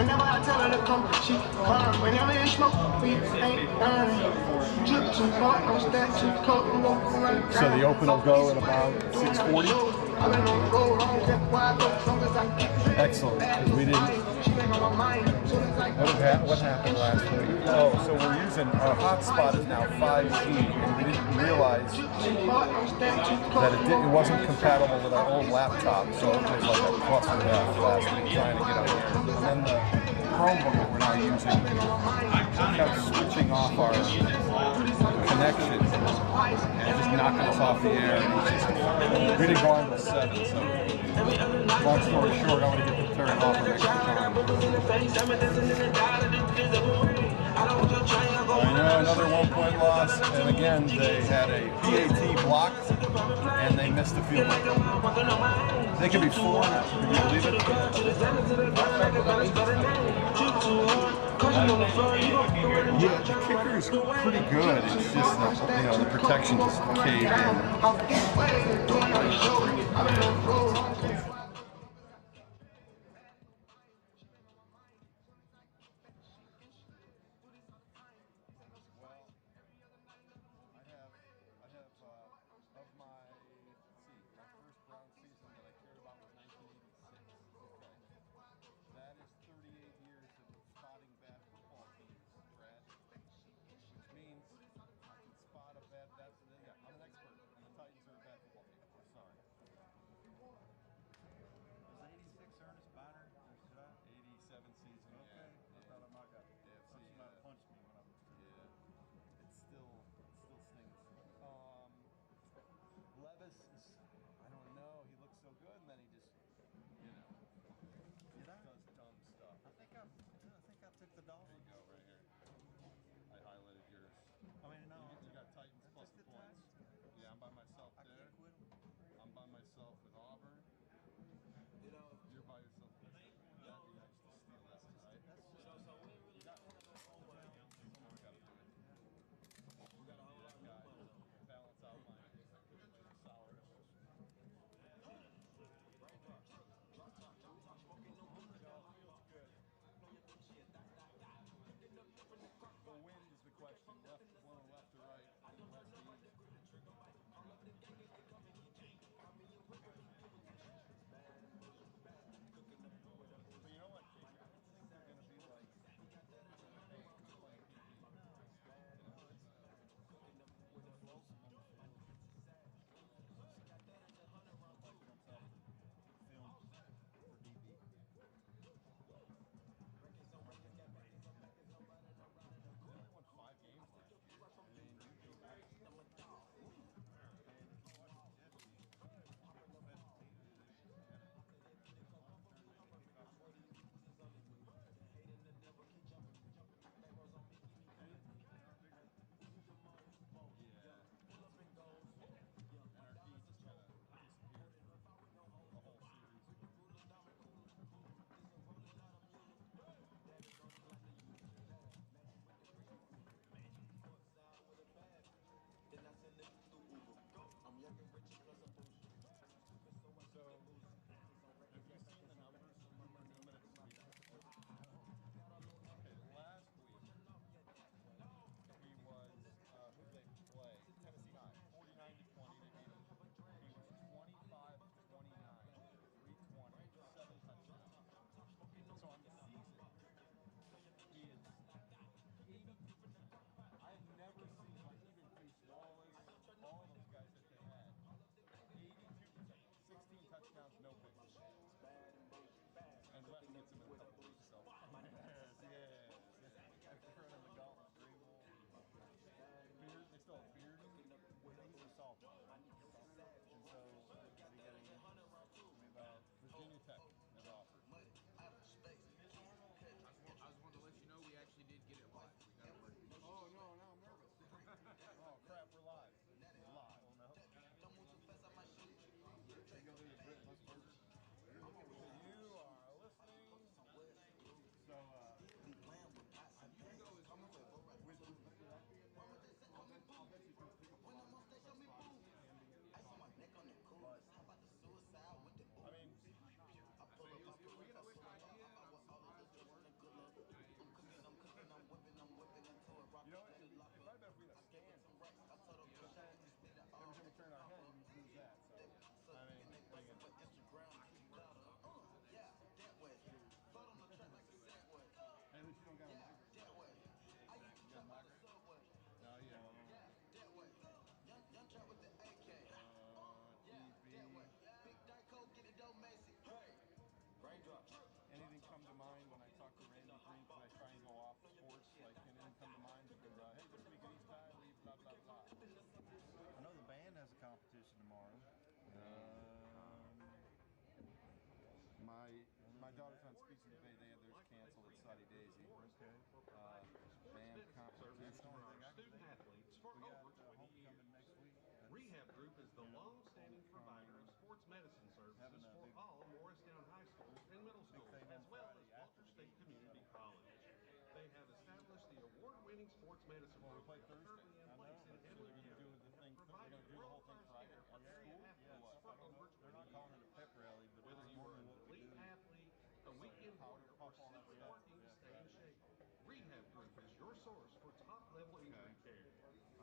Whenever I tell her to come, she come. Whenever you smoke, we ain't done. Drip too hard, I'm stacked too cold. So the open will go at about 6:40. Excellent, because we didn't. What happened last week? Oh, so we're using our hotspot is now 5G, and we didn't realize that it wasn't compatible with our old laptop, so it was like a cluster F last week trying to get on here. And then the Chromebook that we're now using kept switching off our connection and just knocking us off the air. We didn't go on until 7, so long story short, I want to get to turn it off the extra time. I know, another 1-point loss, and again, they had a PAT blocked, and they missed the field goal. They could be 4 now. Can you believe it? Yeah, the kicker is pretty good. It's just that, the protection just caved in. the long-standing provider of sports medicine services for all Morristown high schools and middle schools, as well as Walter State Community College. They have established the award-winning sports medicine program currently in place in Hamlin County, providing world-class care for area athletes for over 20 They're not calling it a pep rally, but whether it's you are normally an what we elite do. athlete, a weekend warrior, or simply working to stay in shape, Rehab Group is your source for top-level injury care.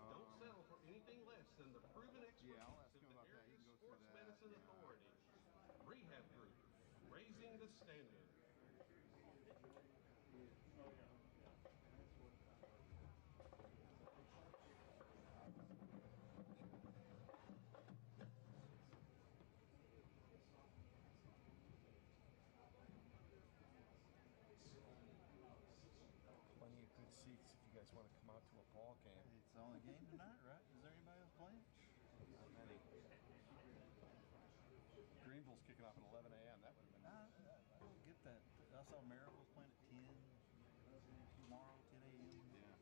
Don't settle for anything less than the proven expertise of the area sports medicine authority. Rehab Group, raising the standard. Plenty of good seats if you guys want to come out to a ball game. It's the only game tonight, right? Is there anybody else playing? Not many. Greenville's kicking off at 11 a.m. That would have been I don't get that. I saw Maribel's playing at 10. Tomorrow, 10 a.m. Yeah.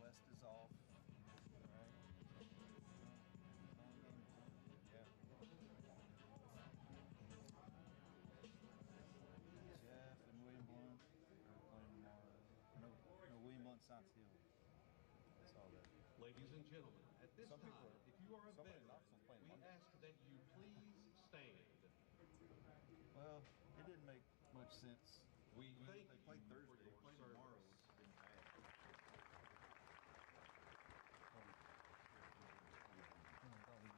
West is off. Right. Yeah. Jeff and William Blunt are playing tomorrow. No, William Blunt, Science Hill. I saw that. Ladies and gentlemen, at this Some people time, are- if you are a somebody in veteran, Knoxville's playing we Monday. ask that you please stand. Well, it didn't make much sense. We thank They you played for Thursday. your Played tomorrow. service. It's been bad.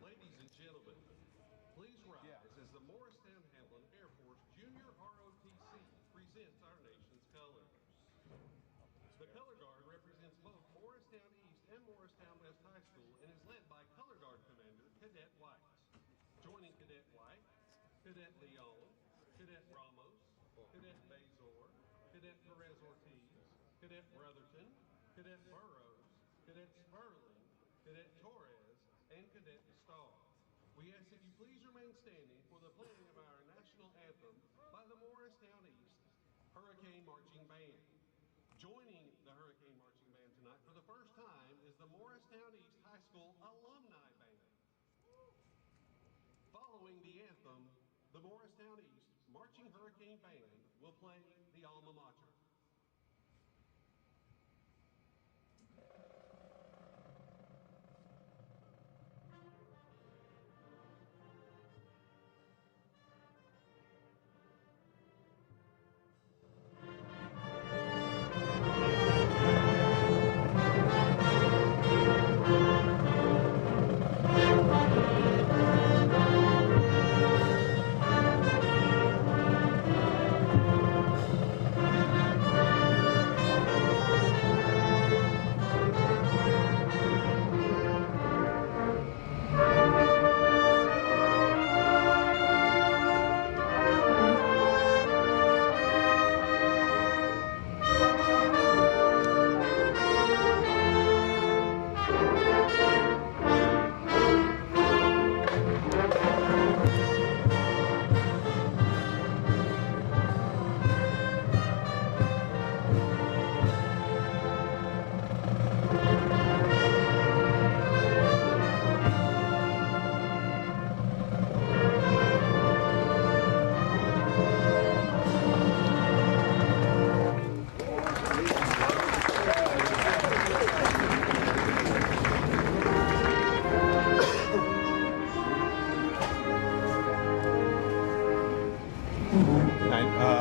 Ladies and gentlemen, please rise as the Morristown Hamlin Air Force Junior ROTC presents our nation's colors. The color guard represents both Morristown East and Morristown West High School and is led by Color Guard Commander Cadet White. Joining Cadet White, Cadet Leon, Cadet Ramos, Cadet Bazor, Cadet Perez Ortiz, Cadet Brotherton, Cadet Burrows, Cadet Sperling, Cadet Torres, and Cadet Starr. We ask that you please remain standing for the playing of our national anthem by the Morristown East Hurricane Marching Band. Joining the Hurricane Marching Band tonight for the first time is the Morristown East High School Alumni Band. Following the anthem, the Morristown East Marching Hurricane Band will play the Alma Mater.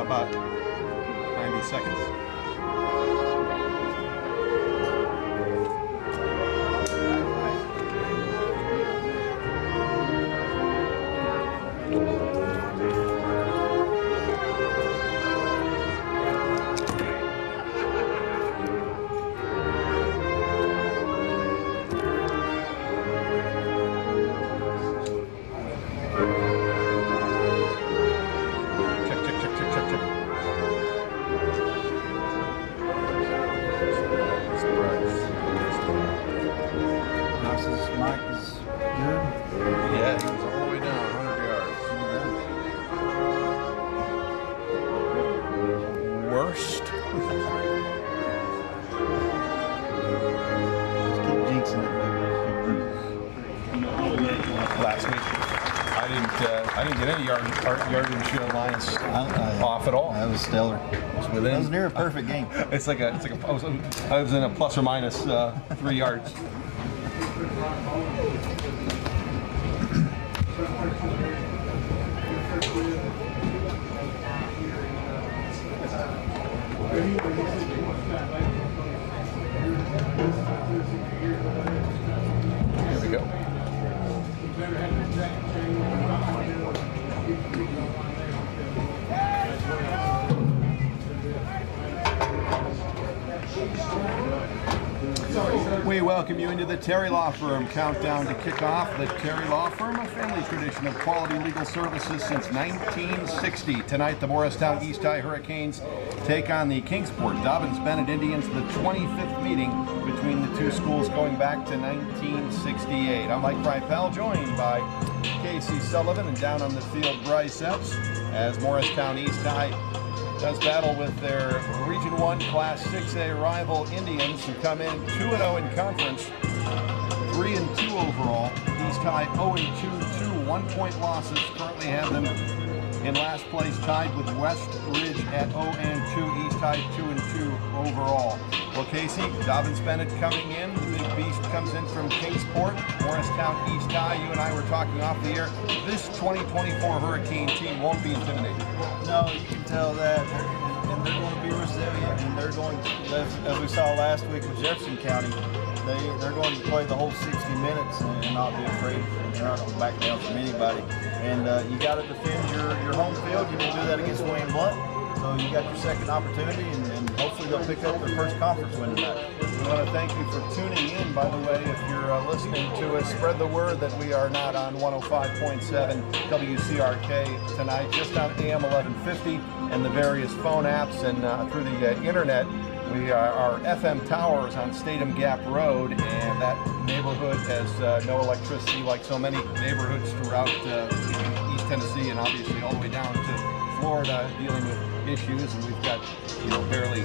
About 90 seconds. Check. Mike is good. Yeah, he was all the way down 100 yards. Worst. Just keep jinxing it, Last week, I didn't get any yardage Alliance off at all. That was stellar. That was near a perfect game. I was in a plus or minus 3 yards. Here we go. We welcome you into the Terry Law Firm countdown to kickoff. The Terry Law Firm, a family tradition of quality legal services since 1960. Tonight, the Morristown East High Hurricanes take on the Kingsport Dobyns-Bennett Indians, the 25th meeting between the two schools going back to 1968. I'm Mike Ripel, joined by Casey Sullivan, and down on the field, Bryce Epps, as Morristown East High does battle with their Region 1 Class 6A rival Indians, who come in 2-0 in conference, 3-2 overall. East High 0-2, 2 one-point losses. Currently have them in last place, tied with West Ridge at 0-2. East High 2-2 overall. Well, Casey, Dobyns-Bennett coming in. The big beast comes in from Kingsport. Morristown East High, you and I were talking off the air. This 2024 Hurricane team won't be intimidated. No, you can tell that, and they're going to be resilient, and they're going to, as we saw last week with Jefferson County, they're going to play the whole 60 minutes and not be afraid. They're not going to back down from anybody. And you got to defend your home field. You didn't do that against William Blunt, so you got your second opportunity, and hopefully they'll pick up their first conference win tonight. We want to thank you for tuning in. By the way, if you're listening to us, spread the word that we are not on 105.7 WCRK tonight, just on AM 1150 and the various phone apps and through the internet. We are our FM towers on Statham Gap Road, and that neighborhood has no electricity like so many neighborhoods throughout East Tennessee, and obviously all the way down to Florida, dealing with issues, and we've got barely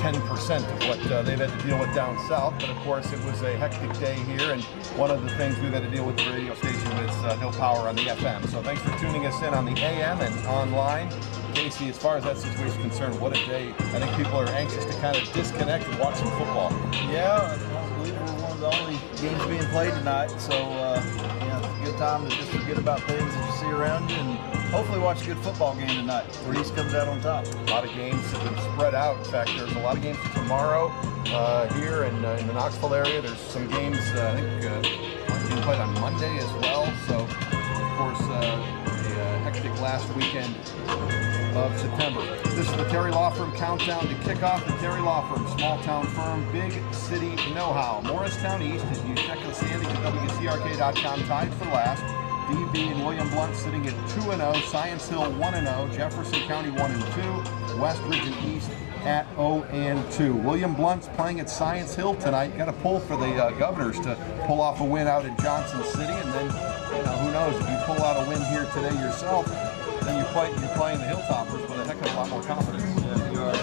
10% of what they've had to deal with down south. But of course, it was a hectic day here, and one of the things we've had to deal with the radio station is no power on the FM. So thanks for tuning us in on the AM and online. Casey, as far as that situation is concerned, what a day. I think people are anxious to kind of disconnect and watch some football. Yeah, I believe we're one of the only games being played tonight, so it's a good time to just forget about things that you see around you, and hopefully watch a good football game tonight where East comes out on top. A lot of games have been spread out. In fact, there's a lot of games tomorrow here in the Knoxville area. There's some games, I think, being played on Monday as well. So, of course, a hectic last weekend of September. This is the Terry Law Firm countdown to kickoff. The Terry Law Firm, small town firm, big city know-how. Morristown East, as you check the standings at WCRK.com, tied for last. DB and William Blunt sitting at 2-0, Science Hill 1-0, Jefferson County 1-2, West Ridge and East at 0-2. William Blunt's playing at Science Hill tonight. Got to pull for the Governors to pull off a win out in Johnson City, and then who knows, if you pull out a win here today yourself, then you're playing the Hilltoppers with a heck of a lot more confidence. Yeah, you are.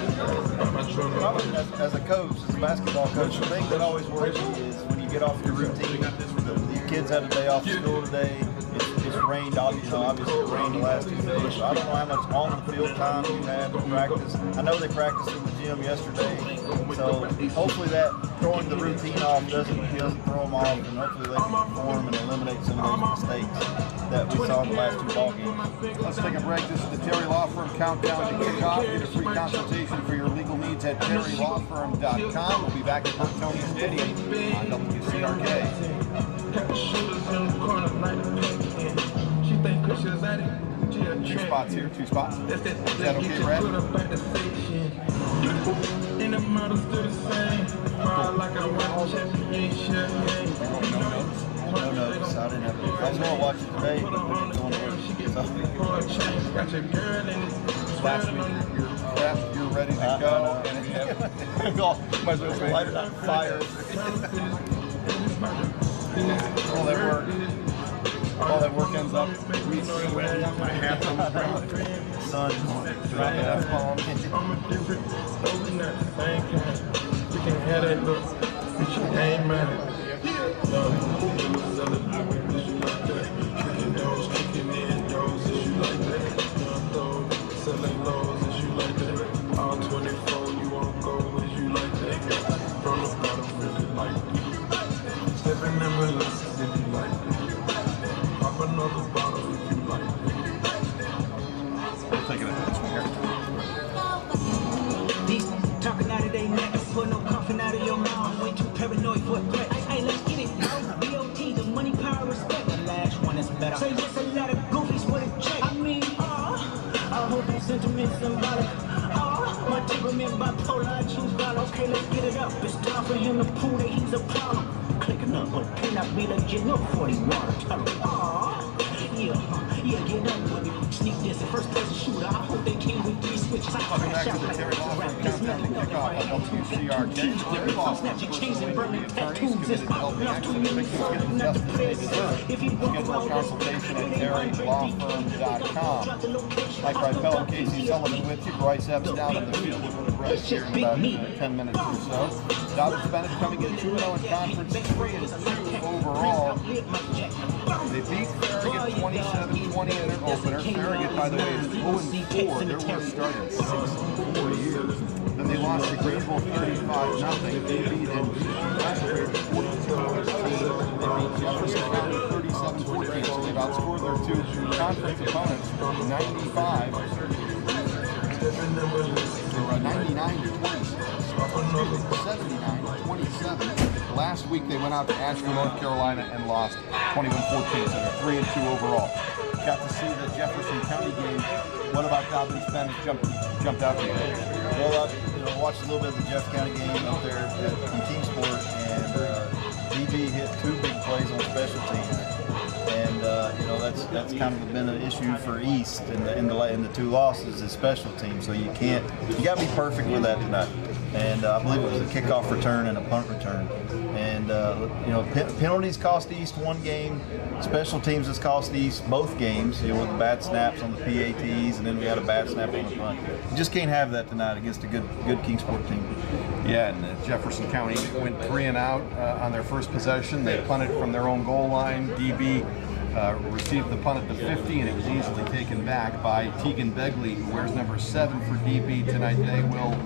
As a coach, as a basketball coach, the thing that always worries me is when you get off your routine. The kids had a day off school today. It's rained, obviously it rained the last 2 days, so I don't know how much on the field time you had to practice. I know they practiced in the gym yesterday, so hopefully that throwing the routine off doesn't throw them off, and hopefully they can perform and eliminate some of those mistakes that we saw in the last 2 ball games. Let's take a break. This is the Terry Law Firm countdown to kickoff. Get a free consultation for your legal needs at terrylawfirm.com. We'll be back at Tony Stadium on WCRK. Two spots here, 2 spots. Is that okay, Brad? No notes. I didn't have to. I was going to watch it today, but we didn't go to work. Last week, you're ready to go. And you have, might as well say, Light it on fire. All that work ends up. Son, drop the F-bomb. You can have that look, but you ain't mad. Kicking in doors, is you like that? Selling lows, is you like that? All 24, you won't go, is you like that? From the bottom, really like that. Stepping in relentless, if you like that. Pop another bottle, if you like that. We'll take it into this one here. These talking out of their neck, put no coughing out of your mouth. Way too paranoid for a threat. Hey, let's get it. BOT, the money, power, respect. The last one is better. Say yes, a lot of goofies with a check. I mean, I hope your sentiments symbolic. My temperament bipolar, I choose valor. Okay, let's get it up. It's time for him to prove that he's a problem. Clicking up, but cannot be legit. No 40 water. Tell him, yeah, get up with me. Sneak this, first person shooter. I hope they came with 3 switches. I Welcome back to the Terry Law Firm Countdown to Kickoff on WCRK. Terry Law Firm, personally injured attorneys committed to helping accident victims get the justice they deserve. Schedule a consultation at terrylawfirm.com. Mike Rifel and Casey Sullivan with you. Bryce Epps down in the field with the rest here in about 10 minutes or so. Dobyns-Bennett coming in 2-0 in conference, 3-2 overall. They beat Farragut 27-20 in their opener. Farragut, by the way, is 0-4. Their worst start in 6 years. Then they lost to Greenville 35-0. They beat Westridge 42-14. They beat Jefferson County 37-14. So they've outscored their 2 conference opponents 95 or 99-26. 79-27. Last week they went out to Asheville, North Carolina and lost 21-14. So they're 3-2 overall. Got to see the Jefferson County game. What about Dobyns-Bennett jumped out to you? Well, I watched a little bit of the Jeff County game up there in Kingsport, and DB hit 2 big plays on special teams. And that's kind of been an issue for East in the 2 losses is special teams. So you got to be perfect with that tonight. And I believe it was a kickoff return and a punt return. And penalties cost East 1 game. Special teams has cost East both games. With the bad snaps on the PATs, and then we had a bad snap on the punt. You just can't have that tonight against a good Kingsport team. Yeah, and Jefferson County went 3 and out on their first possession. They punted from their own goal line. DB received the punt at the 50, and it was easily taken back by Tegan Begley, who wears number 7 for DB tonight. They will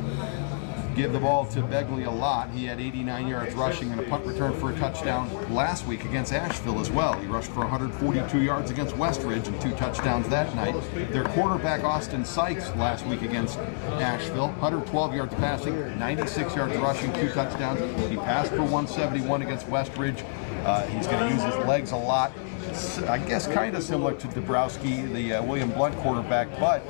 give the ball to Begley a lot. He had 89 yards rushing and a punt return for a touchdown last week against Asheville as well. He rushed for 142 yards against Westridge and 2 touchdowns that night. Their quarterback, Austin Sykes, last week against Asheville, 112 yards passing, 96 yards rushing, 2 touchdowns. He passed for 171 against Westridge. He's going to use his legs a lot. I guess kind of similar to Dabrowski, the William Blunt quarterback, but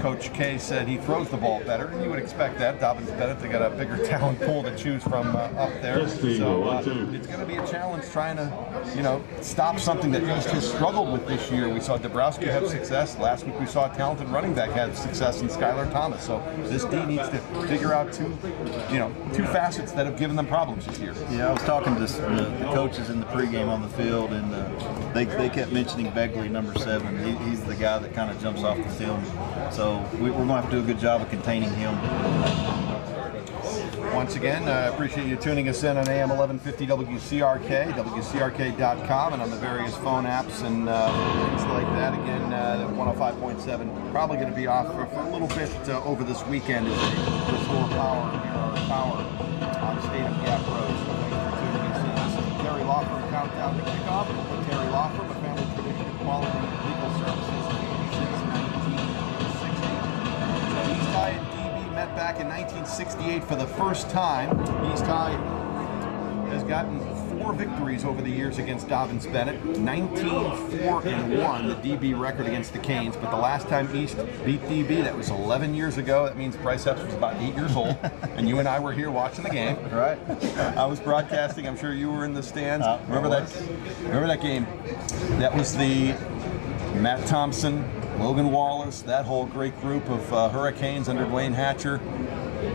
Coach K said he throws the ball better, and you would expect that. Dobyns-Bennett, they got a bigger talent pool to choose from up there. So it's going to be a challenge trying to, stop something that East has struggled with this year. We saw Dabrowski have success. Last week we saw a talented running back have success in Skylar Thomas. So this D needs to figure out 2 facets that have given them problems this year. Yeah, I was talking to the coaches in the pregame on the field, and they kept mentioning Begley, number 7. He's the guy that kind of jumps off the film. So we're going to have to do a good job of containing him. Once again, I appreciate you tuning us in on AM 1150 WCRK, WCRK.com, and on the various phone apps and things like that. Again, 105.7, probably going to be off for a little bit over this weekend as they restore power on State of Gap Road. So thanks for tuning us in. This is Terry Law Firm Countdown to Kickoff. Terry Law Firm, a family tradition of quality legal services, 86, 1960. East High and DB met back in 1968 for the first time. East High has gotten 4 victories over the years against Dobyns-Bennett, 19-4-1, the DB record against the Canes. But the last time East beat DB, that was 11 years ago. That means Bryce Epps was about 8 years old, and you and I were here watching the game. Right. I was broadcasting. I'm sure you were in the stands. Remember that game? That was the Matt Thompson, Logan Wallace, that whole great group of Hurricanes under Dwayne Hatcher.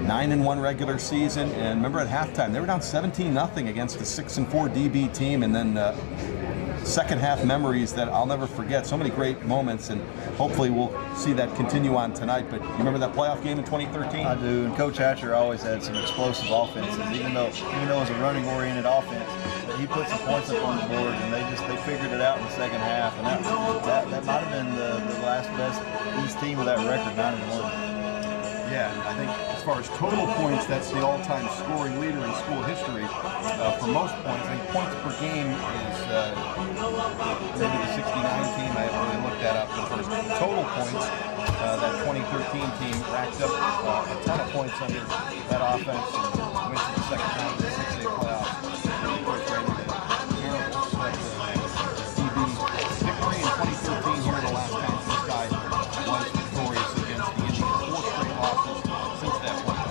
9-1 regular season, and remember at halftime they were down 17-0 against a 6-4 DB team, and then second half memories that I'll never forget. So many great moments, and hopefully we'll see that continue on tonight. But you remember that playoff game in 2013? I do, and Coach Hatcher always had some explosive offenses, even though it was a running-oriented offense. He put some points up on the board, and they figured it out in the second half, and that might have been the last best East team with that record, 9-1. Yeah, I think as far as total points, that's the all-time scoring leader in school history for most points. I think points per game is maybe the 69 team. I haven't really looked that up. But as far as total points, that 2013 team racked up a ton of points under that offense and went to the second round of the 6A playoffs. DB victory in 2013 here the last time this guy was victorious against the Indians. 4 straight losses since that point.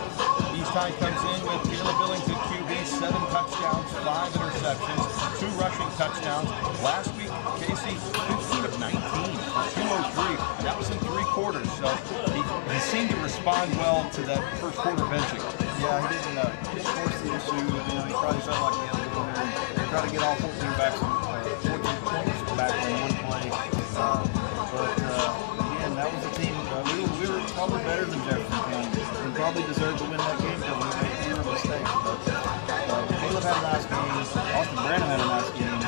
East High comes in with Taylor Billings at QB, 7 touchdowns, 5 interceptions, 2 rushing touchdowns. Last week, Casey, 15 of 19 for 203, and that was in 3 quarters. So he seemed to respond well to that first quarter benching. Yeah, he didn't force the issue. He probably felt like he had to go in there and try to get all 14 points back on one play. But again, that was a team. We were probably better than Jefferson County. We probably deserved to win that game because we made fewer mistakes. But Caleb had a nice game. Austin Branham had a nice game.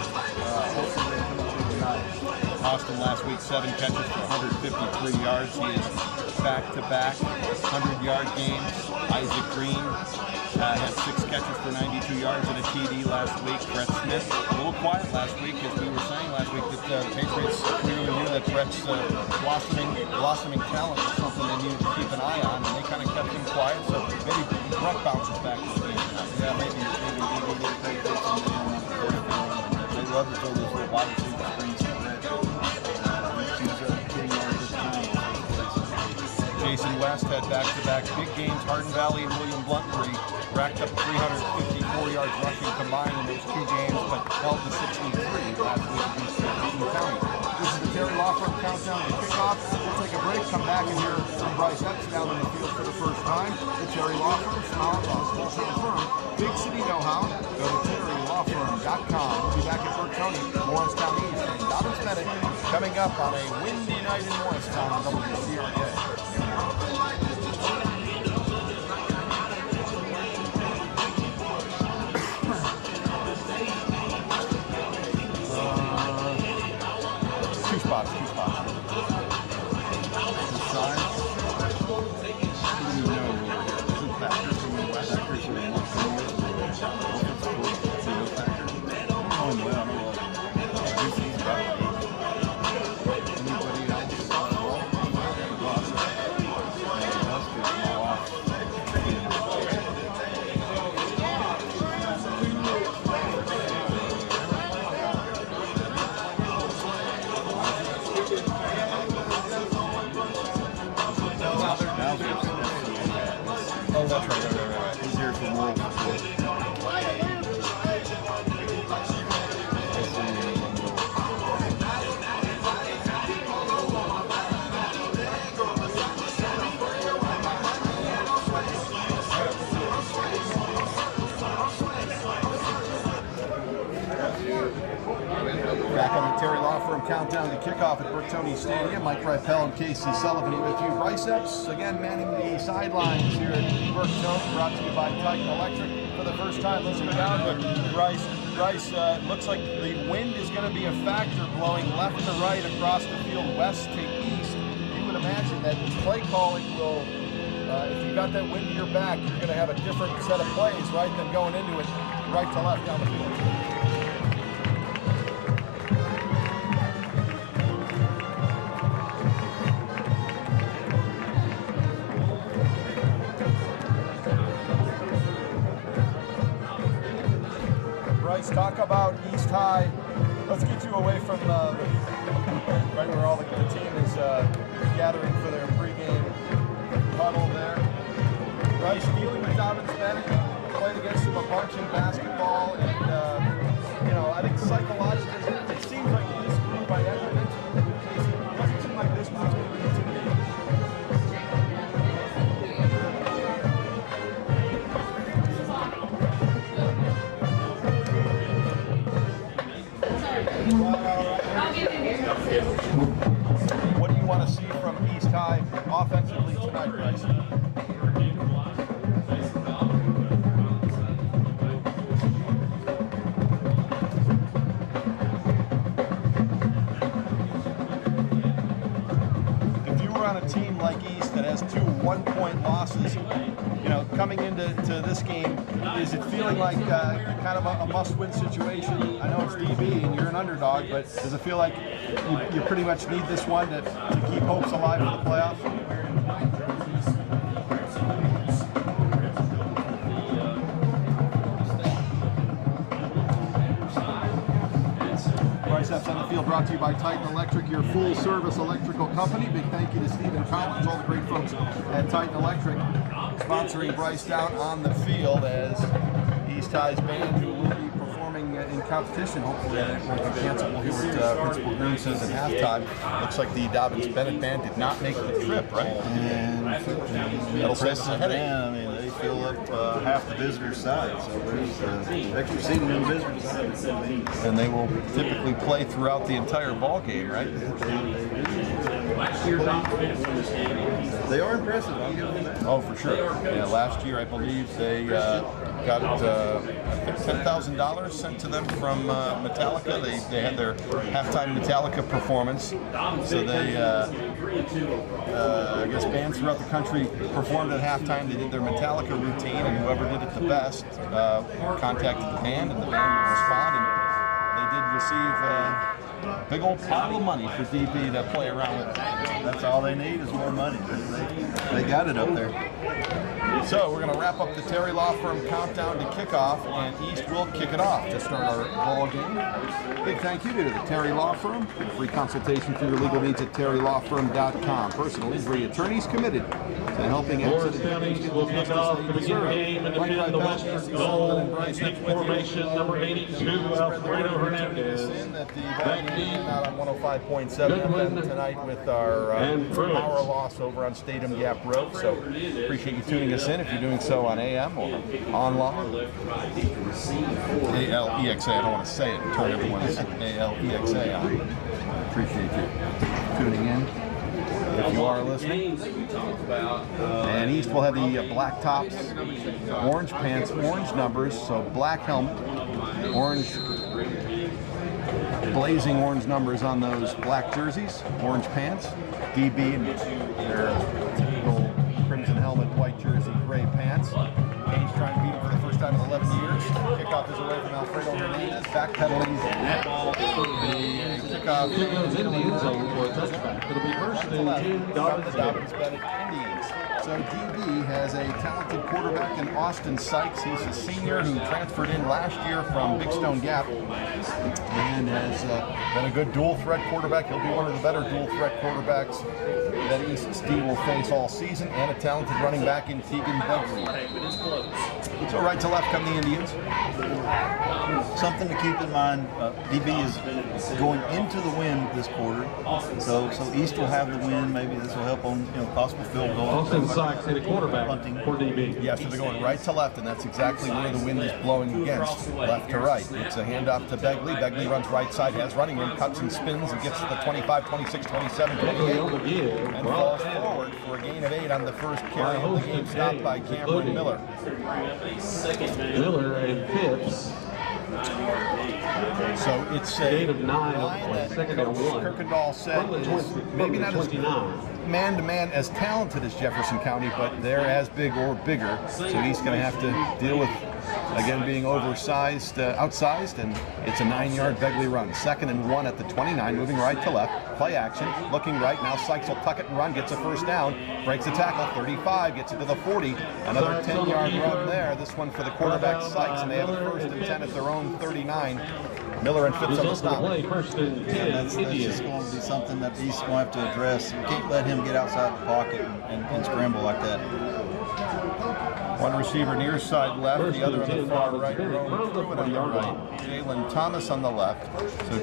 Hopefully they come up with tonight. Austin last week, 7 catches for 153 yards. He is back-to-back 100-yard games. Isaac Green had 6 catches for 92 yards and a TD last week. Brett Smith, a little quiet last week, as we were saying last week, that the Patriots clearly knew that Brett's blossoming talent was something they needed to keep an eye on, and they kind of kept him quiet. So maybe Brett bounces back to the game tonight. Yeah, maybe he did pay attention. They love to throw those little wide receiver screens like that. Jason West had back-to-back big games. Hardin Valley and William Blunt racked up 354 yards rushing combined in those 2 games, but held to 63 last week against Jefferson County. This is the Terry Law Firm countdown to kickoff. We'll take a break, come back and hear from Bryce Epps down in the field for the first time. The Terry Law Firm, small firm, big city know-how. Go to terrylawfirm.com. We'll be back at Bertoni, Morristown East, and Dobyns-Bennett coming up on a windy night in Morristown on WCRK. Two spots. Oh, that's right. He's here for World War. Back on the Terry Law Firm countdown to kickoff at Bertoni Stadium. Mike Ripel and Casey Sullivan here with you. Bryce Epps again manning the sidelines here at Bertoni, brought to you by Titan Electric. For the first time, let's go down to Bryce. Looks like the wind is going to be a factor, blowing left to right across the field, west to east. You would imagine that play calling will, if you got that wind to your back, you're going to have a different set of plays, right, than going into it right to left down the field. Talk about East High. Let's get you away from right where all the team is gathering for their pregame huddle there. Bryce, dealing with Dobyns-Bennett, played against him a bunch in basketball, and I think psychologically it seems like this group, I had mentioned with Casey, it doesn't seem like this group's going to be intimidating. ahead, Bryce. If you were on a team like East that has 2 one-point losses, you know, coming into this game, is it feeling like kind of a must-win situation? I know it's DB and you're an underdog, but does it feel like you pretty much need this one to keep hopes alive for the playoffs? Biceps on the Field brought to you by Titan Electric, your full-service electrical company. Big thank you to Stephen Collins, all the great folks at Titan Electric, sponsoring Bryce down on the field as East High's band, who will be performing in competition. Hopefully that won't be canceled. We'll hear what Principal Green says at halftime. Looks like the Dobyns-Bennett band did not make the trip, right? And that'll save us a headache. I mean, they fill up half the visitors' side, so there's extra seating on the visitors' side. And they will typically play throughout the entire ball game, right? They are impressive. I'll give them that. Oh, for sure. Yeah, last year I believe they got I think $10,000 sent to them from Metallica. They had their halftime Metallica performance, so they I guess bands throughout the country performed at halftime. They did their Metallica routine, and whoever did it the best contacted the band, and the band would respond. And they did receive a big old pile of money for DB to play around with. That's all they need is more money. They got it up there. So we're going to wrap up the Terry Law Firm countdown to kickoff, and East will kick it off to start our ball game. Big thank you to the Terry Law Firm. Free consultation for your legal needs at terrylawfirm.com. Personal injury attorneys committed to helping Morristown East will kick off the beginning of the game and defend the Western goal. Kick formation number 82, Alfredo Hernandez. Out on 105.7 FM tonight with our power loss over on Stadium Gap Road. So appreciate you tuning us in if you're doing so on AM or online. ALEXA, I don't want to say it, turn everyone's ALEXA on. Appreciate you tuning in if you are listening. And East will have the black tops, orange pants, orange numbers, so black helmet, orange, blazing orange numbers on those black jerseys, orange pants. DB in their typical crimson helmet, white jersey, gray pants. Kane's trying to beat him for the first time in 11 years. Kickoff is away from Alfredo Hernandez, backpedaling the kickoff. In the end zone for a touchback. It'll be first and 10, Dobyns-Bennett Indians. So DB has a talented quarterback in Austin Sykes. He's a senior who transferred in last year from Big Stone Gap and has been a good dual threat quarterback. He'll be one of the better dual threat quarterbacks that East D will face all season, and a talented running back in Keegan Begley. So right to left come the Indians. Something to keep in mind, DB is going into the win this quarter, so East will have the win. Maybe this will help on possible field goal. Austin Sykes hit a quarterback for DB. Yeah, so they're going right to left, and that's exactly where the wind is blowing against, left to right. It's a handoff to Begley. Begley runs right side, has running room, cuts and spins, and gets to the 25, 26, 27, 28, and falls forward for a gain of 8 on the first carry of the game, stopped by Cameron Miller. Miller and Phipps. So it's a gain of 9 line that second and 1. Kirkendall said is maybe not as man-to-man as talented as Jefferson County, but they're as big or bigger. So he's going to have to deal with, again, being oversized, outsized, and it's a 9-yard Begley run. 2nd and 1 at the 29, moving right to left. Play action, looking right. Now Sykes will tuck it and run, gets a first down, breaks a tackle, 35, gets it to the 40. Another 10-yard run there. This one for the quarterback Sykes, and they have a 1st and 10 at their own 39. Miller and Phipps on the stop. First and 10, That's just going to be something that East will have to address. You can't let him get outside the pocket and scramble like that. One receiver near side left, the other on the far right, on the right. Jalen Thomas on the left. So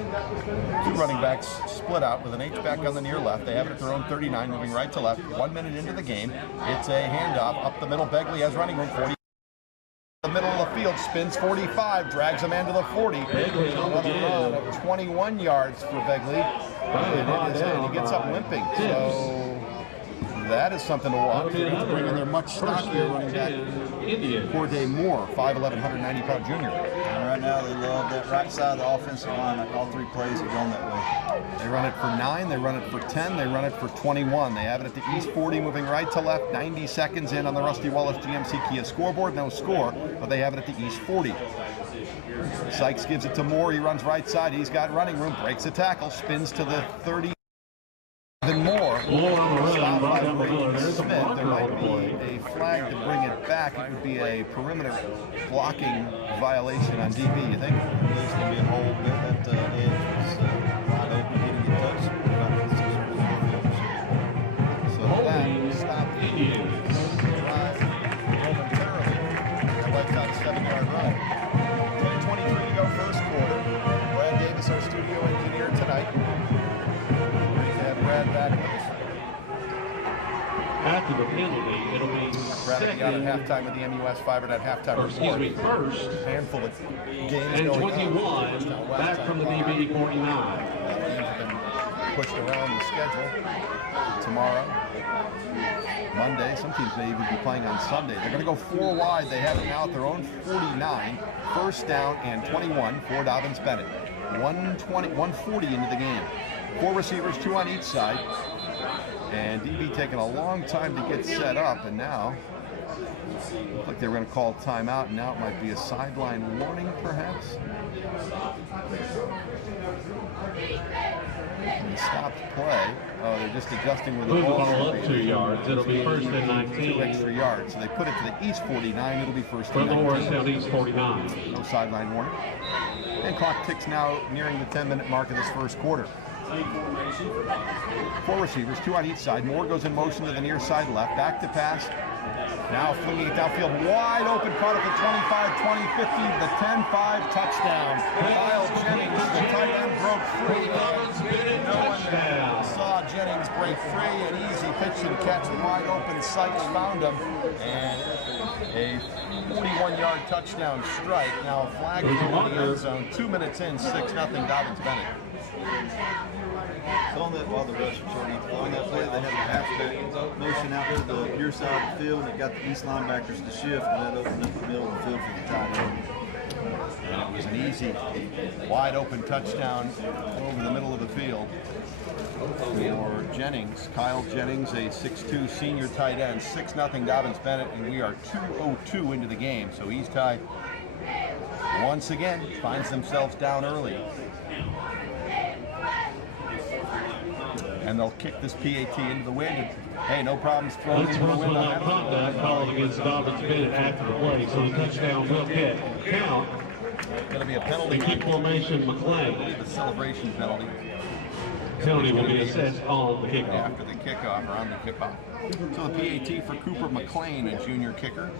2 running backs split out with an H-back on the near left. They have it at their own 39, moving right to left. 1 minute into the game. It's a handoff up the middle. Begley has running room, 40. The middle of the field, spins 45, drags a man to the 40. Another run of 21 yards for Begley. And he gets up limping. So that is something to watch. They're going to bring in their much stockier running back, Pregame Moore, 5'11", 190-pound junior. And right now they love that right side of the offensive line. Like all three plays are going that way. They run it for 9, they run it for 10, they run it for 21. They have it at the East 40, moving right to left, 90 seconds in on the Rusty Wallace GMC Kia scoreboard. No score, but they have it at the East 40. Sykes gives it to Moore. He runs right side. He's got running room, breaks a tackle, spins to the 30. Then Moore stopped by Brady Smith. There might be a flag to bring it back. It would be a perimeter blocking violation on DB, you think? There's going to be a hole there. That edge was wide open. He didn't get touched. So that stopped the drive momentarily. That wipes out a 7-yard run. 10:23 to go first quarter. Brad Davis, our studio engineer tonight. Great to have Brad back with us. After the penalty, it'll be Brad will be out at halftime with the MUS Fiber.net halftime report. first A handful of games and going 21, on. back from the DB 49. Games have been pushed around the schedule. Tomorrow, Monday, some teams may even be playing on Sunday. They're going to go 4 wide. They have it now at their own 49. First down and 21 for Dobyns-Bennett. 140 into the game. 4 receivers, 2 on each side. And DB taking a long time to get set up, and now looked like they were going to call timeout, and now it might be a sideline warning, perhaps. And stopped play. Oh, they're just adjusting with the ball. Up 2 yards. It'll be first and 19. 2 extra yards. So they put it to the East 49. It'll be first For and the 19. Morristown East 49. No sideline warning. And clock ticks now nearing the 10-minute mark of this first quarter. 4 receivers, 2 on each side. Moore goes in motion to the near side left. Back to pass. Now flinging it downfield. Wide open, caught at the 25, 20, 50, the 10-5 touchdown. Kyle Jennings, the tight end, broke free. No one saw Jennings break free. An easy pitch and catch. Wide open. Sykes found him. And a 41-yard touchdown strike. Now a flag in the end zone. 2 minutes in, 6-0 Dobyns-Bennett. So on that, while the rush was already on that play, they had the halfback motion out to the near side of the field. It got the East linebackers to shift, and that opened up the middle of the field for the tight end. And it was an easy, wide open touchdown over the middle of the field for Jennings. Kyle Jennings, a 6'2 senior tight end, 6-0 Dobyns-Bennett, and we are 2:02 into the game. So East High once again finds themselves down early. And they'll kick this PAT into the wind. And, hey, no problems throwing That's into the first wind one on out that. contact called against Dobyns-Bennett after the play, so the touchdown will count. Going to be a penalty. The kick formation, McLean. The celebration penalty Penalty will be assessed on the kickoff. after the kickoff or on the kickoff. So the PAT for Cooper McLean, a junior kicker.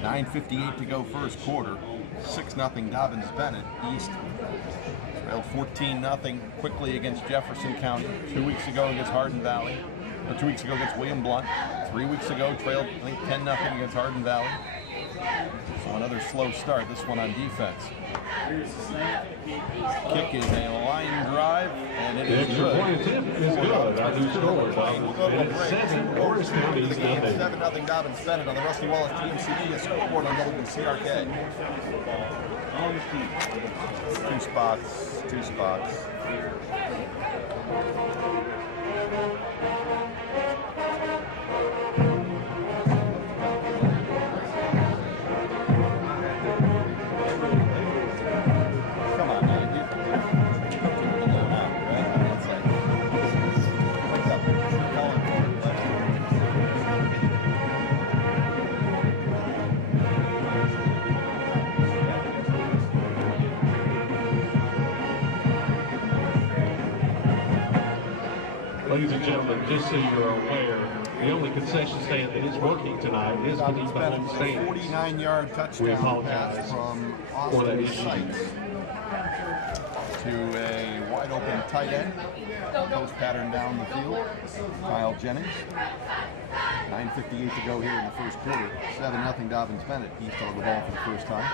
9:58 to go first quarter. 6-0 Dobyns-Bennett. East trailed 14-0 quickly against Jefferson County. 2 weeks ago against Hardin Valley. Or 2 weeks ago against William Blunt. 3 weeks ago trailed, I think, 10-0 against Hardin Valley. So another slow start, this one on defense. Kick is a line drive, and it The is extra good. point attempt is good. Our new score. We'll go to a And break. 7, Morristown The East game, nothing. 7-0 Dobyns-Bennett on the Rusty Wallace GMC scoreboard on WCRK. Two spots. Come on, man. It's like, what's up? Calling for it. Ladies and gentlemen, just so you're aware, the only concession stand that is working tonight is beneath the home stands. 49-yard touchdown pass from Austin Sykes to a wide-open tight end. Post pattern down the field. Kyle Jennings. 9:58 to go here in the first quarter. 7-0 Dobyns-Bennett. East on the ball for the first time.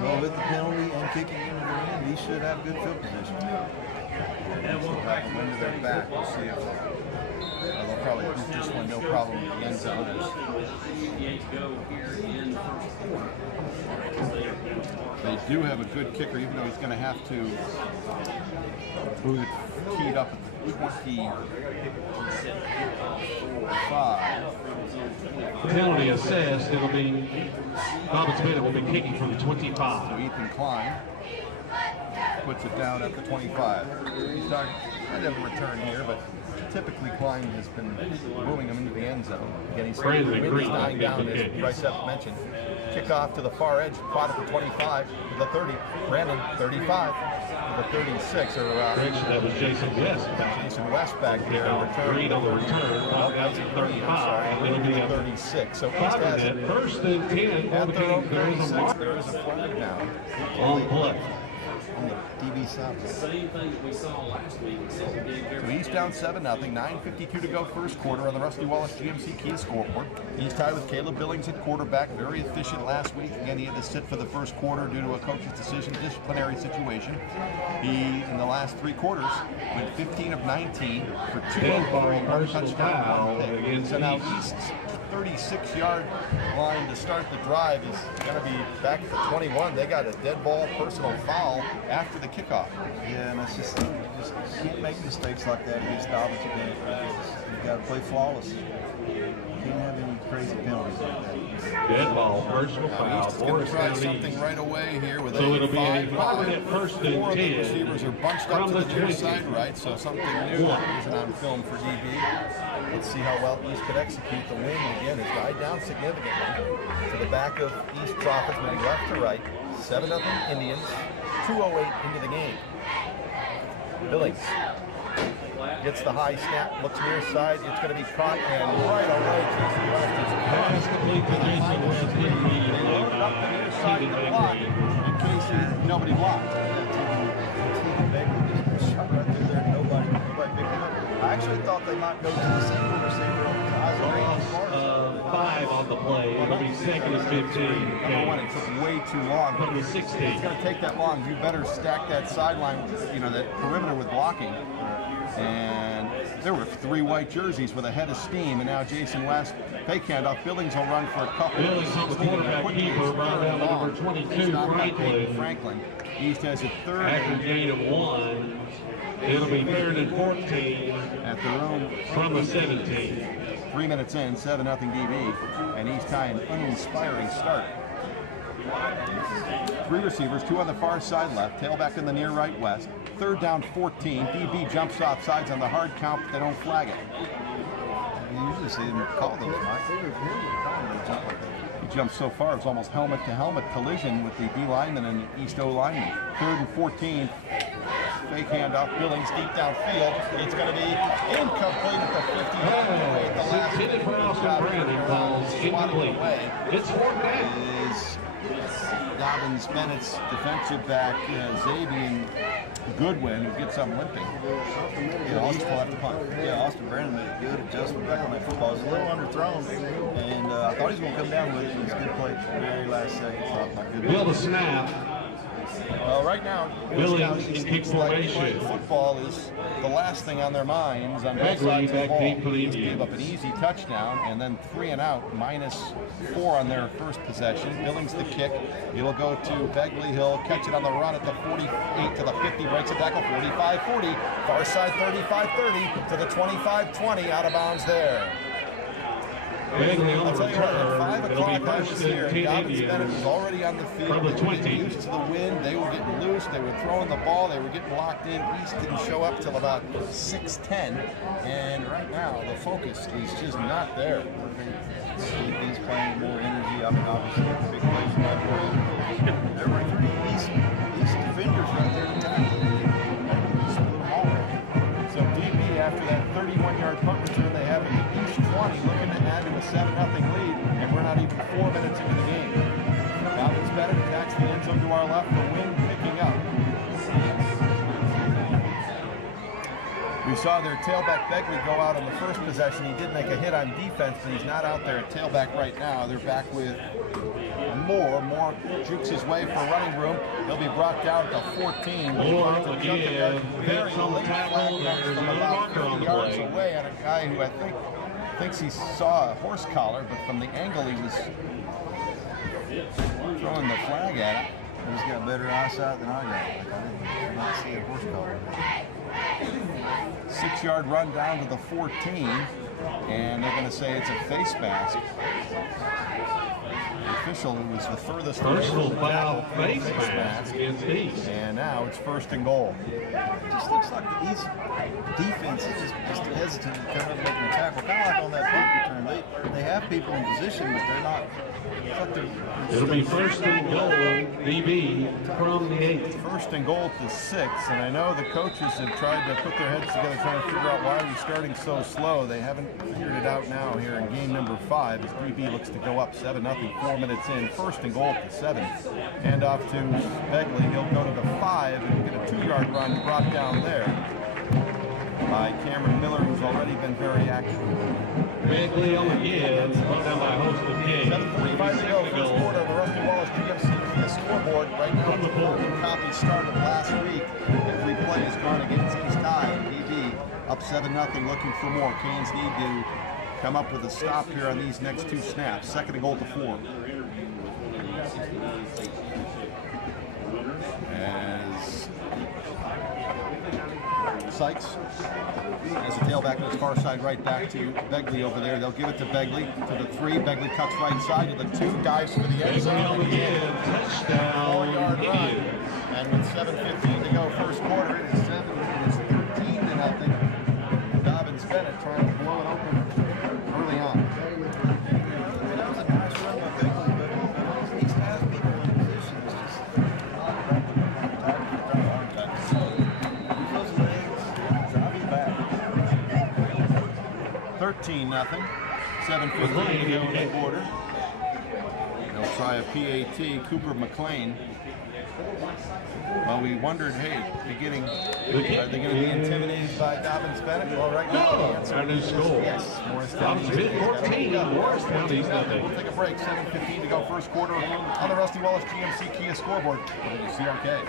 Well, with the penalty and kicking into the wind, he should have good field position. And we'll have the wind to their back. We'll see if they'll probably boot this one, no problem in the end zone. They do have a good kicker, even though he's going to have to boot it keyed up at the 25. Penalty assessed. It'll be Dobyns-Bennett will be kicking from the 25. So Ethan Klein puts it down at the 25. He's not, might have a return here, but typically Klein has been moving him into the end zone. Again, he's dying down, as Bryce F. mentioned. Kickoff to the far edge, caught at the 25 to the 30. Brandon, 35 to the 36. That was Jason West. Jason West back there. Green on the return. That's a 35. It'll be 36. So East has it. First and 10. At their own 36, there is a flag down. On play. On the DB South. Same thing that we saw last week. So East down 7-0, 9:52 to go first quarter on the Rusty Wallace GMC Kia scoreboard. East tied with Caleb Billings at quarterback, very efficient last week. Again, he had to sit for the first quarter due to a coach's decision, disciplinary situation. He, in the last 3 quarters, went 15 of 19 for 203, one touchdown, one pick. So now East's 36-yard line to start the drive is going to be back at the 21. They got a dead ball personal foul after the kickoff. Yeah, and it's just you can't make mistakes like that against Dobyns-Bennett. You got to play flawless. You can't have any crazy penalties like that. Dead ball, personal foul. East is going to try something right away here with So it'll be an 5-5. first and 10. 4 of the receivers are bunched up to the near side right, so something new isn't on film for DB. Let's see how well East could execute. The wing again is died down significantly to the back of East Profits, moving left to right. 7-0 Indians. 2:08 into the game. Billings gets the high snap, looks near side. It's going to be caught, and right away, Jason West is Pass complete to Jason West. loaded up the near side of the block in case nobody blocked. Shot right through there, nobody picked him up. I actually thought they might go to the single receiver on the eyes of 5 on the play. It'll be second and 15. Number one, it took way too long. Number 16. It's going to take that long. You better stack that sideline, that perimeter with blocking. And there were 3 white jerseys with a head of steam, and now Jason West, fake handoff. Billings will run for a couple. Billings on the quarterback keeper, right down to number 22, Franklin. East has a third. After a gain of 1, it'll be third and 14 At their own from the 17. 3 minutes in, 7-0 DB, and East tie an uninspiring start. 3 receivers, 2 on the far side left, tailback in the near right west. 3rd down 14. DB jumps off sides on the hard count, but they don't flag it. You usually see them call those, Mike. He jumped so far, it's almost helmet-to-helmet collision with the D lineman and East O lineman. 3rd and 14. Fake handoff, Billings deep downfield. It's going to be incomplete at the 50. The last incomplete. It's 4th down. Is Dobyns-Bennett's defensive back, Xavier Goodwin, who gets some limping. Yeah, Austin will have to punt. Yeah, Austin Brandon made a good adjustment back on that football. It was a little underthrown, and I thought he was going to come down with it. It was a good play at the very last second. Not good. Bill the snap. Right now, Billings in kick formation. Football is the last thing on their minds on both Begley sides of the back ball. deep for the East gave Indians. up an easy touchdown and then 3 and out, -4 on their first possession. Billings the kick. It'll go to Begley. He'll catch it on the run at the 48 to the 50, breaks a tackle, 45-40. Far side 35-30 to the 25-20, out of bounds there. Begley on I'll the tell you what, at return. 5 It'll be o'clock I was first here, and 10 Dobyns-Bennett was Indians. already on the field. From the They were 20. getting used to the wind. They were getting loose. They were throwing the ball. They were getting locked in. East didn't show up till about 6:10. And right now, the focus is just not there. He's playing with more energy. I mean, obviously, the big plays from that point. There were 3 East defenders right there to tackle. So DB, after that 31-yard punt return, they have an East 20 looking to add to a 7-0 lead, and we're not even 4 minutes into the game. Dobyns-Bennett attacks the end zone to our left, the wind picking up. We saw their tailback Begley go out on the first possession. He did make a hit on defense, but he's not out there at tailback right now. They're back with Moore jukes his way for running room. He'll be brought down to 14. Moore Very again. late flag from about 30 yards away on a guy who I think thinks he saw a horse collar, but from the angle he was throwing the flag at it. He's got better eyesight than I got. I did not see a horse collar. 6-yard run down to the 14, and they're going to say it's a face mask. The official was the furthest Personal away from the foul, tackle, face mask, indeed. and now it's 1st and goal. It just looks like the East defense is just hesitant to come up and making a tackle. Kind of like on that punt return. They have people in position, but they're not. It'll be 1st and goal, DB from the 8. 1st and goal to 6, and I know the coaches have tried to put their heads together trying to figure out why are we starting so slow. They haven't figured it out now here in game number 5 as DB looks to go up 7-0, 4 minutes in. 1st and goal to 7. Hand off to Begley. He'll go to the 5 and get a 2-yard run brought down there by Cameron Miller, who's already been very active. Begley again, brought down by host of game. 7:45 to go, first quarter of the Rusty Wallace GMC scoreboard. Right now, it's a full copy start of last week. Every play is gone against East High. DB up 7-0, looking for more. Canes need to come up with a stop here on these next 2 snaps. 2nd and goal to 4. As Sykes as a tailback on his far side, right back to Begley over there. They'll give it to Begley to the 3. Begley cuts right side to the 2, dives for the end zone again. Touchdown. 4-yard run. And with 7:15 to go, first quarter, it is 13-0. Dobyns-Bennett trying to blow it open early on. That was a nice run by Begley, but East has people in position. It's just 13-0. 7:15 to go in the quarter. They'll try a PAT, Cooper McLean. Well, we wondered, hey, beginning, are they going to be intimidated by Dobyns-Bennett? Well, right now, the answer Our new score. yes. Morristown. Dobyns-Bennett 14, Morristown is nothing. We'll take a break. 7:15 to go, first quarter on the Rusty Wallace GMC Kia scoreboard. WCRK.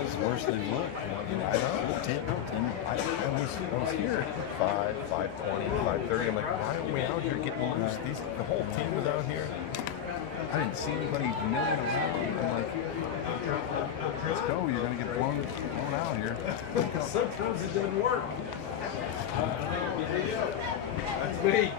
It's worse than it looked. I know. 10. I was here at 5, 5:20, 5:30. I'm like, why are we out here getting loose? The whole team was out here. I didn't see anybody milling around. I'm like, let's go. You're going to get blown out here. Sometimes it doesn't work. That's me.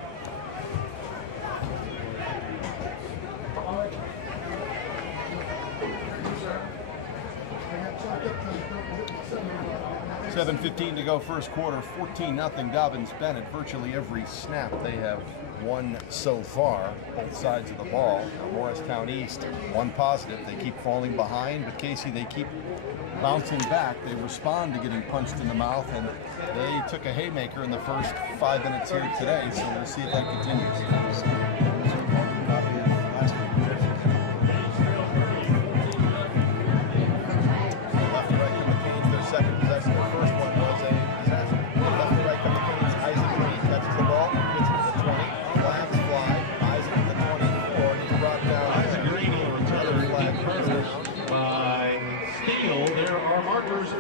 $7:15 to go, first quarter. 14-0 Dobyns-Bennett. Virtually every snap they have won so far, both sides of the ball. Now, Morristown East, one positive. They keep falling behind, but Casey, they keep bouncing back. They respond to getting punched in the mouth, and they took a haymaker in the first 5 minutes here today, so we'll see if that continues.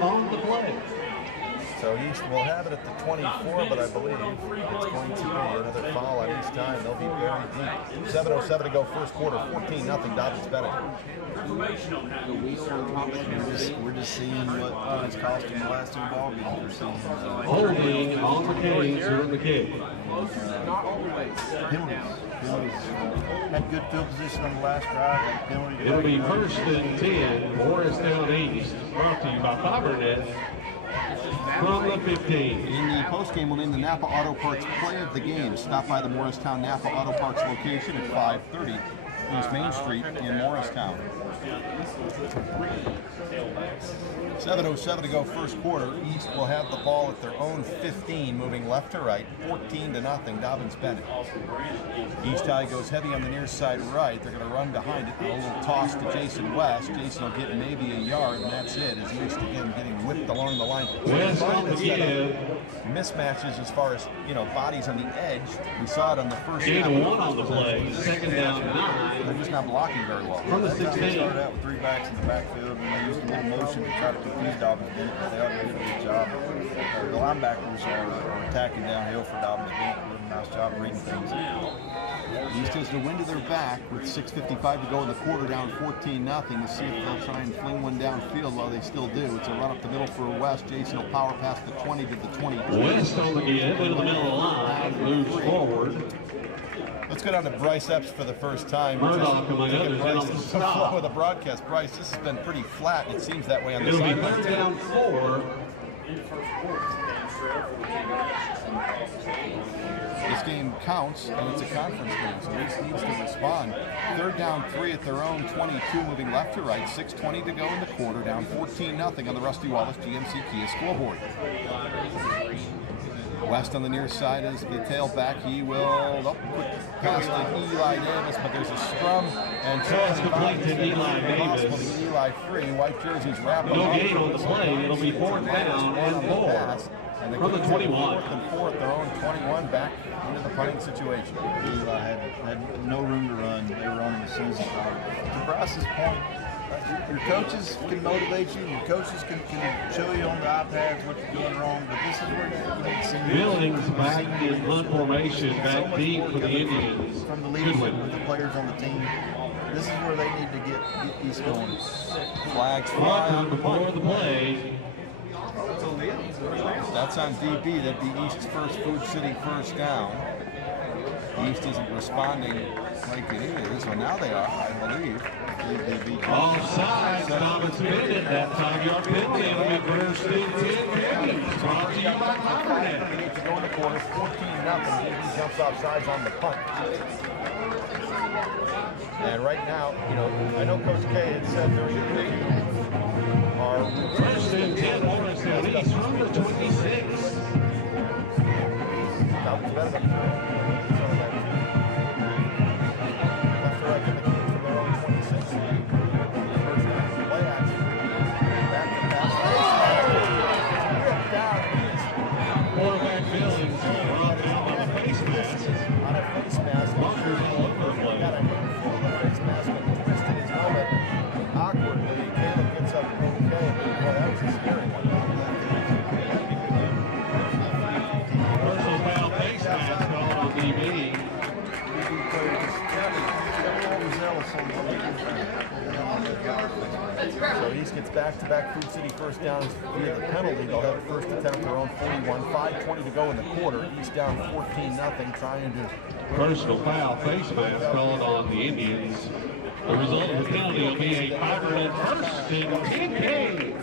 On the play. So East will have it at the 24, but I believe it's going to be another foul on East time. They'll be very deep. 7:07 to go, first quarter. 14-0 Dobyns-Bennett. We're just seeing what it's cost them the last 2 ball games. We're seeing Holding on the Canes during the kick. penalties. Had good field position on the last drive. Had penalty. It'll be 1st and 10. Morristown East. Brought to you by Fabernet from the 15. In the postgame, we'll name the Napa Auto Parts play of the game. Stop by the Morristown Napa Auto Parts location at 5:30. East Main Street in Morristown. 7:07 to go first quarter. East will have the ball at their own 15, moving left to right, 14-0, Dobyns-Bennett. East High goes heavy on the near side right. They're going to run behind it. A little toss to Jason West. Jason will get maybe a yard, and that's it. As East again getting whipped along the line. West on the give. Mismatches as far as, bodies on the edge. We saw it on the first Gain half. of 1 on the play. Second down 9. They're just not blocking very well. From the They 16. started out with 3 backs in the backfield, and they used a little motion to try to confuse Dobyns-Bennett, but they already did a good job. The linebackers are attacking downhill for Dobyns-Bennett. Doing a nice job reading things. East has the wind to their back with 6:55 to go in the quarter, down 14-0. To see if they'll try and fling one downfield. Well, they still do. It's a run up the middle for West. Jason will power past the 20 to the 22. West on the give, into the middle of the line, moves forward. Let's go down to Bryce Epps for the first time. Murdoch, among Look at others, Bryce on the and stop. flow of the broadcast. Bryce, this has been pretty flat. It seems that way on the It'll be sideline. third down 4. This game counts, and it's a conference game, so East needs to respond. Third down 3 at their own 22, moving left to right. 6:20 to go in the quarter, down 14-0 on the Rusty Wallace GMC Kia scoreboard. West on the near side is the tailback. He will quick pass to Eli Davis, but there's a scrum and Pass complete to Eli Davis. Possible to get Eli free. White jerseys wrapped No up. gain on the play. It'll be fourth down and 4 And from the 21. Fourth and 4 at their own 21, back into the punting situation. Eli had no room to run. They were on the season. To Bryce's point, your coaches can motivate you. Your coaches can show you on the iPads what you're doing wrong. But this is where you need to see Billings back in punt formation, back deep for the Indians. from the leadership with the players on the team. This is where they need to get East going. Flags Punt fly. on before the play. That's on DB. That'd be East's first Food City first down. East isn't responding like it is. Well, now they are, I believe. Offside, Dobyns-Bennett. That 5-yard penalty. It'll be first and 10. Brought to you by Pregame. They need to go in the quarter, 14-0. DB jumps off sides on the punt. And right now, I know Coach K had said during the preview, First and 10, Morristown East from the 26. Left to right to the team from their own 26. First down, play action. Back to pass. Ripped down East. Quarterback Billings brought down on a face mask. On a face mask. Bunkers all over the place. Got a handful of the face mask and twisted his helmet awkwardly. Caleb gets up okay. Boy, that was a scary one. Personal foul face mask called on DB. So East gets back-to-back Food City first downs via the penalty. They'll have a first attempt at their own 41. 5:20 to go in the quarter. East down 14-0, trying to... Personal foul face mask called on the Indians. The result of the penalty will be a 5-first and 10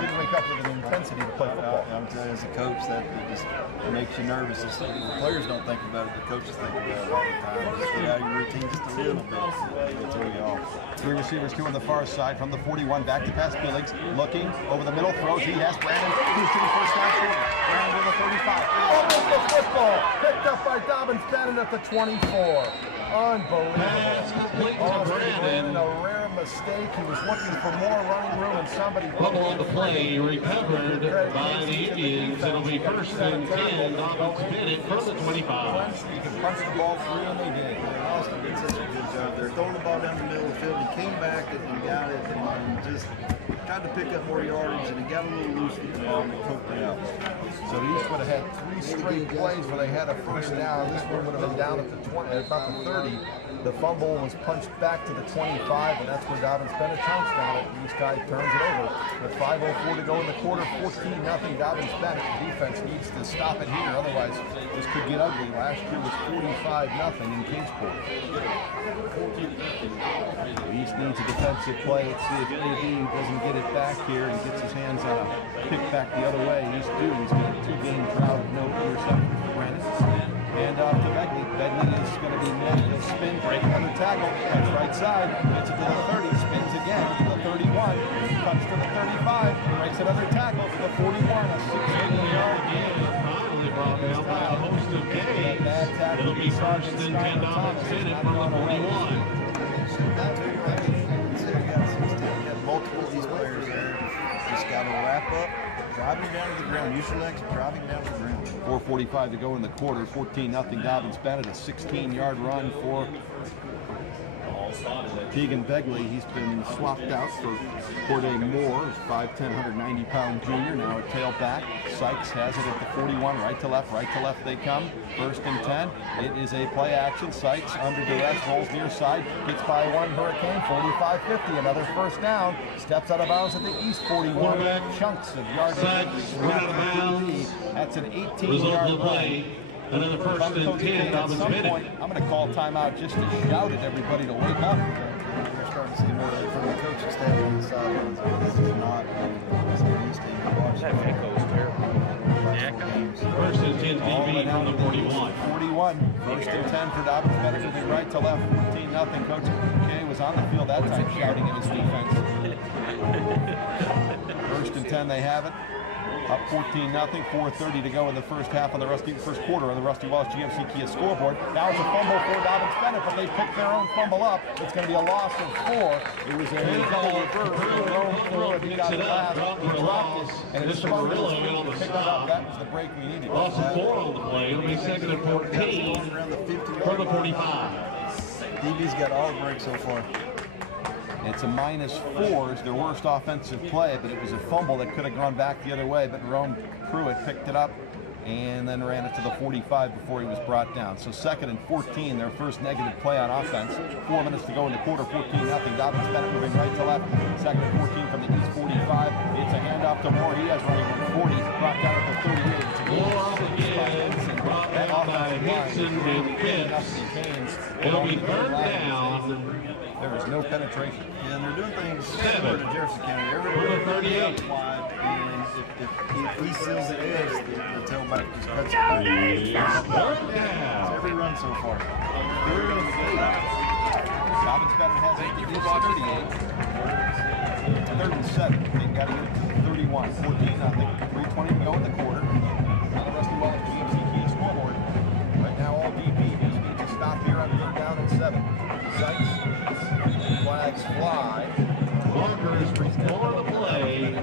Didn't wake up with an intensity to play football. I'm telling you, as a coach, that just makes you nervous. The players don't think about it, the coaches think about it all the time. Just get out of your routine just a little bit. It'll throw you off. 3 receivers, 2 on the far side from the 41. Back to pass Billings. Looking over the middle. Throws. He has Brandon. Who's to the first down shooting. Brandon with the 35. Almost the football. Picked up by Dobyns-Bennett at the 24. Unbelievable. Pass complete to Brandon. A rare mistake. He was looking for more running room and somebody... Bubble on the play, recovered by the Indians. It'll be first and 10. Dobyns-Bennett from the 25. You can punch the ball free, and they did. Austin did such a good job there. Throwing the ball down the middle of the field. He came back and got it and just tried to pick up more yardage, and he got a little loose with the ball and poked it out. So the East would have had 3 straight plays where they had a first down. This one would have been down at the 20, about the 30. The fumble was punched back to the 25, and that's where Dobyns-Bennett pounced on it. The East guy turns it over. With 5:04 to go in the quarter, 14-0 Dobyns-Bennett. The defense needs to stop it here, otherwise this could get ugly. Last year was 45-0 in Kingsport. The East needs a defensive play. Let's see if AB doesn't get it back here and gets his hands on a pick back the other way. East do. He's got a 2-game drought of no interceptions. Brandon. Hand off to Begley. Begley is going to be met. He'll spin, break another tackle, cuts right side, gets it to the 30, spins again to the 31, cuts to the 35, breaks another tackle to the 41, a 16-yard gain. Finally brought down by a host of games. It'll be first and 10 Dobyns-Bennett from the 41. You have multiple of these players there. Just got to wrap up, driving down to the ground. Use your legs, driving down to the ground. 4:45 to go in the quarter. 14-0 Dobyns-Bennett. A 16-yard run for Keegan Begley. He's been swapped out for Corday Moore, 5'10", 190-pound junior, now at tailback. Sykes has it at the 41, right to left they come. First and 10. It is a play action. Sykes under duress, rolls near side, gets by one Hurricane, 45-50, another first down. Steps out of bounds at the east 41. Chunks of yards. That's an 18-yard play. Another first and 10 Dobyns-Bennett. I'm going to call timeout just to shout at everybody to wake up. We're starting to see more from the coaching staff on the sidelines. This is not an East team. Watch that echoes terrible. First and 10 DB from the 41. 41. First and 10 for Dobyns-Bennett, moving right to left. 14-0. Coach Kay was on the field that time shouting at his defense. First and 10, they have it. Up 14-0, 4:30 to go in the first half on the first quarter on the Rusty Wallace GMC Kia scoreboard. Now it's a fumble for Dobyns-Bennett, but they picked their own fumble up. It's going to be a loss of 4. It was a double reverse. He got it last. He dropped it, and it's fumbled. Picked it up. That was the break we needed. Loss of 4 on the play. It'll be second and 14 from the 45. DB's got all the breaks so far. It's a -4. It's their worst offensive play, but it was a fumble that could have gone back the other way, but Ron Pruitt picked it up and then ran it to the 45 before he was brought down. So second and 14, their first negative play on offense. 4 minutes to go in the quarter, 14-0. Dobyns-Bennett moving right to left. Second and 14 from the east 45. It's a handoff to Moore. He has running to the 40, brought down at the 38. Moore again, brought down by Hinson and Phipps. It'll be third down. There is no penetration. Yeah, and they're doing things similar to Jefferson County. Everybody 38. Wide, and if he seals the edge, the tailback just cuts it. Third down. Every run so far. Third and 8. Dobyns-Bennett has it to the 38. Third and 7. They've got it to 31. 14-0. 3:20 to go in the quarter. On the Rusty Wallace GMC Kia scoreboard. Right now, all DBs need to stop here on third down and 7. Sykes. Flags fly. Walker's for the play.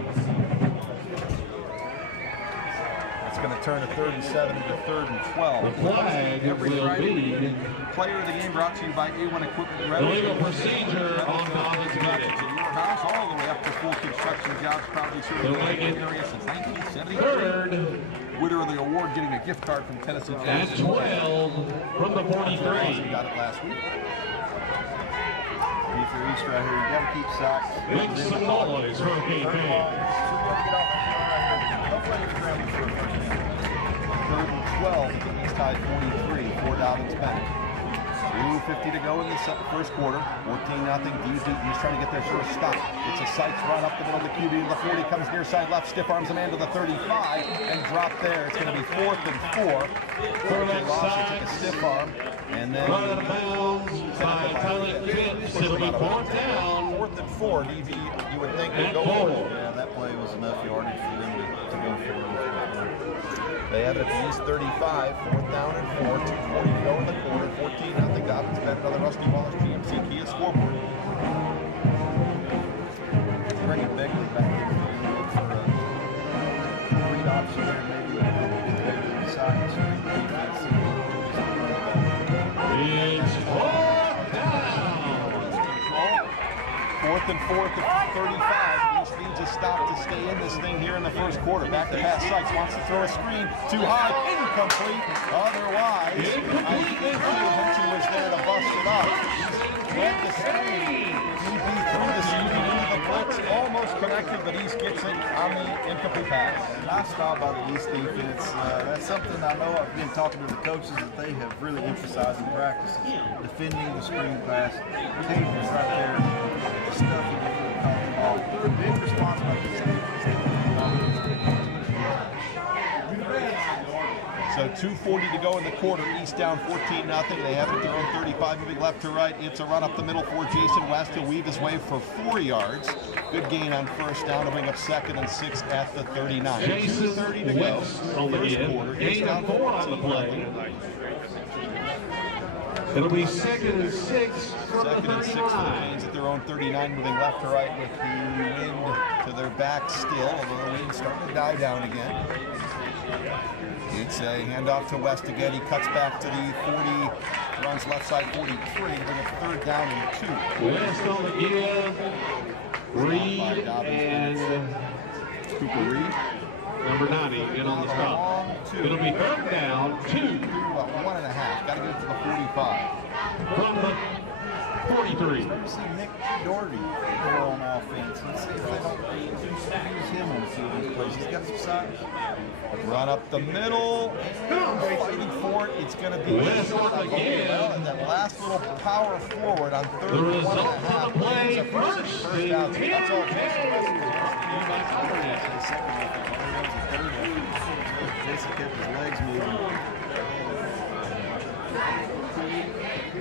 It's going to turn a 3rd and 7 into 3rd and 12. The flag will be Player of the game brought to you by A1 Equipment. illegal procedure on Dobyns-Bennett. To your house, all the way up to full construction jobs, proudly serving the area since 1973. Third Winner of the award getting a gift card from Tennessee. and 12 from the 43. Got it last week. If you're East right here, you got to keep socks. Make some noise, Hurricane fans. 3rd and 12, East High 43 for Dobyns-Bennett. 2:50 to go in the first quarter. 14-0. He's trying to get their first stop. It's a Sykes run up the middle of the QB to the 40. Comes near side left. Stiff arms a man to the 35 and drop there. It's going to be 4th and 4. Quarterback Took a stiff arm. And then run out of bounds by Tyler Phipps. It'll be 4th down. 4th and 4. DB, you would think would And go four. forward. Yeah, that play was enough yardage for them to go forward. They have it at the East 35, 4th down and 4, 2:40 to go in the quarter, 14-0. Dobyns-Bennett on the Rusty Wallace GMC Kia scoreboard. Bringing Begley back in for a read option there, maybe get Begley inside. It's 4th down. 4th and 4 at the 35. East needs a stop to stay in this thing here in the first quarter. Back to pass. Sykes wants to throw a screen. Too high. Incomplete. Otherwise, I think the intention was there to bust it up. Went the screen. DB threw the screen into the blitz. Almost connected, but East gets it on the incomplete pass. Nice stop by the East defense. That's something I know I've been talking to the coaches that they have really emphasized in practice. Defending the screen pass. Team is right there. Stuffing it for the college ball. Big response by the East defense. So 2:40 to go in the quarter. East down 14-0. They have it at their own 35, moving left to right. It's a run up the middle for Jason West. He'll weave his way for 4 yards. Good gain on first down to bring up 2nd and 6 at the 39. 2:30 to go. First quarter. East down 4 on the play. It'll be 2nd and 6 from the 2nd and 6 for the 39. Canes at their own 39, moving left to right with the wind to their back still, although the wind's starting to die down again. It's a handoff to West again. He cuts back to the 40, runs left side 43 to bring it 3rd down and 2. West on the give. Reed and Cooper Reed. number 90 in on the stop. It'll be 3rd down, 2 About 1.5. Got to get it to the 45. from the 43. Never see Nick Doherty go on offense. Let's see if they don't use him on a few of these plays. He's got some size. Run up the middle. Fighting for it. It's going to be West again. and that last little power forward on 3rd The and result 1.5. of the play, First first down. and That's all 10. Jason West Jason kept his legs moving.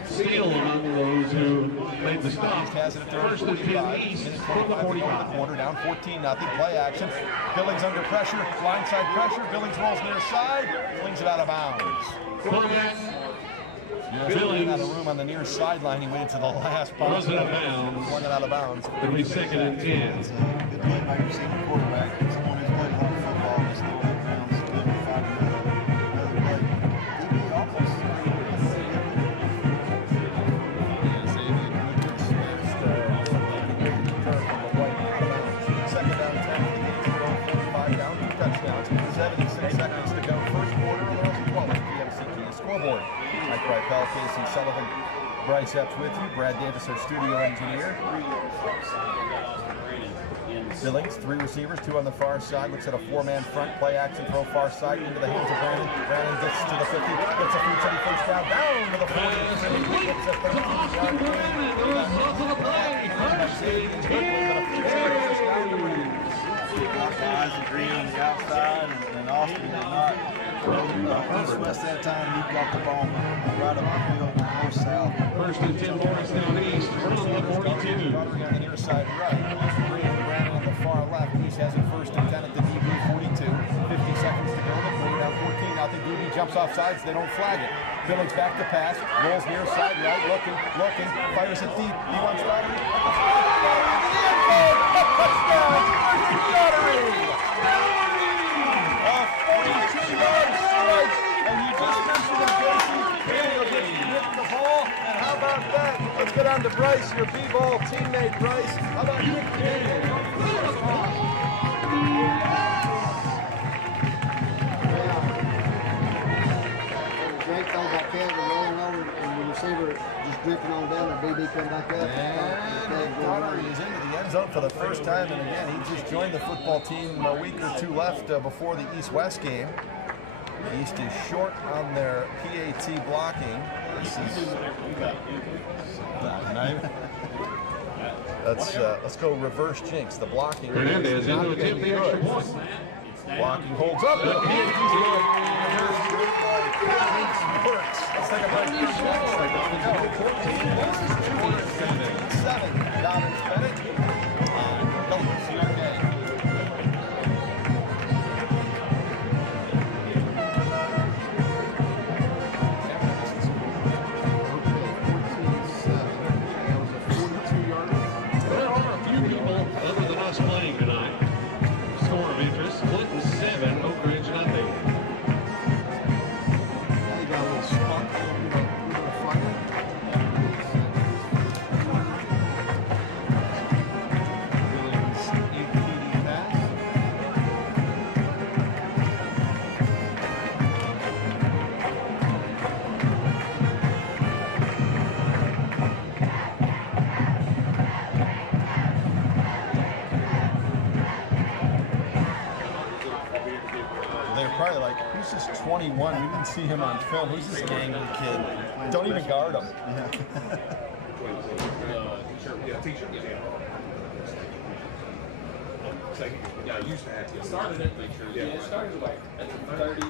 Steele among those who made the stop. has it at their own 1st and 10 45. East Minute from the 25 to go in the 45. quarter, down 14-0. Play action. Billings under pressure. Blindside pressure. Billings rolls near side. Flings it out of bounds. Quarterback Billings out of room on the near sideline. He waited to the last was bounce. it out of bounds. Flung it out of bounds. It'll be 2nd and 10. It's a good play by your receiving quarterback. Someone who's played a lot of football and just throw it out of bounds. Good to find another play. DB almost. Second down 10 for the Canes. 45 down, 2 touchdowns, 76 seconds to go. First quarter, and there's 12 at the PMCT scoreboard. Mike Ripel, Casey Sullivan, Bryce Epps with you. Brad Davis, our studio engineer. Billings, 3 receivers, 2 on the far side. Looks at a 4-man front. Play action throw far side into the hands of Brandon. Brandon gets to the 50. Gets a free city first down. Down to the 40. Gets a 13-yard Isaac Green on the outside, and Austin did not. East West that time, he got the ball right up the field, north south. 1st and 10 Morristown East from the 42. Roderick on the near side right. Green and Brandon on the far left. East has it 1st and 10 at the DB 42. 50 seconds to go. The play down 14. Now the DB jumps off sides. They don't flag it. Billings back to pass. Rolls near side right. Looking. Fires it deep. He wants Roderick. Touchdown! Roderick! A 42-yard strike. And you just mentioned it, Casey. Daniel gets to hit the ball. And how about that? Let's get on to Bryce, your B-ball teammate, Bryce. How about Nick Daniel? Drake throws that catch and rolling over, and the receiver just drifting on down, and BB come back up. And Connor is into the end zone for the first time, and again, he just joined the football team a week or 2 left before the East-West game. East is short on their PAT blocking. Let's go reverse jinx. The blocking Hernandez is not into going to be the extra good. point. Blocking holds up. The PAT's good. Works. Let's take a break. 14-7. Dobyns-Bennett. WCRK. There are a few people other than us playing tonight. Score of interest, Clinton 7, Oak Ridge nothing. They got a little spot, a little fire. Billings, 8 TD pass. They're probably like, who's this 21? We didn't see him on film. Who's this gangly kid? Don't even guard him. Started at it started like at the 32.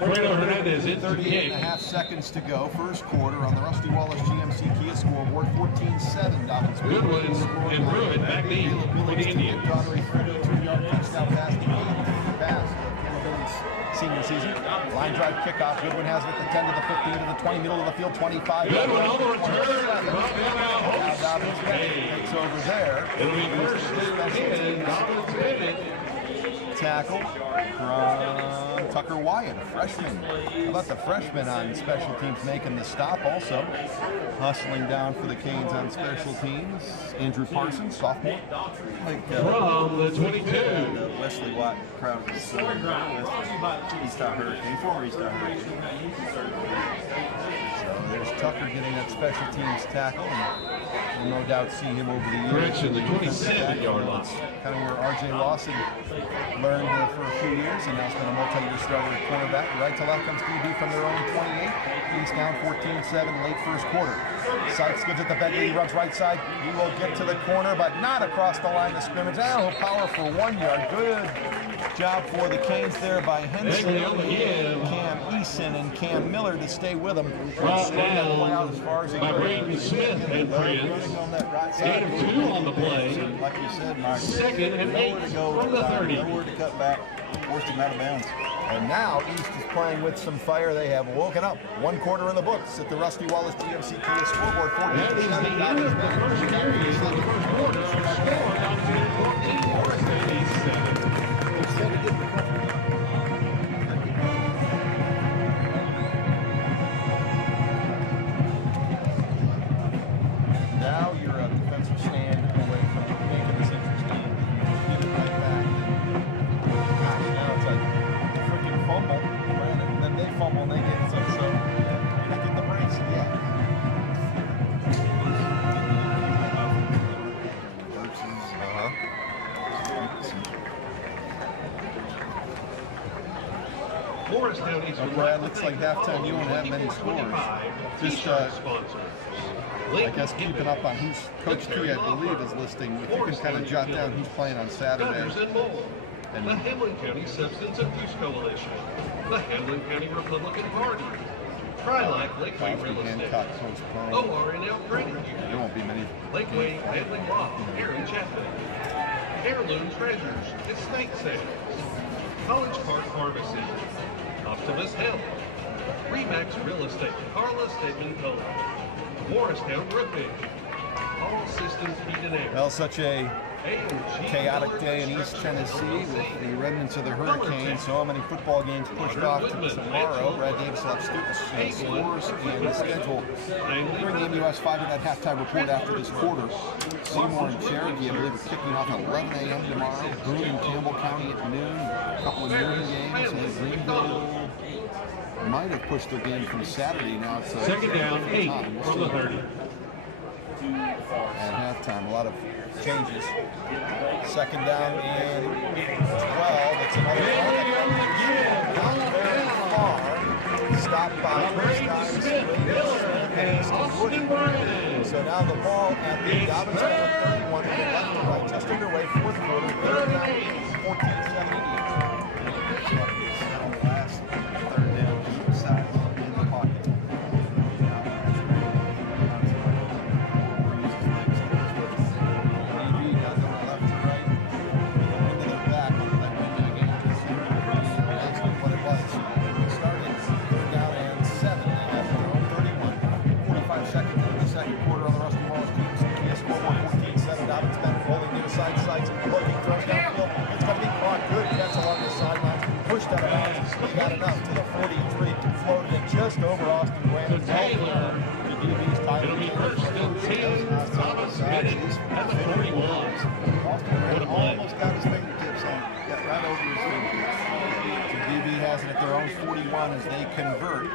Fredo Hernandez in 38 and a half seconds to go. First quarter on the Rusty Wallace GMC Kia scoreboard. 14-7. Dobyns. Goodwin and Bruin back deep for the Indians. Daughtery 32-yard touchdown pass. The 8th pass of Billy's senior season. Line drive kickoff. Goodwin has it at the 10 to the 15 to the 20, middle of the field, 25. Goodwin on the return. Now Dobyns-Bennett takes over there. It'll be first and 10. Dobyns-Bennett. Tackle from Tucker Wyatt, a freshman. How about the freshman on special teams making the stop also? Hustling down for the Canes on special teams. Andrew Parsons, sophomore. From the 22. Wesley White crowd was Eastside Hurricane, former Eastside Hurricane. So there's Tucker getting that special teams tackle, and we'll no doubt see him over the years. Correction, the 27-yard line. Kind of where R.J. Lawson learned for a few years, and now has been a multi-year starter at cornerback. Right to left comes DB from their own 28. He's down 14-7 late first quarter. Sykes gives it to Begley. He runs right side. He will get to the corner, but not across the line of scrimmage. Oh, power for 1 yard. Good job for the Canes there by Henson, Cam Eason, and Cam Miller to stay with him. Brought Out as far as down by Braden Smith and friends. Gain of 2 on the play. Like you said, Mike. Second and 8 from the 30. Nowhere to cut back. Forced him out of bounds. And now East is playing with some fire. They have woken up. 1 quarter in the books at the Rusty Wallace GMC Kia scoreboard. That is the end of the first period of the first quarter. Score Dobyns-Bennett 14, Morristown 7. Now you're a defensive stand away from making this interesting. Give it right back. Now it's like a freaking fumble, and then they fumble and they get it. So you're not getting the breaks yet. Morristown is Brad, looks like halftime you won't have many scores. Just I guess keeping up on who's Coach T, I believe, is listing. If you can kind of jot down who's playing on Saturday. And the Hamlin County Substance Abuse Coalition, the Hamlin County Republican Party, Trilak Lakeway Real Estate, ORNL Credit There Union, won't be many. Lakeway Family Law, Aaron Chapman, Heirloom Treasures, Estate Sales, College Park Pharmacy, Optimus Health, Remax Real Estate, Carla Stegman Cola, Morristown Roofing, All Systems Heat and Air. Well, such a chaotic day in East Tennessee with the remnants of the hurricane. So many football games pushed off to tomorrow. Brad Davis will have students scores and the schedule. Pregame US 5 at halftime report after this quarter. Seymour and Cherokee, I believe, are kicking off at 11 a.m. tomorrow. Boone and Campbell County at noon. A couple of noon games. And Greenville might have pushed their game from Saturday. Now it's second down, 8 from the 30. At halftime, a lot of changes. Second down and 12. It's another not very far. Stopped by So now the ball at the Dobyns-Bennett 31 to the left to right, just underway, fourth quarter. Third down, 14-7. Last third down, keep side in the pocket. Got enough to the 43, floated it just over Austin Graham. Taylor. It'll be first and 10. Dobyns-Bennett at the 41. Austin Graham almost got his fingertips on it. Got right over his fingertips. So DB has it at their own 41 as they convert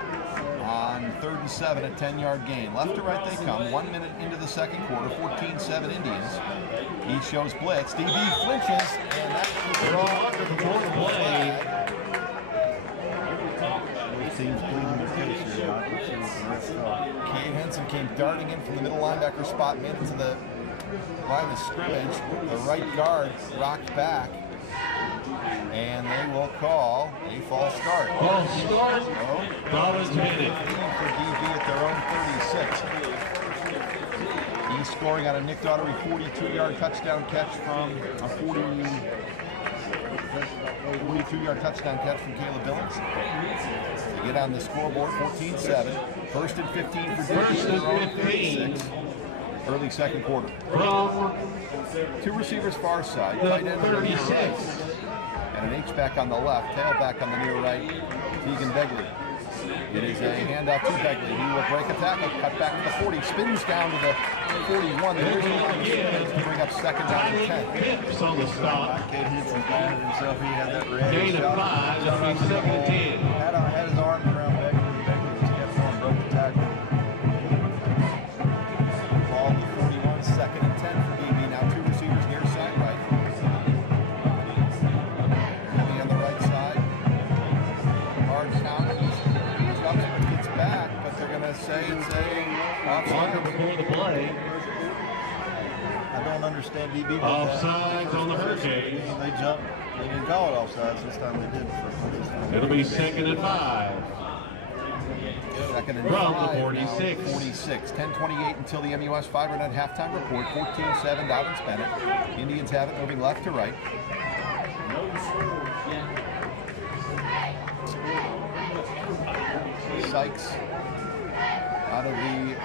on 3rd and 7, a 10-yard gain. Left to right they come. 1 minute into the second quarter, 14-7 Indians. He shows blitz. DB flinches, and that is draw under the play. Teams pleading their case here, Cade Henson came darting in from the middle linebacker spot, made it to the line of scrimmage. The right guard rocked back, and they will call a false start. False start. Dobyns-Bennett. For DB at their own 36. He's scoring on a Nick Daughtery 42-yard touchdown catch from a 42-yard touchdown catch from Caleb Billings. They get on the scoreboard, 14-7. First and 15 for First and 15. Early second quarter. From Two receivers far side, the tight end on the near 36. right, and an H-back on the left, tailback on the near right, Keegan Begley. It is a handoff to Begley. He will break a tackle, cut back to the 40, spins down to the 41. The original line of scrimmage to bring up second down and 10. Phipps on the stop. Kid Henson patted himself. He had that red. Gain of 5. That'll be second and 10. Had his arms around Begley. Begley just kept on, broke the tackle. Ball to 41, second and 10 for DB. Now two receivers near side right. Only on the right side. Hard count. Dobyns gets back, but they're going to say it's a Walker offside. before the play. I don't understand DB. did that. Offsides on the Hurricanes. They jumped. They didn't call it offsides this time. They did. It'll be second and 5. Second and From the 5, 46. now 46. 10:28 until the MUS 5-net halftime report. 14-7 Dobyns-Bennett. Indians have it moving left to right. Sykes out of the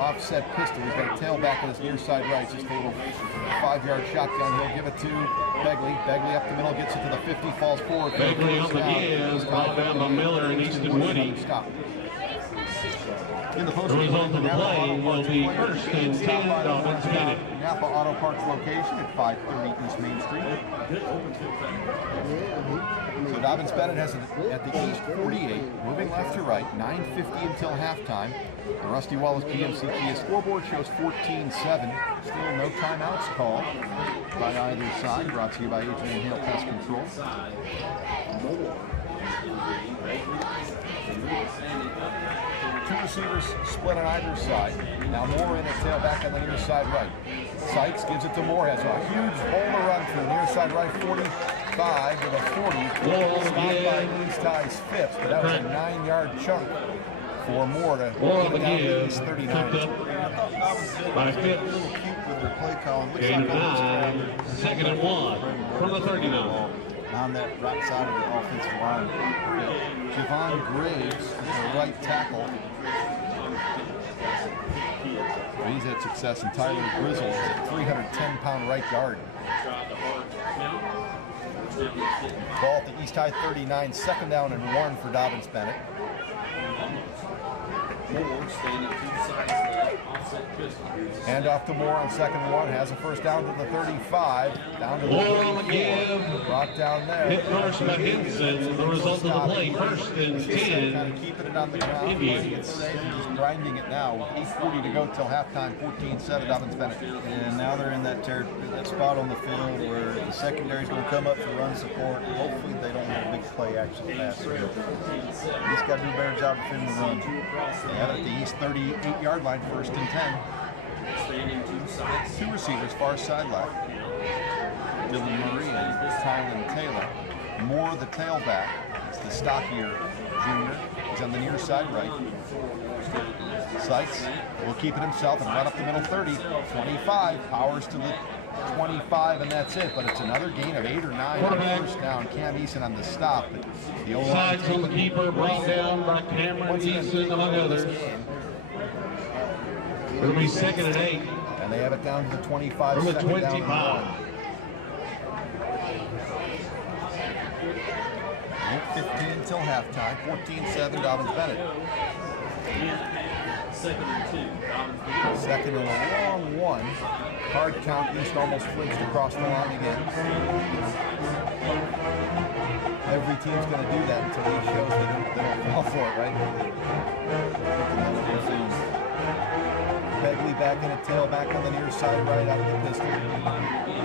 offset pistol. He's got a tailback on his near side right. Just a little 5-yard shotgun. He'll give it to Begley. Begley up the middle, gets it to the 50, falls forward. Begley on the give, ball down by Miller and Easton Woody. Stop. In the The result of the play will be first and 10 Dobyns-Bennett. Napa Auto Parts location at 530 East Main Street. So Dobyns-Bennett has it at the East 48, moving left to right, 9:50 until halftime. The Rusty Wallace GMC Kia scoreboard shows 14-7. Still no timeouts called by either side. Brought to you by Adrian Hale Pest Control. Two receivers split on either side. Now Moore in at tailback on the near side right. Sykes gives it to Moore. Has a huge hole to run through. Near side right, 45 with a 40. Stopped by East High's Phipps, but that was a 9-yard chunk for Moore to get down to East 39. By Phipps. Cute with their play calling. Looks Gain like of almost 9. Second and 1 from the 39. on that right side of the offensive line. Javon Graves, the right tackle. He's had success, and Tyler Grizzle is a 310-pound right guard. Ball at the East High 39, second down and 1 for Dobyns-Bennett. Moore standing 2 sides left, offset pistol. Hand off to Moore on second one, has a first down to the 35, down to the Moore on the 34. give. Brought down there. Hit first by Henson. The result of the play, first and 10. Kind of keeping it on the ground. Indians. It's safe and just grinding it now. With 8:40 to go till halftime, 14-7 Dobyns-Bennett. And now they're in that spot on the field where the secondary's going to come up for run support. Hopefully they don't have a big play action pass. He's got to do a better job defending the run. They have it at the East 38-yard line, first and 10. Standing 2 sides. Two receivers, far side left. Dylan Murray and Tylen Taylor. Moore, the tailback. It's the stockier junior. He's on the near side right. Sykes will keep it himself and run up the middle 30. 25, powers to the 25, and that's it. But it's another gain of 8 or 9 on the first down. Cam Eason on the stop. But the O-line Sykes on the keeper, brought down by Cameron Eason, among others. It'll be second and 8. And they have it down to the 25. From the second down and 25. 8:15 till halftime. 14-7 Dobyns-Bennett. Second and 2. Dobyns-Bennett. Second and a long one. Hard count. East almost flinched across the line again. Every team's going to do that until he shows that they don't fall for it, right? Begley back in a tailback on the near side right out of the pistol.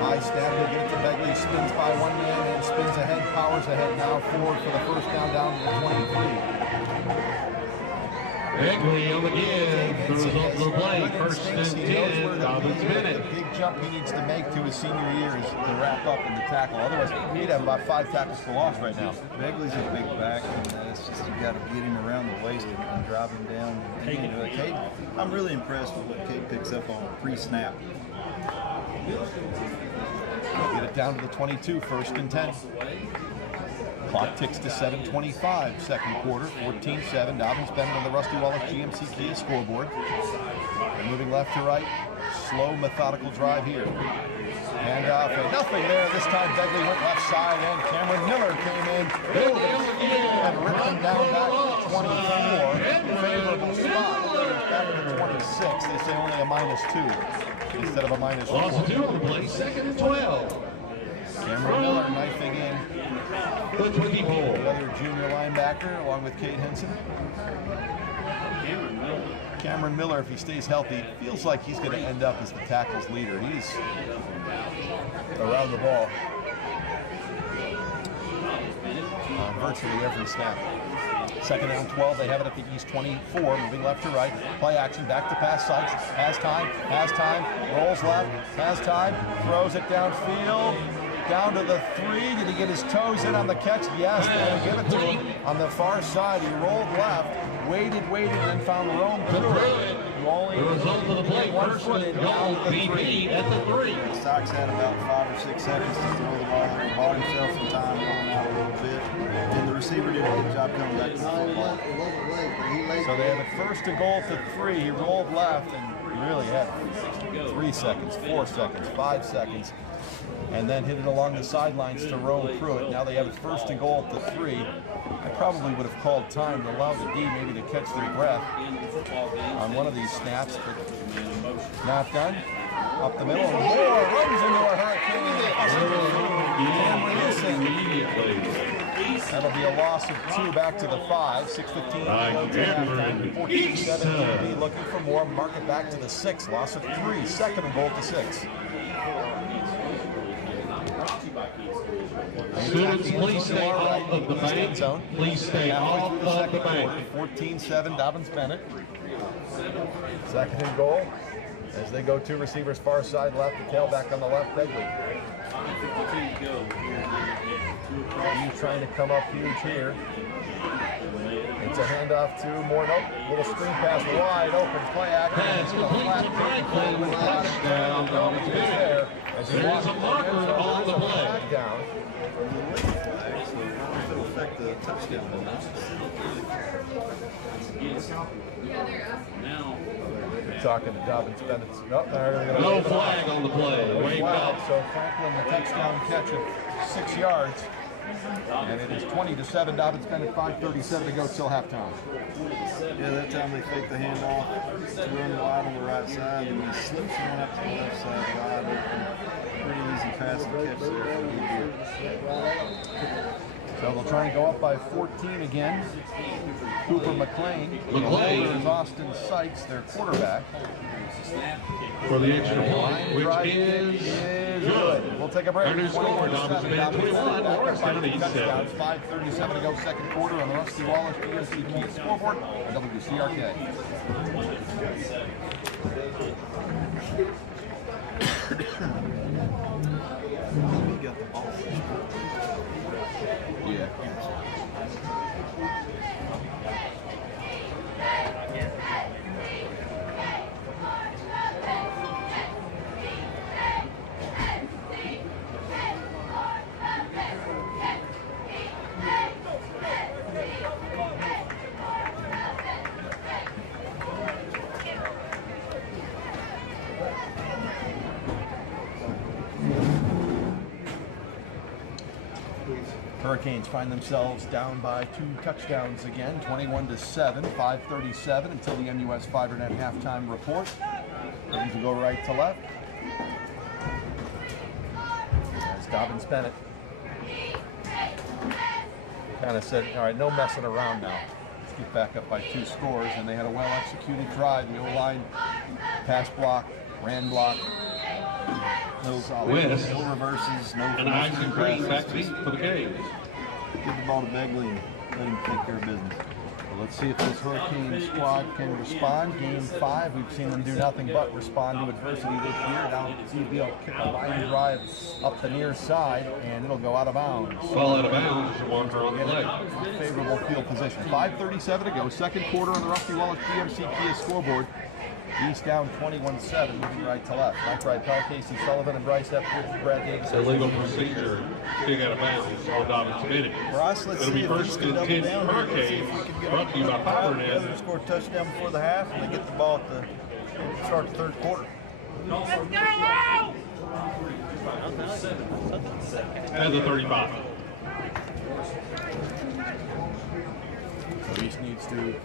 High snap to get it to Begley. Spins by one man and spins ahead. Powers ahead now forward for the first down to the 23. Begley on the give. The result of the play, first and 10, Dobyns-Bennett. The big jump he needs to make to his senior year is to wrap up in the tackle. Otherwise, he'd have about 5 tackles for loss right now. Begley's a big back, and it's just you got to get him around the waist and drive him down. Cade, I'm really impressed with what Cade picks up on pre-snap. Get it down to the 22, first and 10. Clock ticks to 7:25, second quarter, 14-7. Dobyns-Bennett on the Rusty Wallace GMC Kia scoreboard. They're moving left to right. Slow, methodical drive here. Handoff, and nothing there. This time Begley went left side, and Cameron Miller came in and ripped him down back to the 24. Favorable spot. Back to the 26. They say only a -2 instead of a -4. Loss of 2 on the play, second and 12. Cameron Miller knifing in. The 24. The other junior linebacker, along with Cade Henson. Cameron Miller, if he stays healthy, feels like he's going to end up as the tackles leader. He's around the ball virtually every snap. Second and 12, they have it at the East 24, moving left to right. Play action, back to pass sites. Has time, rolls left, has time, throws it downfield. Down to the 3. Did he get his toes in on the catch? Yes, they give it to him on the far side. He rolled left, waited, and then found Rome Pruitt. The result of the play, first and goal, BP at the 3. Sox had about 5 or 6 seconds to throw the ball. He bought himself some time, rolling out a little bit, and the receiver did a good job coming back to the ball. So they have a first and goal at the 3. He rolled left and really had 3 seconds, 4 seconds, 5 seconds. And then hit it along the sidelines to Rome Pruitt. Now they have it first and goal at the 3. I probably would have called time to allow the D maybe to catch their breath on one of these snaps, but not done. Up the middle, and Moore runs into a hurricane. That'll be a loss of 2 back to the 5. 6:15 to go to halftime. 14-7 D looking for more. Mark it back to the 6. Loss of 3. Second and goal to 6. Students, please stay off of the bank. Please stay off of the bank. 14-7, Dobyns-Bennett. Second and goal. As they go 2 receivers far side left, the tailback on the left, Begley. He's trying to come up huge here. It's a handoff to Morristown. Little screen pass wide open, play action. Pass complete to Franklin. Touchdown, Dobyns-Bennett. There's a marker on the play. Down. It'll affect the touchdown. Talking to Dobyns-Bennett. No flag on the play. Waved up. So Franklin, the touchdown catch of 6 yards. And it is 20-7. Dobyns-Bennett, 5:37 to go till halftime. Yeah, that time they fake the handoff to run wide on the right side, and he slips one up to the left side wide open. Pretty easy pass and catch there. So they'll try and go up by 14 again. Cooper McLean. Is Austin Sykes, their quarterback. For the extra point, which is good. We'll take a break. Our new score, Dobyns-Bennett 21, Morristown 7. 5:37 to go, second quarter on the Rusty Wallace GMC Kia scoreboard on WCRK. He got the ball. Yeah. Hurricanes find themselves down by 2 touchdowns again, 21-7, 5:37 until the MUS FiberNet halftime report. Things will go right to left. As Dobyns-Bennett kind of said, all right, no messing around now. Let's get back up by 2 scores, and they had a well-executed drive. The O-line pass block, ran block. No West. no reverses, no And Isaac Green back seat for the Caves. Give the ball to Begley and let him take care of business. Let's see if this Hurricane squad can respond. Game 5, we've seen them do nothing but respond to adversity this year. Now CB will kick a line drive up the near side, and it'll go out of bounds. Ball out of bounds, one on the leg. Favorable field position. 5:37 to go. Second quarter on the Rusty Wallace GMC Kia scoreboard. East down 21-7, moving right to left. Mike Rydell, Casey Sullivan, and Bryce Epworth, Brad Davis. Illegal procedure, kick out of bounds on Dobyns-Bennett. Bryce, let's It'll see be if this first can and double 10 down here. Let's see Hurricane, if we can get brought to you by Powernet. Together, score a touchdown before the half, and they get the ball at the start the third quarter. At the 35. So East needs to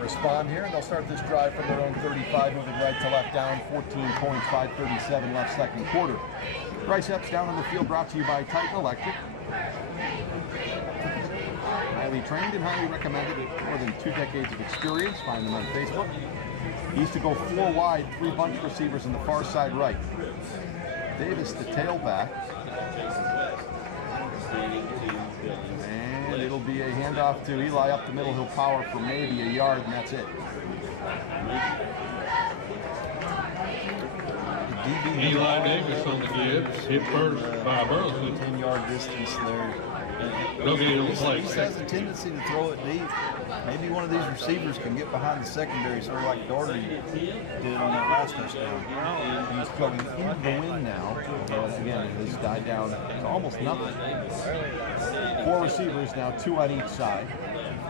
respond here, and they'll start this drive from their own 35, moving right to left, down 14 points, 5:37 left second quarter. Bryce Epps down on the field, brought to you by Titan Electric. Highly trained and highly recommended with more than 2 decades of experience. Find them on Facebook. East to go 4 wide, 3 bunch receivers in the far side right. Davis, the tailback. And it'll be a handoff to Eli up the middle. He'll power for maybe a yard, and that's it. Eli Davis on the give. Hit first by Burleson. 10-yard distance there. No gain on the play. He has a tendency to throw it deep. Maybe one of these receivers can get behind the secondary, sort of like Doherty did on that last touchdown. He's going into the wind now. And again, it has died down to almost nothing. 4 receivers now, 2 on each side.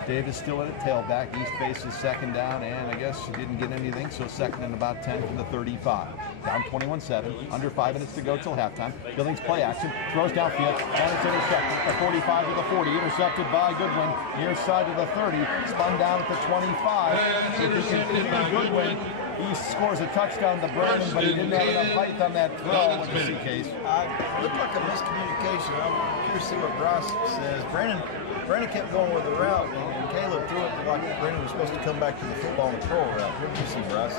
Davis still at a tailback. East faces second down, and I guess he didn't get anything, so second and about 10 from the 35. Down 21-7, under 5 minutes to go till halftime. Billings play action, throws downfield, and it's intercepted at the 45 to the 40. Intercepted by Goodwin, near side to the 30, spun down at the 25. If he can clear Goodwin, East scores a touchdown to Brandon, but he didn't have enough height on that throw. What do you see, Case? Looked like a miscommunication. I'm curious to see what Bryce says. Brandon kept going with the route, and Caleb threw it like Brandon was supposed to come back to the football and throw route. What did you see, Bryce?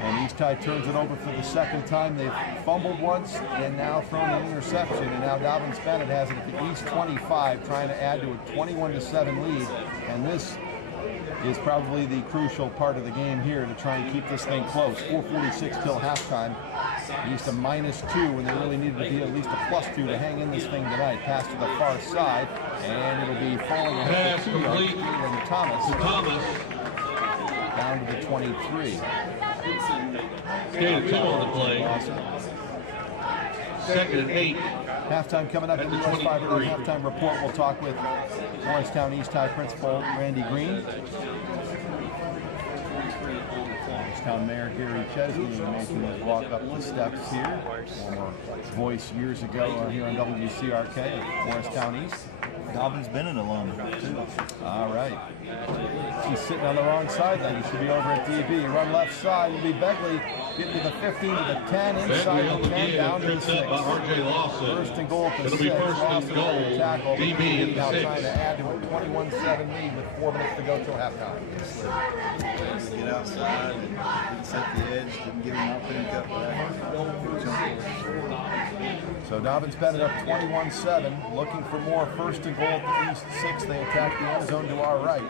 And East High turns it over for the second time. They've fumbled once and now thrown an interception. And now Dobyns-Bennett has it at the East 25, trying to add to a 21-7 lead. And this is probably the crucial part of the game here to try and keep this thing close. 4:46 till halftime. East a -2 when they really needed to be at least a +2 to hang in this thing tonight. Pass to the far side, and it'll be falling on Pass the 2-yard complete and Thomas down to the 23. Gain of 2 on the play. Second and 8. Halftime coming up in the US 5 halftime report. We'll talk with Morristown East High principal Randy Green. Morristown Mayor Gary Chesney making his walk up the steps here. Former voice years ago here on WCRK at Morristown East. Dobyns-Bennett alum, too. All right. He's sitting on the wrong sideline. He should be over at DB. Run left side will be Begley. Getting to the 15 to the 10. Inside the 10, down to the 6. First and goal at the 6. It'll be first and goal. Tackle. DB at the now 6. trying to add to a 21-7 lead with 4 minutes to go till halftime. Get outside and didn't set the edge, didn't give him an opportunity to cut back. So Dobyns-Bennett up 21-7, looking for more. First and goal at the East 6. They attack the end zone to our right.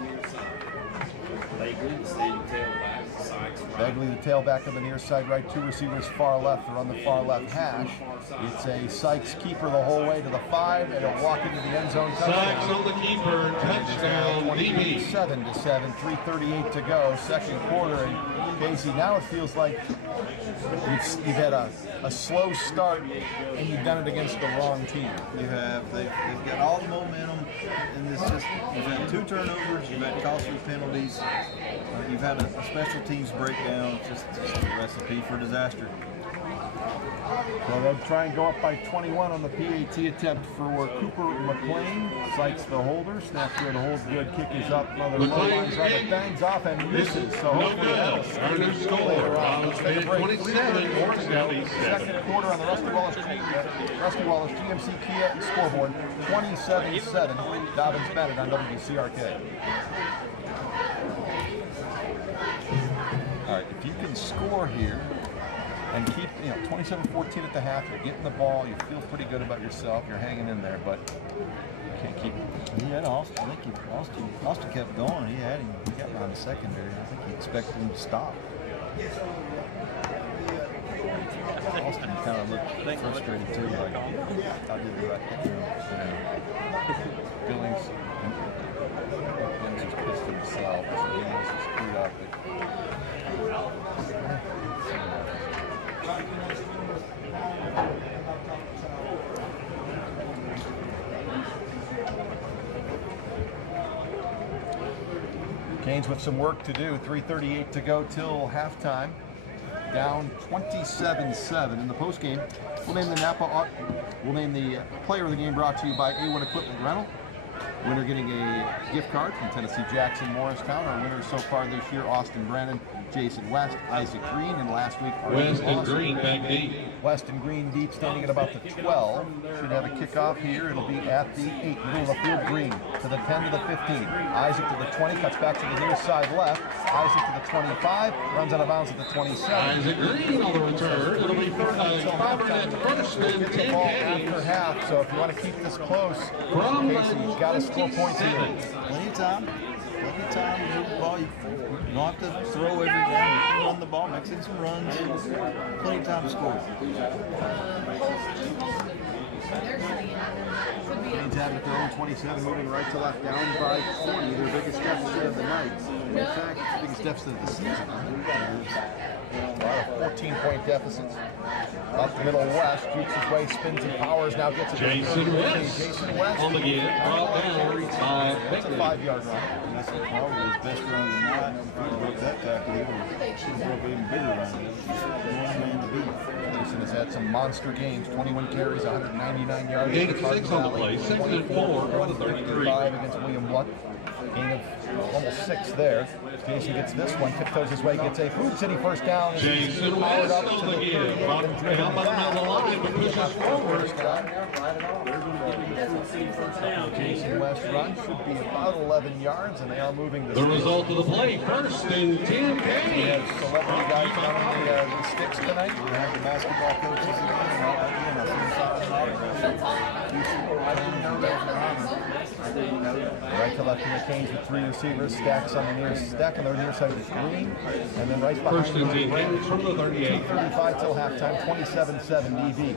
Begley, the tailback on the near side right, 2 receivers far left. They're on the far left hash. It's a Sykes keeper the whole way to the 5, and a walk into the end zone touchdown. Sykes on the keeper, touchdown, DB. 7-7, 3:38 to go, second quarter. And Casey, now it feels like you've had a slow start, and you've done it against the wrong team. You have. They've got all the momentum, and it's just, you've had 2 turnovers, you've had costly penalties, you've had a special teams breakdown. It's just a recipe for disaster. Well, they'll try and go up by 21 on the PAT attempt for Cooper McLean. Sykes the holder. Snap good, holds good. Kick is up. Another low line drive. It bangs off and misses. So No hopefully that'll good. stay Our new score. Take a break. 27, Morristown East 7. Second quarter on the Rusty Wallace GMC Kia scoreboard. 27-7. Dobyns-Bennett on WCRK. All right, if you can score here, and keep, 27-14 at the half. You're getting the ball. You feel pretty good about yourself. You're hanging in there, but you can't keep it. He had Austin. I think Austin kept going. He had him. He got behind the secondary. I think he expected him to stop. Austin kind of looked frustrated too. Like, I did the right thing. Billings just pissed himself. So he was screwed up. Canes with some work to do. 3:38 to go till halftime. Down 27-7 in the postgame. We'll name the player of the game brought to you by A1 Equipment Rental. Winner getting a gift card from Tennessee Jackson Morristown. Our winners so far this year: Austin Brennan, Jason West, Isaac Green, and last week West and Green back deep. West and Green deep, standing at about the 12. Should have a kickoff here. It'll be at the 8. Middle of the field, Green to the 10 to the 15. Isaac to the 20, cuts back to the near side left. Isaac to the 25, runs out of bounds at the 27. Isaac Green on the return. It'll be first and 10 Get the ball after half, so if you want to keep this close, Casey, you've got to score points here. Plenty of time. Plenty of time to move the ball. You don't have to throw every down. You can run the ball, mix in some runs. Plenty of time to score. Canes have it at their own 27, moving right to left, down by 40. Their biggest deficit of the night. In fact, it's the biggest deficit of the season. A lot of 14-point deficits. Up the middle, West jukes his way, spins and powers. Now gets it. Jason West on the get. Brought down by It's a 5-yard run. That's probably his best run of the night. If he broke that tackle, he would have broke even bigger run. One man to beat. Jason has had some monster games. 21 carries, 199 yards. Gain of 6 on the play. 2nd and 4 for the 33. Against William Blunt. Gain of almost 6 there. Jason gets this one, tiptoes his way, gets a Food City first down. Jason West on the give. Down by the middle of the line, but pushes forward. Jason West run should be about 11 yards, and they are moving The result of the play, 1st and 10 We Canes. have celebrity guys running the sticks tonight. We have the basketball coaches Right to left in the Canes with 3 receivers. Stack on the near side is Green, and then right behind 1st and 10 Canes from the 38. 35 till halftime, 27-7 DB.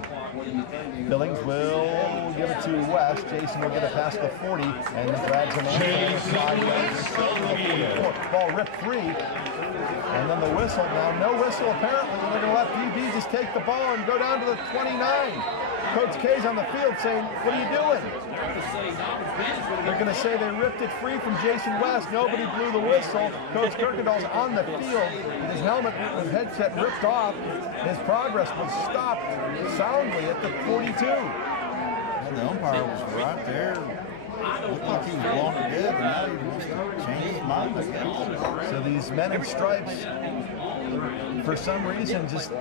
Billings will give it to West. Jason will get it past the 40 and drags him on. Ball ripped free. And then the whistle. Now no whistle apparently. They're going to let DB just take the ball and go down to the 29. Coach K's on the field saying, what are you doing? They're going to say they ripped it free from Jason West. Nobody blew the whistle. Coach Kirkendall's on the field with his helmet and headset ripped off. His progress was stopped soundly at the 42. And the umpire was right there. Looked like he was blowing it dead, but now he wants to change his mind, I guess. So these men in stripes, for some reason, just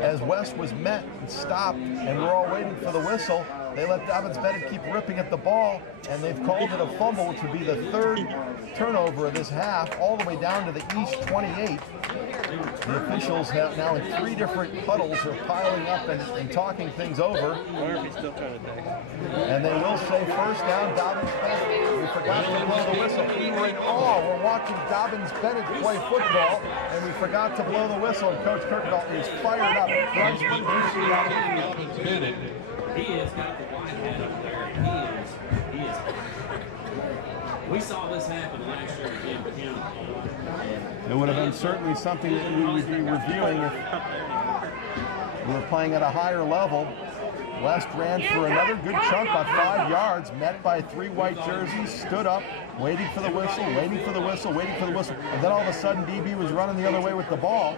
as West was met and stopped, and we're all waiting for the whistle, they let Dobyns-Bennett keep ripping at the ball, and they've called it a fumble, which would be the 3rd turnover of this half, all the way down to the East 28. The officials have now in 3 different huddles are piling up and talking things over. And they will say first down, Dobyns-Bennett. We forgot to blow the whistle. We were in awe. We're watching Dobyns-Bennett play football, and we forgot to blow the whistle. And Coach Kirkendall is fired up. Dobyns-Bennett. He has got the white hat up there. He is. We saw this happen last year again with him. It would have been certainly something that we would be reviewing if we were playing at a higher level. West ran for another good chunk by 5 yards, met by 3 white jerseys, stood up, waiting for the whistle, waiting for the whistle, waiting for the whistle. And then all of a sudden, DB was running the other way with the ball.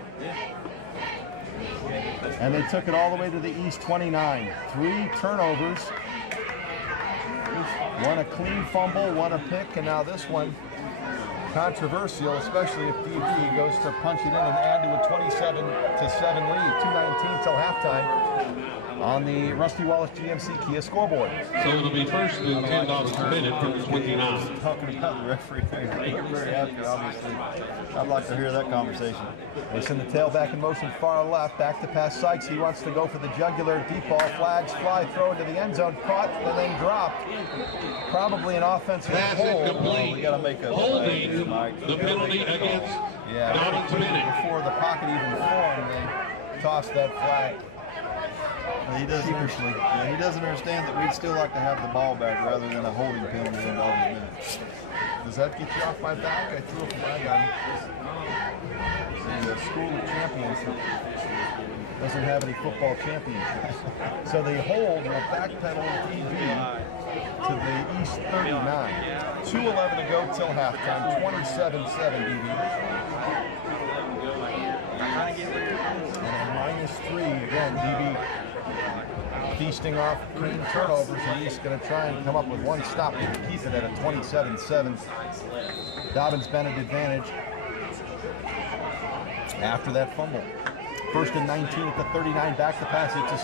And they took it all the way to the East 29. 3 turnovers. One a clean fumble, one a pick, and now this one controversial, especially if DB goes to punch it in and add to a 27-7 lead. 2:19 till halftime. on the Rusty Wallace GMC Kia scoreboard. So it'll be first and 10 Dobyns-Bennett from the 29. Talking about the referee there, you're very happy, obviously. I'd like to hear that conversation. They send the tailback in motion far left, back to pass Sykes. He wants to go for the jugular. Deep ball, flags fly, throw into the end zone, caught and then dropped. Probably an offensive Pass hold. incomplete. We got to make a Holding Mike. the penalty against Dobyns-Bennett. Before the pocket even formed, they tossed that flag. He doesn't understand that we'd still like to have the ball back rather than a holding penalty in Dobyns-Bennett. Does that get you off my back? I threw a flag on the School of Champions. Doesn't have any football championships. So they hold will backpedal DB to the East 39. 2:11 to go till halftime. 27-7 DB. And -3 again. DB feasting off clean turnovers, and he's going to try and come up with one stop to keep it at a 27-7. Dobyns-Bennett advantage after that fumble. First and 19 at the 39, back to pass. It's a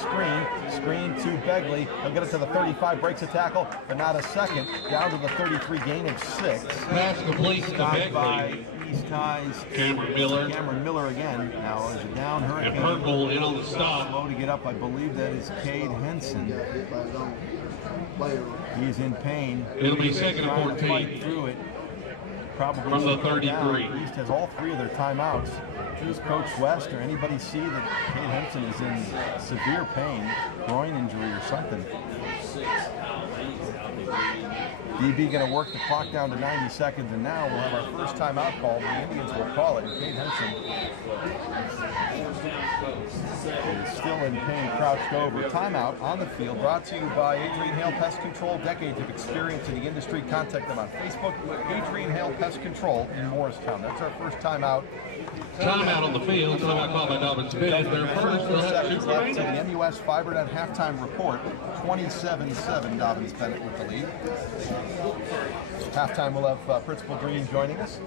screen to Begley. He'll get it to the 35, breaks a tackle, but not a second. Down to the 33, gain of 6. Pass complete to Stopped by Begley. East High's Cameron Miller again. Now is it down? Hurricane. And Purple in on the stop. Slow to get up. I believe that is Cade Henson. Got hit by his own player. He's in pain. It'll be second and Trying to 14. fight through it. Probably From the slow 33. down. East has all 3 of their timeouts. Does Coach West or anybody see that Cade Henson is in severe pain, groin injury or something? DB going to work the clock down to 90 seconds, and now we'll have our first timeout call. The Indians will call it. Cade Henson is still in pain, crouched over. Timeout on the field, brought to you by Adrian Hale Pest Control. Decades of experience in the industry. Contact them on Facebook. Adrian Hale Pest Control in Morristown. That's our first timeout. Timeout on the field. Timeout called by Dobyns-Bennett. Their first will have seconds left to Super the MUS FiberNet halftime report. 27-7, Dobyns-Bennett with the lead. Halftime, we'll have Principal Green joining us.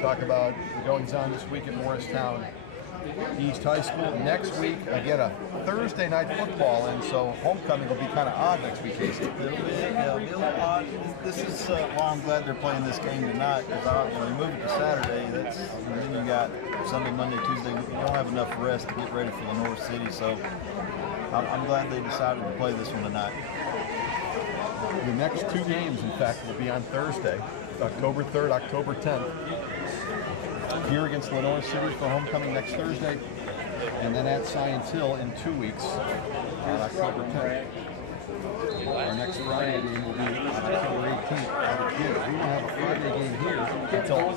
Talk about the goings-on this week at Morristown East High School. Next week, again, a Thursday night football, and so homecoming will be kind of odd next week, Casey. A little bit, yeah, a little odd. This is why I'm glad they're playing this game tonight, because when they move it to Saturday, and then you got Sunday, Monday, Tuesday. You don't have enough rest to get ready for the North City, so I'm glad they decided to play this one tonight. The next 2 games, in fact, will be on Thursday, October 3rd, October 10th. Here against Lenore City for homecoming next Thursday, and then at Science Hill in 2 weeks on October 10th. Our next Friday game will be October 18th. We won't have a Friday game here until,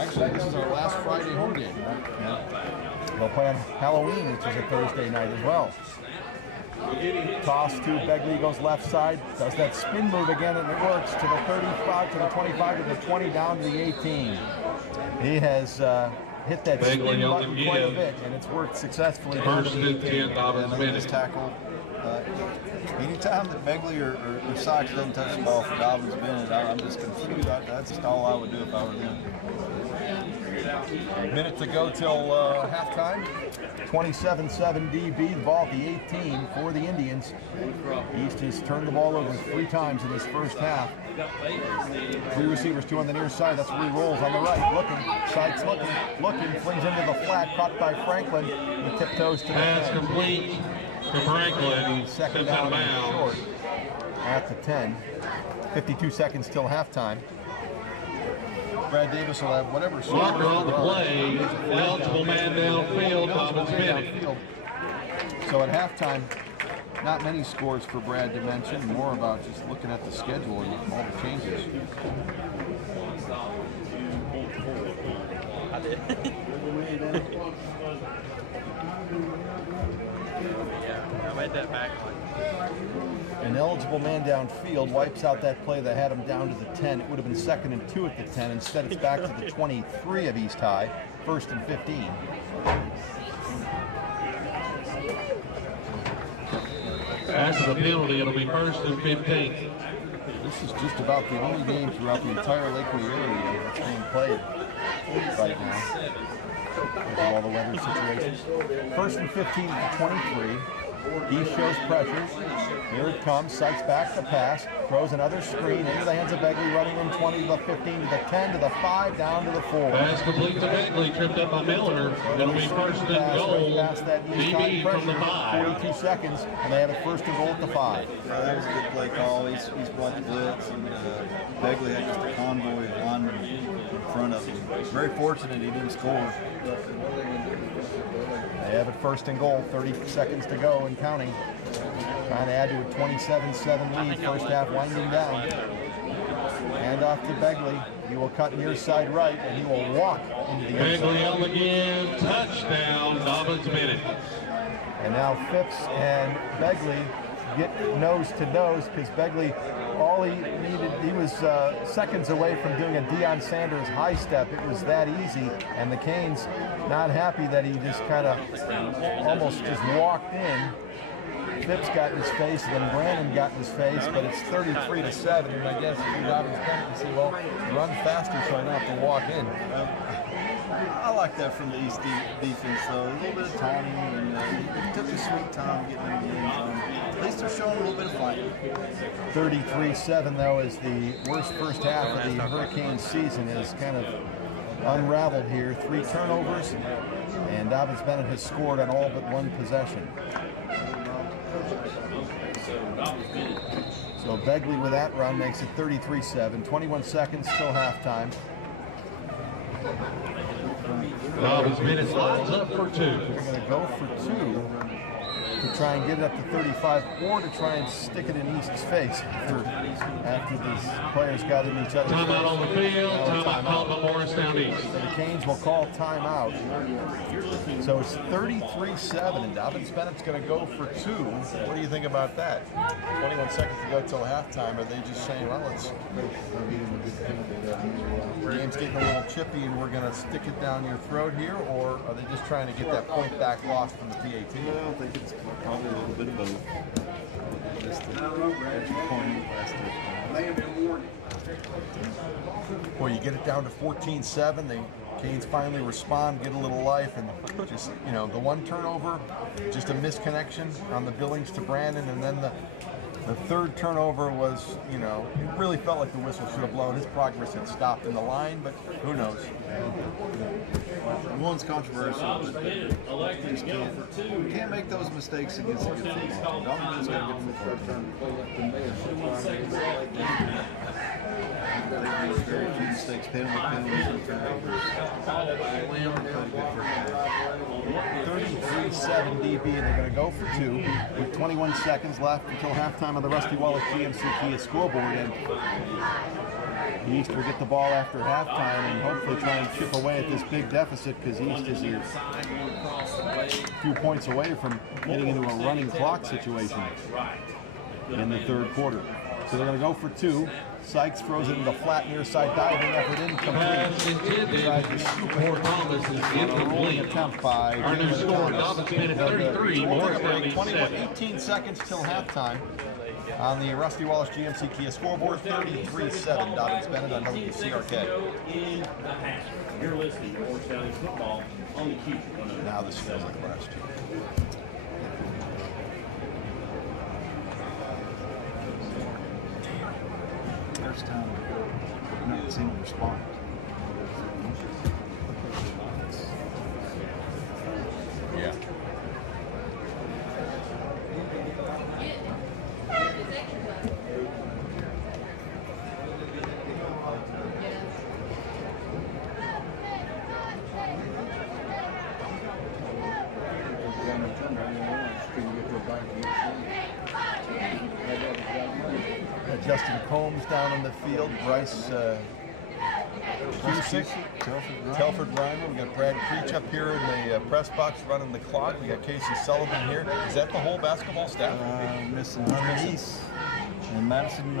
actually, this is our last Friday home game, right? Yeah. They'll play on Halloween, which is a Thursday night as well. Toss to Begley, goes left side, does that spin move again, and it works to the 35, to the 25, to the 20, down to the 18. He has hit that Begley spin on button the quite a give. bit, and it's worked successfully. First and 10, Dobyns-Bennett. Tackle. Anytime that Begley or Sykes doesn't touch the ball for Dobyns-Bennett, I'm just confused. That's just all I would do if I were them. Minute to go till halftime. 27-7 DB, the ball at the 18 for the Indians. East has turned the ball over 3 times in this first half. 3 receivers, 2 on the near side. That's where he rolls on the right. Looking, Sykes looking, flings into the flat, caught by Franklin. He tiptoes to the Pass 10. complete to Franklin. Second Comes out down of and bounds. short at the 10. 52 seconds till halftime. Brad Davis will have whatever. Blocker on the play. Eligible man downfield, Dobyns-Bennett. So at halftime, not many scores for Brad to mention, more about just looking at the schedule and all the changes. I read that back one. An eligible man downfield wipes out that play that had him down to the 10. It would have been 2nd and 2 at the 10. Instead, it's back to the 23 of East High, 1st and 15. After the penalty, it'll be 1st and 15. This is just about the only game throughout the entire Lakeway area that's being played right now, with all the weather situations. 1st and 15 at the 23. He shows pressure. Here it comes. Sykes back to pass. Throws another screen into the hands of Begley, running from 20 to the 15 to the 10 to the 5 down to the 4. Pass complete to Begley, tripped up by Milliner. It'll be first and goal. Past that DB from the pressure, 5. 42 seconds, and they have it first and goal at the 5. Yeah, that was a good play call. He's brought the blitz, and Begley had just a convoy of linemen in front of him. Very fortunate he didn't score. They have it first and goal, 30 seconds to go and counting. Trying to add to a 27-7 lead, first half winding down. Hand off to Begley. He will cut near side right, and he will walk into the end zone. Begley up again, touchdown, Dobyns-Bennett. And now Phipps and Begley get nose to nose because Begley, all he needed, he was seconds away from doing a Deion Sanders high step. It was that easy, and the Canes not happy that he just kind of almost just walked in. Phipps got in his face, and then Brandon got in his face, but it's 33-7, and I guess Dobyns-Bennett can say, well, run faster so I don't have to walk in. I like that from the East defense, though. A little bit of taunting, and he took his sweet time getting into the end zone. At least they're showing a little bit of fight. 33-7, though, is the worst first half of the Hurricanes season. Is kind of unraveled here. 3 turnovers, and Dobyns-Bennett has scored on all but one possession. So Begley with that run makes it 33-7. 21 seconds till halftime. Dobyns-Bennett lines up for 2. They're going to go for 2 to try and get it up to 35, or to try and stick it in East's face after these players got in each other's face. Timeout on the field, timeout called by Morristown East. So the Canes will call timeout. So it's 33-7, and Dobyns-Bennett's going to go for 2. What do you think about that? 21 seconds to go till halftime. Are they just saying, well, the game's getting a little chippy and we're going to stick it down your throat here, or are they just trying to get that point back lost from the PAT? I don't think it's probably a little bit of both. Just the extra point last Boy, you get it down to 14-7. The Canes finally respond, get a little life, and just, you know, the one turnover, just a misconnection on the Billings to Brandon, and then the third turnover was, you know, it really felt like the whistle should have blown. His progress had stopped in the line, but who knows? One's controversial, but you just can't make those mistakes against a good football team. Dobyns-Bennett's got a good football team. Very few mistakes, penalties, and turnovers. 33-7 DB, and they're going to go for 2 with 21 seconds left until halftime of the Rusty Wallace GMC Kia scoreboard. And East will get the ball after halftime and hopefully try and chip away at this big deficit, because East is a few points away from getting into a running clock situation in the third quarter. So they're going to go for 2. Sykes throws it into flat near side diving effort, incomplete. Tries to scoop Fort Thomas is incomplete. Attempt by Our new score, Dobyns-Bennett 33, Morristown 7. 18 seconds till halftime on the Rusty Wallace GMC Kia scoreboard. 33-7 Dobyns-Bennett on WCRK. You're listening to Morristown football on the Q. Now this feels like last year. First time I've not seen him respond. Yeah. Justin Combs down on the field, Bryce Cusick, Telford Reimer. We got Brad Creech up here in the press box running the clock. We got Casey Sullivan here. Is that the whole basketball staff? Missing Hunter East and Madison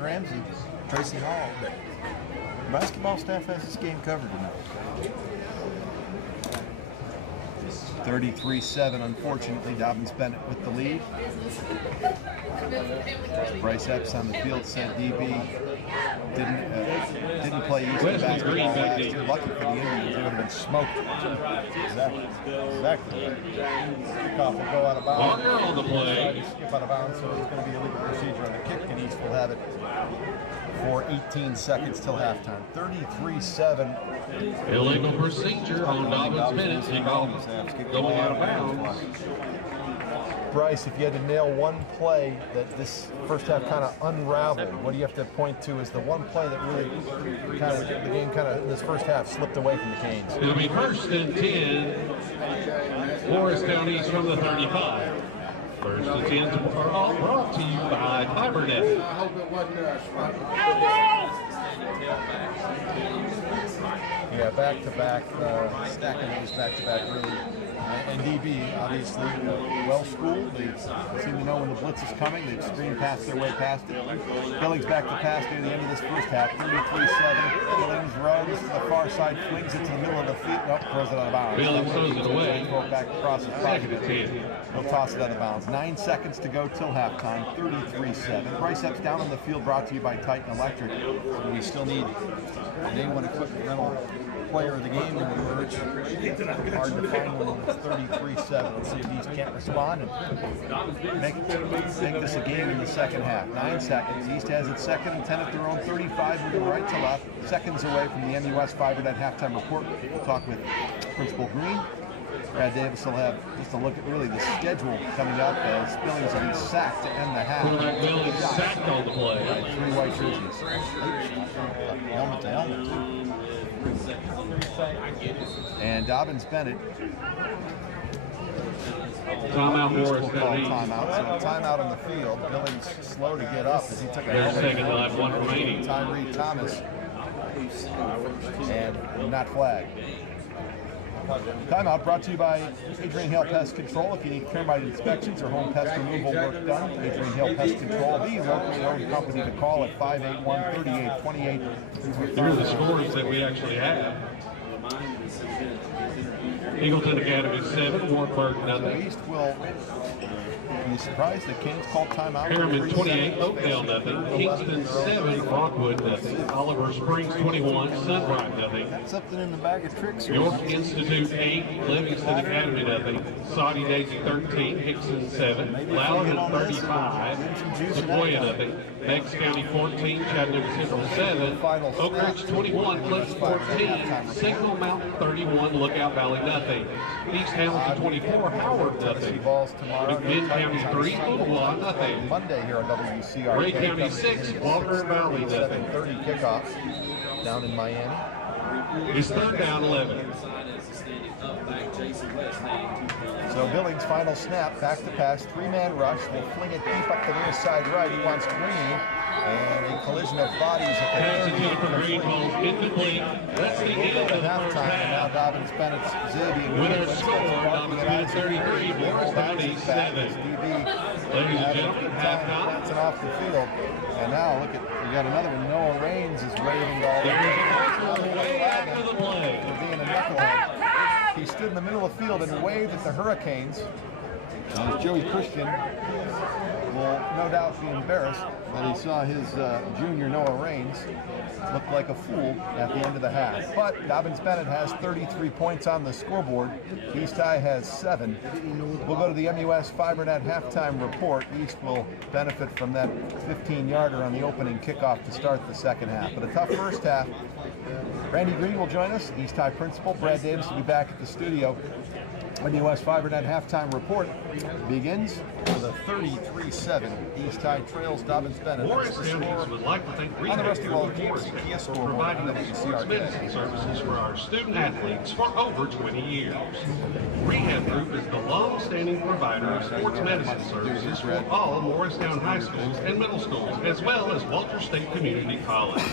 Ramsey, Tracy Hall. Basketball staff has this game covered tonight. 33-7, unfortunately, Dobyns-Bennett with the lead. Bryce Epps on the field, sent DB. Didn't play East basketball last year. Lucky for the Indians, they would have been smoked. Exactly. Kickoff will go out of bounds. Walker on the play. Skip out of bounds, so it's going to be a legal procedure on the kick, and East will have it for 18 seconds till halftime. 33-7. Illegal procedure on Dobyns-Bennett. Kickoff going out of bounds. Bryce, if you had to nail one play that this first half kind of unraveled, what do you have to point to as the one play that really kind of the game kind of in this first half slipped away from the Canes? It'll be 1st and 10. Morristown East from the 35. 1st and 10 are all brought to you by FiberNet. I hope it wasn't us. Yeah, back-to-back, stacking those back-to-back really. And DB, obviously, well-schooled. They seem to know when the blitz is coming. They've screened past their way past it. Billings back to pass near the end of this first half. 33-7. Billings runs to the far side, flings it to the middle of the field. Nope, throws it out of bounds. Billings throws it away. Back across his pocket. 2nd and 10. He'll toss it out of bounds. 9 seconds to go till halftime. 33-7. Bryce Epps down on the field, brought to you by Titan Electric. We still need an A1 equipment rental player of the game to emerge. Hard to find one that's 33-7. Let's see if East can't respond and make this a game in the second half. 9 seconds. East has it 2nd and 10 at their own 35, moving right to left. Seconds away from the MUS FiberNet halftime report. We'll talk with Principal Green. Brad Davis will have just a look at really the schedule coming up as Billings will be sacked to end the half. Billings sacked on the play. 3 white jerseys. Helmet to helmet. And Dobyns-Bennett Timeout will Morristown call East. timeout. So timeout on the field. Billings slow to get up as he took a There's helmet. second left, 1 remaining. Tyree Thomas and not flagged. Timeout brought to you by Adrian Hale Pest Control. If you need termite inspections or home pest removal work done, Adrian Hale Pest Control, the locally owned company to call at 581-3828. Here are the scores that we actually have. Eagleton Academy 7, Wartburg So nothing. East will be surprised that Canes called timeout. Harriman 28, Oakdale nothing. Kingston 7, Rockwood nothing. Oliver Springs 21, Sunbright nothing. Something in the bag of tricks here. York Institute 8, Livingston Academy nothing. Saudi Daisy 13, Hickson 7, Loudon 35, Sequoia nothing. Meigs County 14, Chattanooga Central 7, Oak Ridge 21, Clifton 14, Signal Mountain 31, Lookout Valley nothing. East Hamilton 24, Howard nothing. Balls tomorrow. Mid County 3, Ottawa nothing. Monday here on WCR. Ray County 6, Walker Valley nothing. 7:30 kickoff down in Miami. It's 3rd down 11. So Billings final snap, back to pass, 3-man rush, will fling it deep up the near side right. He wants Green, and a collision of bodies at Pass the 30. intended for Green, ball's incomplete. That's the end of the first Halftime, and now half. Dobyns-Bennett's Zibby. With our score, Dobyns-Bennett 33, Morristown East 7. Ladies and gentlemen, halftime. Bouncing off the field. And now look at, we got another one. Noah Raines is waving all There's over. a marker way after the play. For being a knucklehead. He stood in the middle of the field and waved at the Hurricanes. And Joey Christian will no doubt be embarrassed that he saw his junior Noah Raines look like a fool at the end of the half. But Dobyns-Bennett has 33 points on the scoreboard. East High has 7. We'll go to the MUS FiberNet halftime report. East will benefit from that 15-yarder on the opening kickoff to start the second half. But a tough first half. Randy Green will join us, East High principal. Brad Davis will be back at the studio. MUS FiberNet halftime report begins with a 33-7. East High trails Dobyns-Bennett. Morristown East would like to thank On the rest of all Rehab the Group GMC of Kia Morristown for scoreboard providing on the sports WCR medicine services for our student athletes for over 20 years. Rehab Group is the long-standing provider of sports medicine services for all Morristown high schools and middle schools, as well as Walter State Community College.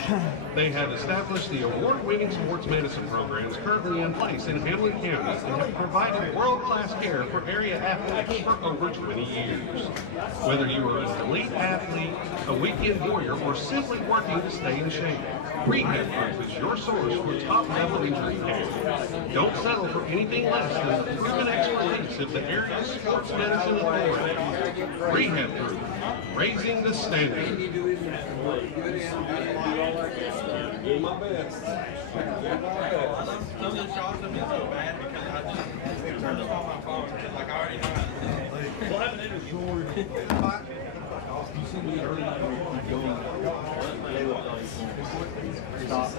They have established the award-winning sports medicine programs currently in place in Hamlin County and have provided world-class care for area athletes practice for over 20 years. Whether you are an elite athlete, a weekend warrior, or simply working to stay in shape, Rehab Group is your source for top-level injury care. Don't settle for anything less than proven expertise of the area sports medicine authority. Rehab Group, raising the standard. My best. Some of the shots have been so bad because I just turned them on my phone. Like I already know how to do it. We'll have an interview. You see me early going. Stop.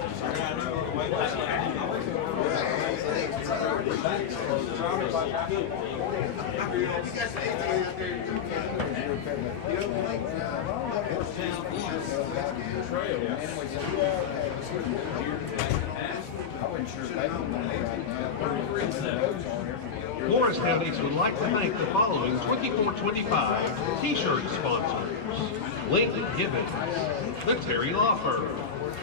Morristown East would like to thank the following 2425 T-shirt sponsors: Lincoln Gibbons, the Terry Law Firm,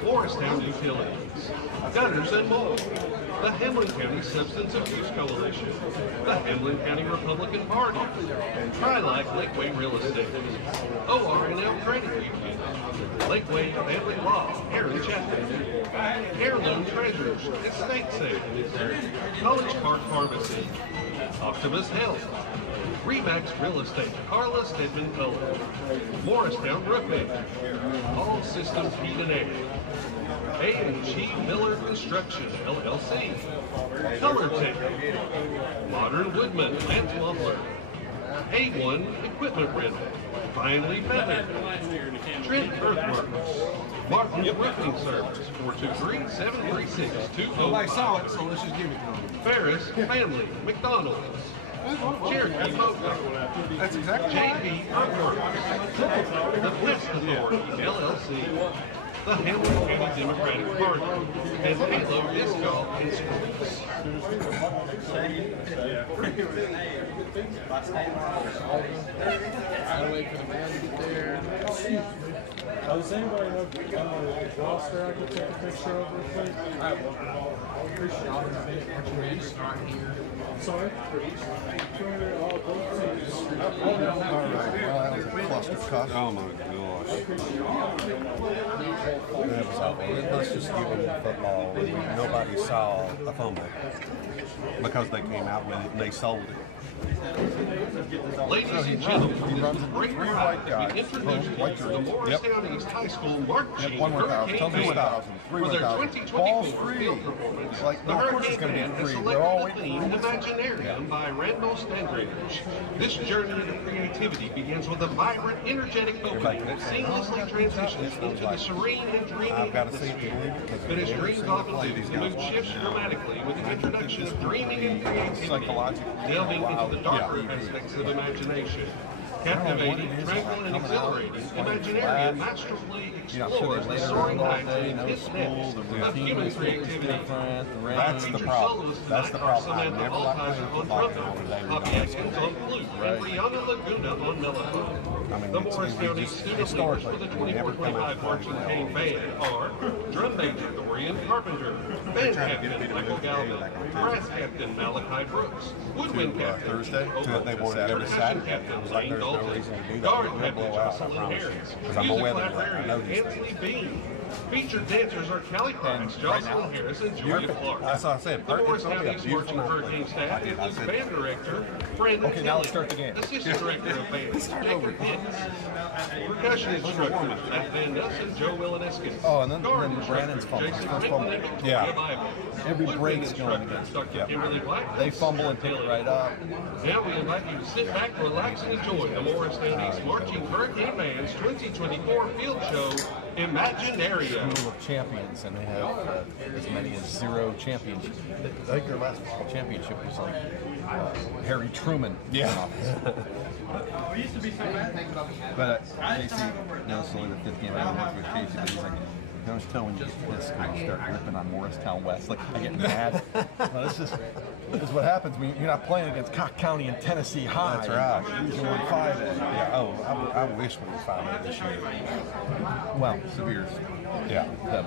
Morristown Utilities, Gutters and More, the Hamlin County Substance Abuse Coalition, the Hamlin County Republican Party, Trilac Lakeway Real Estate, ORNL Credit Union, Lakeway Family Law, Aaron Chapman, Heirloom Treasures, Estate Sales, College Park Pharmacy, Optimus Health, Remax Real Estate, Carla Stedman Cullen, Morristown Roofing, All Systems Heat and Air, A&G Miller Construction, LLC, Color Tech, Modern Woodman, Lance Mumbler, A1 Equipment Rental, Finely Feathered, Trent Earthworks, Martin's Roofing Service, 423-736-2053. Nobody saw it, so let's just give it to them. Ferris Family, McDonald's, Cherokee Moto, That's exactly JB Earthworks, the West Authority, LLC, the Hamlin County Democratic Party, and Halo Disc Golf and Sports. Gotta wait for the man to get there. Does anybody have a roster I can take a picture of real quick? I have one. Sorry? Alright, well, that was a cluster cuss. Oh my gosh. Let's just give them the football. Nobody saw a fumble because they came out with it and they sold it. Ladies and gentlemen, it's a great pride to be introduced to the Morristown East High School marching Hurricane Band for their 2024 field performance. The Hurricane Band has selected the theme Imaginarium by Randall Standridge. This journey into creativity begins with a vibrant, energetic opening that seamlessly transitions into the serene and dreamy atmosphere. But as dreams often do, the mood shifts dramatically with the introduction of dreaming and creativity, delving into the darker aspects of imagination. Captivating, tranquil, and exhilarating, Imaginarium masterfully explores the soaring heights and intense depths of human creativity. That's the problem. That's the problem. I never liked Altizer on trumpet, Poppy Atkins on flute, and Brianna Laguna on mellophone. The Morristown East student leaders for the 24-25 marching band are drum major Dorian Carpenter, band captain Michael Galvin, brass captain Malachi Brooks, woodwind captain Thursday, Owen, they wanted every percussion Saturday. captain Like Lane there's no Dalton, reason to do that. guard We'll captain blow out, I Jocelyn promise you. Harris, 'Cause I'm a music weather guy. I librarian know these Anthony Bean. Featured dancers are Callie Price, Jocelyn Harris, and Julia Clark. That's what I said. The It's Morristown gonna be a East beautiful marching night. hurricane staff I includes said- band director Brandon Okay, now let's start the game. assistant director of band Jacob Hicks, percussion instructor Matt Van Nelson, Joe Willineskin. Oh, and then Guard Brandon's instructor fumble. Jason First Franklin fumble. and Victoria Yeah. Bible. Every Woodwind break's going instructors against Dr. Kimberly Black. They fumble and pick it right up. Now we invite you to sit back, relax, and enjoy the Morristown East Marching Hurricane Band's 2024 field show, Imaginarium. School of Champions, and they have as many as 0 championships. I think their last championship was like Harry Truman. Yeah. But Casey, now it's only the 5th game I ever worked with Casey, but he's like, you can always tell when you get this and you start ripping on Morristown West. Like, I get mad. No, this is what happens when you're not playing against Cock County and Tennessee High. That's right. Usually we're 5A. Yeah. Oh, I wish we were 5A this year. Well, Severe's. Yeah. But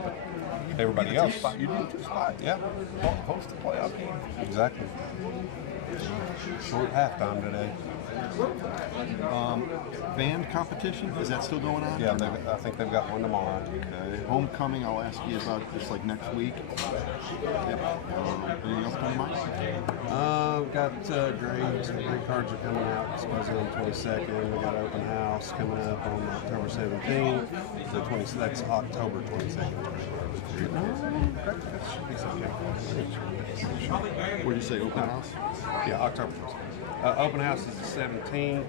Everybody else. You do 2 spots. Yeah. Host a playoff game. Exactly. Short halftime today. Band competition, is that still going on? Yeah, I think they've got one tomorrow. Okay. Homecoming, I'll ask you about just like next week. Anything else on mind? We've got grade cards are coming out supposedly on the 22nd. We got an open house coming up on October 17th. That's October 22nd. What did you say, open house? Yeah, October 22nd. Open house is the 17th.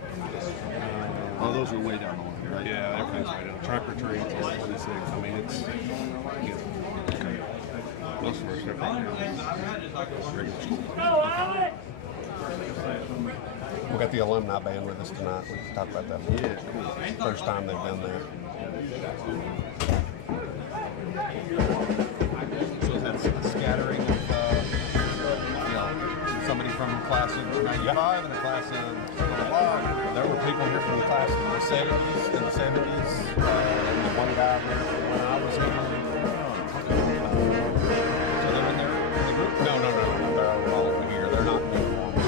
Oh, those are way down the line, right? Yeah, everything's right down. Trunk or treat is the 26th. I mean, it's most of our stuff right now is regular school. We got the alumni band with us tonight. We can talk about that. Yeah, cool. First time they've done that. So that's a scattering of, somebody from the class of 95 and the class of There were people here from the class in the 70s, and the one guy there from when I was here. So they're in there in the group? No. They're all over here. They're not in uniforms.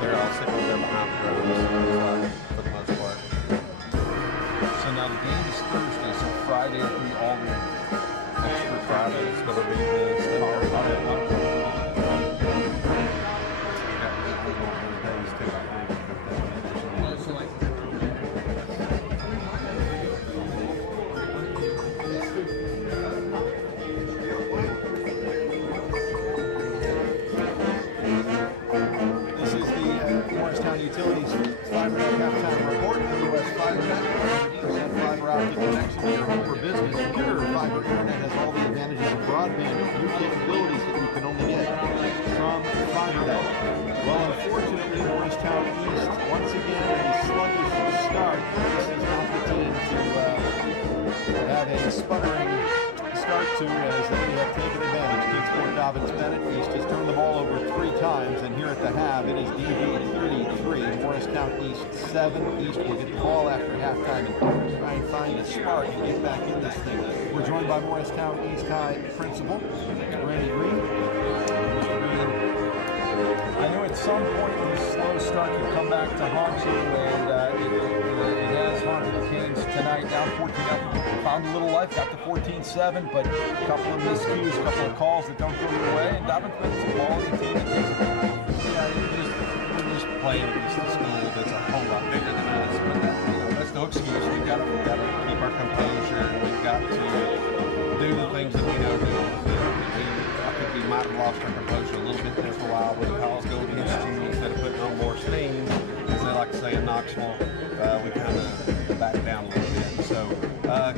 They're all sitting there behind the drums for the most part. So now the game is Thursday, so Friday will be all the extra Friday is going to be the stuff. This is the Morristown Utilities Fiber Net Halftime Report. US Fiber Net, 100% fiber optic connection to your home or business. Pure fiber internet has all the advantages of broadband with new capabilities that you can only get from FiberNet. Well, unfortunately, Morristown East, once again, a sluggish start. This is not the team to have a sputtering start to, as they have taken advantage. Kingsport Dobyns-Bennett East has turned the ball over 3 times, and here at the half, it is DB 33, Morristown East 7. East will get the ball after halftime and try and find a spark and get back in this thing. We're joined by Morristown East High principal, Randy Green. Mr. Green, I know at some point in the slow start you come back to haunt you, and it has haunted the Canes tonight, down 14-0. Found a little life, got to 14-7, but a couple of miscues, a couple of calls that don't go your way, and Dobyns-Bennett's a quality team that takes it. We're just playing against the school that's a whole lot bigger than us, but that's no excuse. We've got to keep our composure, and we've got to do the things that we know to do on the field. I think we might have lost our composure a little bit there for a while when calls go against you instead of putting on more steam, as they like to say in Knoxville. We kind of backed down a little bit. So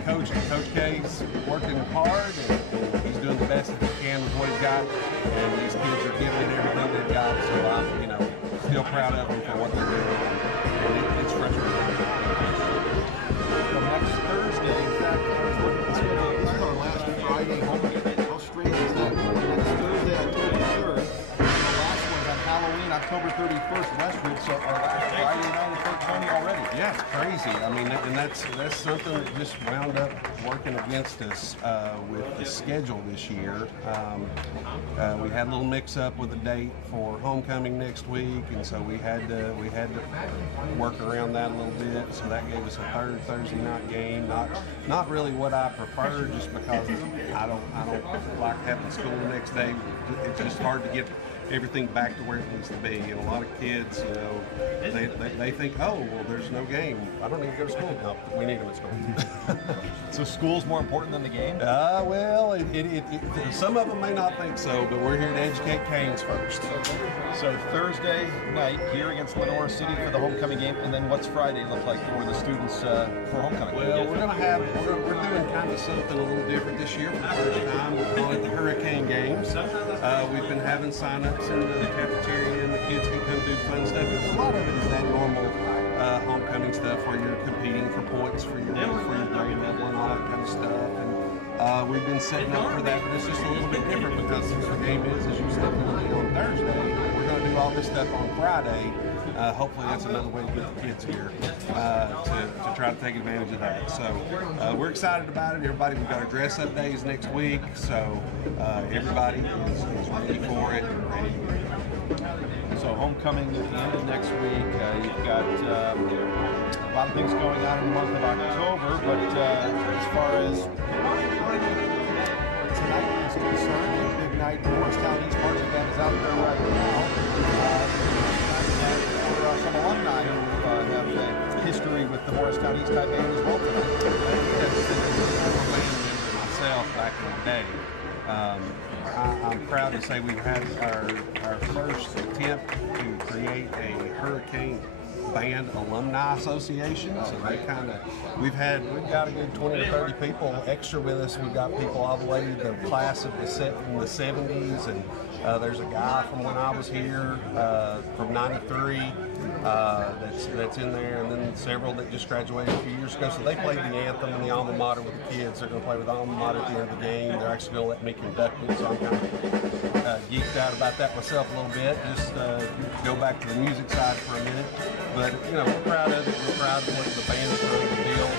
Coach K's working hard, and he's doing the best that he can with what he's got, and these kids are giving it everything they've got. So I'm, still proud of them for what they're doing. And it's frustrating. Well, next Thursday, in fact, I was looking at the schedule. This is our last Friday home game. How strange is that? Next Thursday, October 3rd. The last one's on Halloween, October 31st, Westbridge. So our last Friday night in Fort Tony already. Yeah, it's crazy. I mean, and that's something that just wound up working against us with the schedule this year. We had a little mix-up with the date for homecoming next week, and so we had to work around that a little bit. So that gave us a Thursday night game. Not really what I prefer, just because I don't like having school the next day. It's just hard to get everything back to where it needs to be. And a lot of kids, they think, oh, well, there's no game. I don't need to go to school. No, we need them at school. So school's more important than the game? Well, some of them may not think so, but we're here to educate Canes first. So Thursday night here against Lenora City for the homecoming game, and then what's Friday look like for the students for homecoming? Well, we're doing kind of something a little different this year for the first time. We're calling it the Hurricane Games. We've been having sign-ups in the cafeteria, and the kids can come do fun stuff. A lot of it is that normal homecoming stuff where you're competing for points for your grade level and all that kind of stuff. And we've been setting up for that, but it's just a little bit different because the game is you said on Thursday. We're going to do all this stuff on Friday. Hopefully that's another way to get the kids here to try to take advantage of that. So we're excited about it. Everybody, we've got our dress-up days next week, so everybody is ready for it and ready. So homecoming at the end of next week. You've got a lot of things going on in the month of October, but as far as tonight is concerned, a big night. The Morristown East Marching Band is out there right now. For some alumni who have a history with the Morristown East High Band as well tonight. Yes, myself back in the day. I'm proud to say we've had our first attempt to create a Hurricane Band Alumni Association. So they we've got a good 20 to 30 people extra with us. We've got people all the way to the class of the 70s, and there's a guy from when I was here from '93 that's in there, and then several that just graduated a few years ago. So they played the anthem and the alma mater with the kids. They're going to play with the alma mater at the end of the game. They're actually going to let me conduct it, so I'm kind of geeked out about that myself a little bit. Just go back to the music side for a minute. But, we're proud of it. We're proud of what the band's trying to build.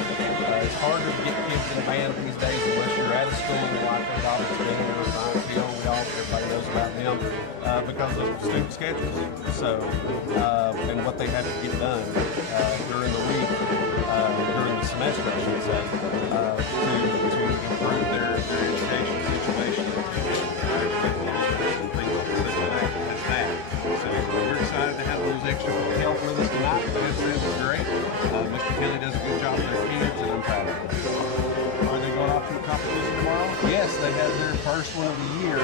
It's harder to get kids in band these days unless you're at a school like Dobyns-Bennett or Science Hill. Everybody knows about them because of student schedules. So, and what they had to get done during the week, during the semester, I should say, to improve their education situation and things like that. So we're excited to have those extra help with us tonight because it was great. Mr. Kelly does a good job with their kids, and I'm proud of them. Are they going off to a competition tomorrow? Yes, they have their first one of the year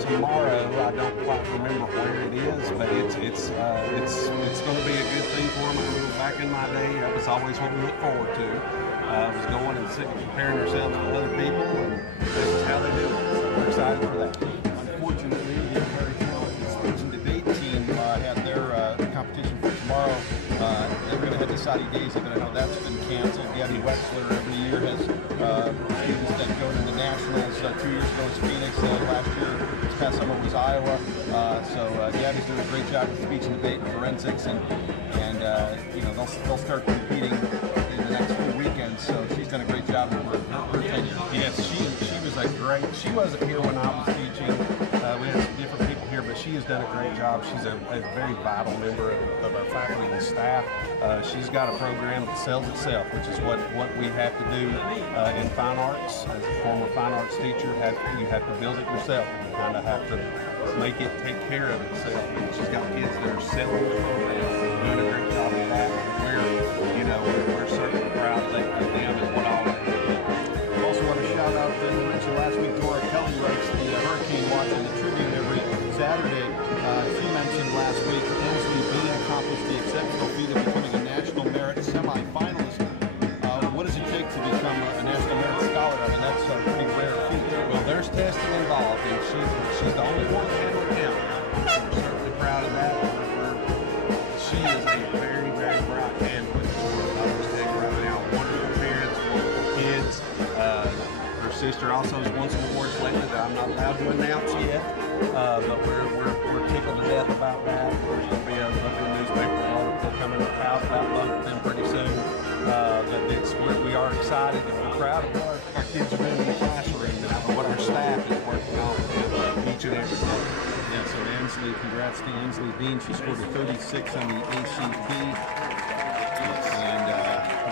tomorrow. I don't quite remember where it is, but it's going to be a good thing for them. I remember back in my day, that was always what we looked forward to. Was going and sitting comparing ourselves with other people, and this is how they do it. So we're excited for that. Unfortunately, the very talented speech and debate team had their competition for tomorrow. They were going to head to Saudi Daisy, but I know that's been canceled. Gabby Wexler every year has students that go to the Nationals. 2 years ago was Phoenix. Last year, this past summer was Iowa. So Gabby's doing a great job with speech and debate and forensics, and they'll start competing in the next few weekends. So she's done a great job with her tenure. Yes, she was a great. She wasn't here when I was teaching. We had some different people here, but she has done a great job. She's a very vital member of our faculty and staff. She's got a program that sells itself, which is what we have to do in fine arts. As a former fine arts teacher, you have to build it yourself. You kind of have to make it take care of itself. And she's got kids that are selling the program, doing a great job of that. We're certainly proud of them and what all they do. I also want to shout out, as I mentioned last week, Dora Kelly writes the Hurricane Watch and the Tribune every Saturday. She mentioned last week Ainsley Bean accomplished the exceptional feat of becoming a National Merit semi-finalist. What does it take to become a National Merit Scholar? I mean, that's a pretty rare feat. Well, there's testing involved, and she's the only one in the county. We're certainly proud of that. She is a very, very bright candidate. I'll just tell you right now, wonderful parents, wonderful kids. Her sister also has won some awards lately that I'm not allowed to announce yet, but we're tickled to death about that. There's going to be a local newspaper article coming out about both of them pretty soon. We are excited and we're proud of what our kids are doing in the classroom and what our staff is working on each and every day. Yeah, so Ainsley, congrats to Ainsley Bean. She scored a 36 on the ACT. And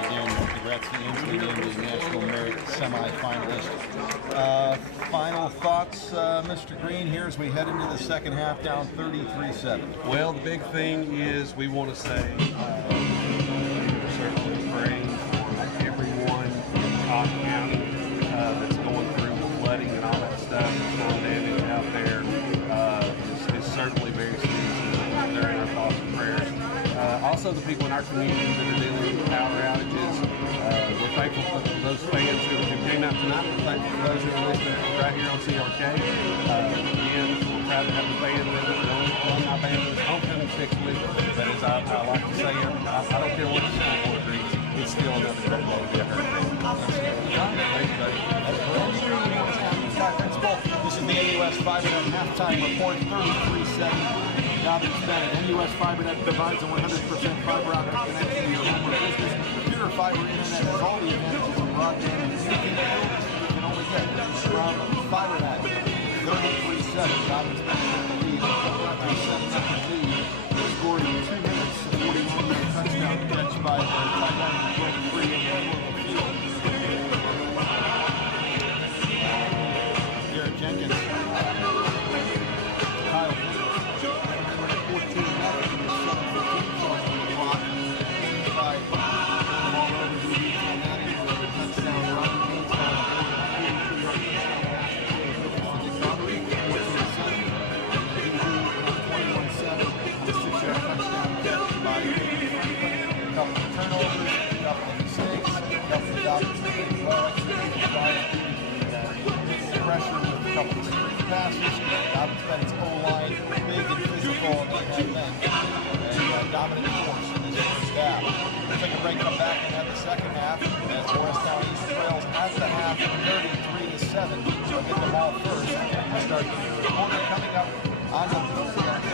again, congrats to Ainsley Bean, the National Merit semi-finalist. Final thoughts, Mr. Green, here as we head into the second half, down 33-7. Well, the big thing is we want to say we're certainly praying for everyone in Cobb County that's going through the flooding and all that stuff. The storm damage out there is certainly very serious. They're in our thoughts and prayers. Also, the people in our community that are dealing with power outages. We're thankful for those fans who came out tonight. We're thankful for those who are listening right here on CRK. Again, we're proud to have the band with us. The alumni band is homecoming 6 weeks. But as I like to say, I don't care what the scoreboard reads, it's still another great day to be a Hurricane. Thank you, buddy. This is the NUS FiberNet halftime report, 33-7. Dobyns-Bennett. NUS FiberNet provides a 100% fiber optic connection to your home or business. Pure fiber internet has all the advantages of broadband and speaking you can only get from FiberNet. 33-7. Dobyns-Bennett with the lead. 7-0 lead. Dobyns-Bennett's O-line, big and physical, and they had men. And dominant force in this first half. We'll take a break, come back, and have the second half as Morristown East trails at the half 33-7. They'll get the ball first. We start the quarter coming up on the CRK.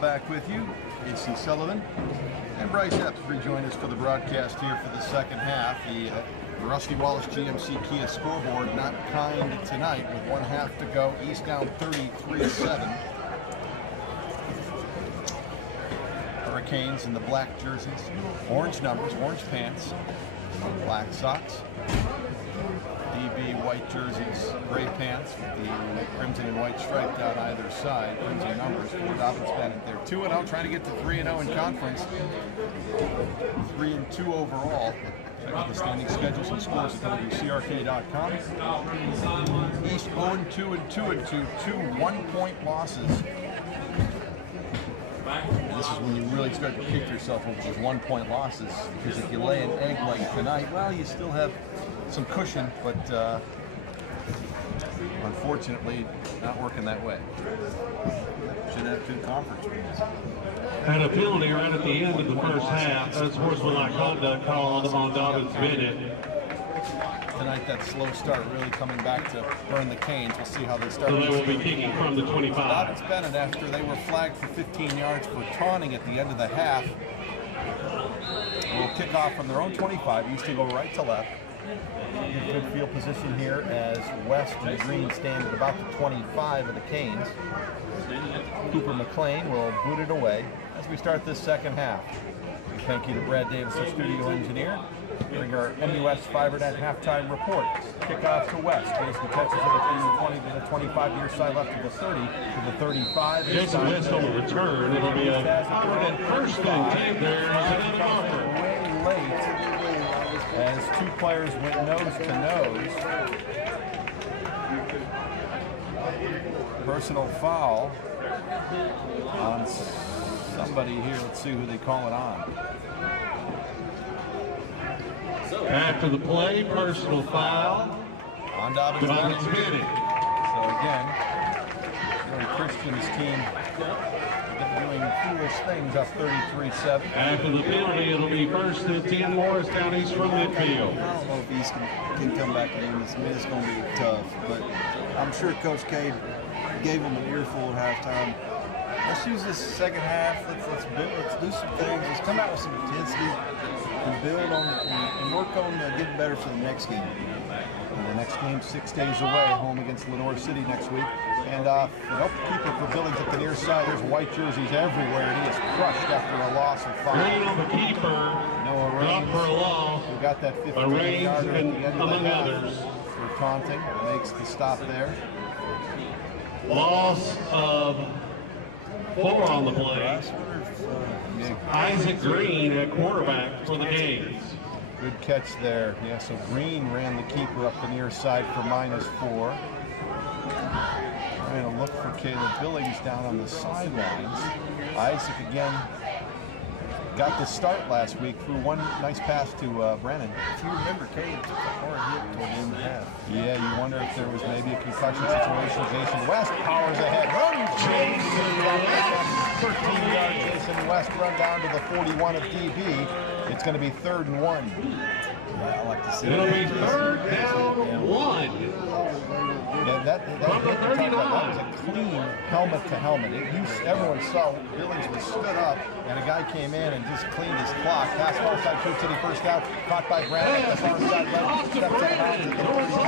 Back with you, AC Sullivan and Bryce Epps rejoin us for the broadcast here for the second half. The Rusty Wallace GMC Kia scoreboard not kind tonight with 1 half to go. East down 33-7. Hurricanes in the black jerseys, orange numbers, orange pants, black socks. DB white jerseys, gray pants with the crimson and white stripe down either side, crimson numbers for Dobyns-Bennett. They're 2-0, trying to get to 3-0 in conference. 3-2 overall. Check out the standing schedules and scores at WCRK.com. East 0-2 and 2-2, 2 1-point losses. And this is when you really start to kick yourself over those 1-point losses, because if you lay an egg like tonight, well, you still have some cushion, but unfortunately, not working that way. Should have 2 conference wins. And a penalty right at the end of the first half. That's sportsmanlike conduct called on Dobyns-Bennett. Tonight, that slow start really coming back to burn the Canes. We'll see how they start. So they will be kicking from the 25. Dobyns-Bennett, after they were flagged for 15 yards for taunting at the end of the half, will kick off from their own 25. Used to go right to left. Good field position here as West and Green stand at about the 25 of the Canes. Cooper McLean will boot it away as we start this second half. Thank you to Brad Davis, our studio engineer. Bring our MUS FiberNet halftime report. Kickoff to West. Jason catches it at the 20 to the 25-year side left of the 30 to the 35. Jason West on the return. It'll be a first and 10 there. Way late as 2 players went nose to nose. Personal foul on somebody here. Let's see who they call it on. After the play, personal foul on Dobyns-Bennett. So again, Billy Christian's team doing foolish things up 33-7. After the penalty, it'll be first and 10 Morristown East from midfield. I don't know if East can come back and win this. I mean, it's going to be tough, but I'm sure Coach K gave them an earful at halftime. let's use this second half. Let's build. Let's do some things. Let's come out with some intensity and build on and work on getting better for the next game. And the next game 6 days away, home against Lenore City next week. And the keeper for Billings at the near side. There's white jerseys everywhere, and he is crushed after a loss of 5. Green on the keeper. Noah Raines, for a loss. who got that 15-yarder at the end of the half for taunting, makes the stop there. Loss of 4 on the play. Isaac Green at quarterback for the Canes. Good catch there. Yeah, so Green ran the keeper up the near side for -4. Trying to look for Caleb Billings down on the sidelines. Isaac again got the start last week, threw one nice pass to Brennan. If you remember, Caleb took a hard hit toward the end of the half. Yeah, you wonder if there was maybe a concussion situation. Jason West powers ahead. Runs Jason 13-yard Jason West run down to the 41 of DB. It's going to be 3rd and 1. Yeah, I like to see It'll that. be 3rd down 1. Yeah, that hit you're talking about, that was a clean helmet to helmet. Everyone saw Billings was stood up, and a guy came in and just cleaned his clock. Pass far side, True City first down, caught by Brandon at the far side, right, steps out of bounds at the 31.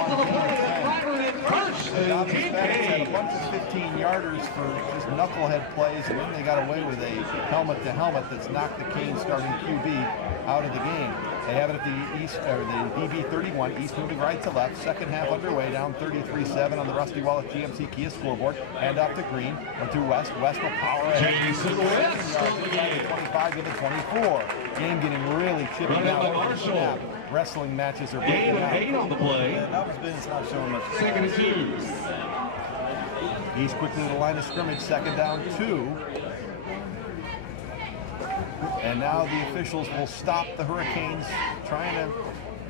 Dobyns-Bennett had a bunch of 15-yarders for just knucklehead plays, and then they got away with a helmet to helmet that's knocked the Canes starting QB out of the game. They have it at the east, or the DB 31, east moving right to left. Second half underway, down 33-7 on the Rusty Wallace GMC Kia scoreboard. Hand off to Green, or to West. West will power ahead. Jason West. 25 to the 24. Game getting really chippy now. Wrestling matches are breaking out. 8 on the play. Dobyns-Bennett's not showing much. 2nd and 2. He's quickly to the line of scrimmage, 2nd down 2. And now the officials will stop the Hurricanes trying to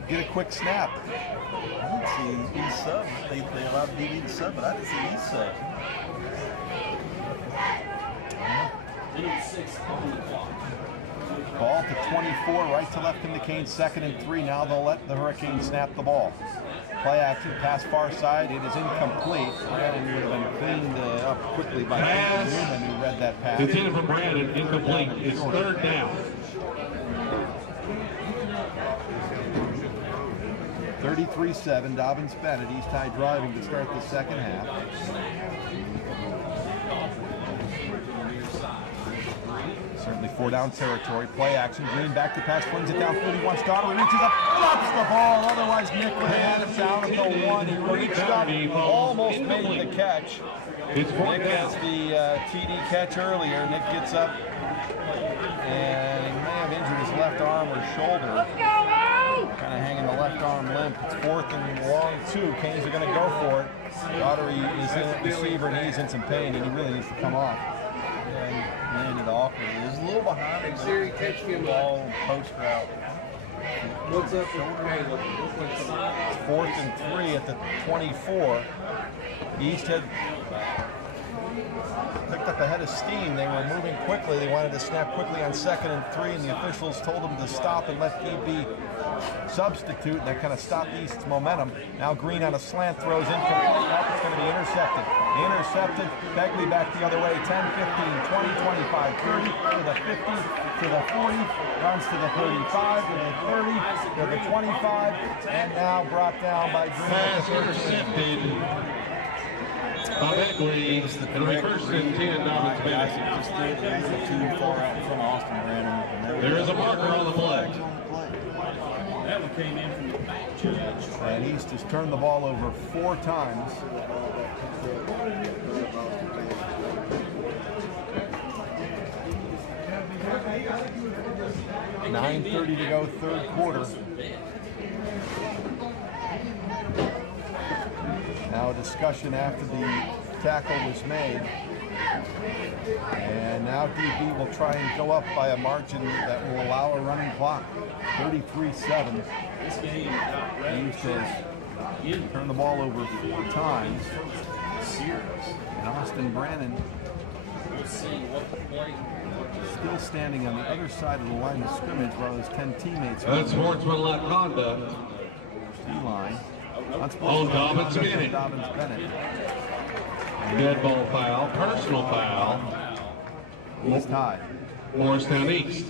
get a quick snap. I didn't see East sub. They allowed DB to sub, but I didn't see East sub. Ball to 24, right to left in the Canes, 2nd and 3. Now they'll let the Hurricanes snap the ball. Play action, pass far side. It is incomplete. Brandon would have been cleaned up quickly by Newman, who read that pass. Intended for Brandon, incomplete. It's 3rd down. 33-7, Dobyns-Bennett, East High driving to start the second half. Certainly 4-down territory. Play action. Green back to pass, flings it down. 41. Stoddard reaches up, drops the ball. Otherwise, Nick would have had it down at the 1. He reached up, almost made the catch. Nick has the TD catch earlier. Nick gets up, and he may have injured his left arm or shoulder. Kind of hanging the left arm limp. It's 4th and long 2. Canes are going to go for it. Daughtery is in the receiver, and he's in some pain, and he really needs to come off. Yeah, he landed awkwardly. He was a little behind him. Siri, catch him ball post route. What's up with Caleb? 4th and 3 at the 24. East had picked up a head of steam. They were moving quickly. They wanted to snap quickly on 2nd and 3, and the officials told them to stop and let DB substitute. That kind of stopped East's momentum. Now Green on a slant throws incomplete. Now it's going to be intercepted. Intercepted. Begley back the other way. 10, 15, 20, 25, 30 to the 50, to the 40, runs to the 35, to the 30, to the 25, and now brought down by Green. Pass intercepted. Begley. It'll be 1st and 10, Dobyns-Bennett. Just did a little too far out in front of Austin Brandon. There is a marker on the play. That one came in from the back, Judge. And East has turned the ball over 4 times. $9:30 to go, 3rd quarter. Now a discussion after the tackle was made. And now DB will try and go up by a margin that will allow a running clock. 33-7. This game East has turned the ball over 4 times. And Austin Brannon still standing on the other side of the line of scrimmage while his 10 teammates are Unsportsmanlike conduct. D-line. On Dobyns-Bennett. Dobyns-Bennett. Dead ball foul, personal foul. East High. Morristown East.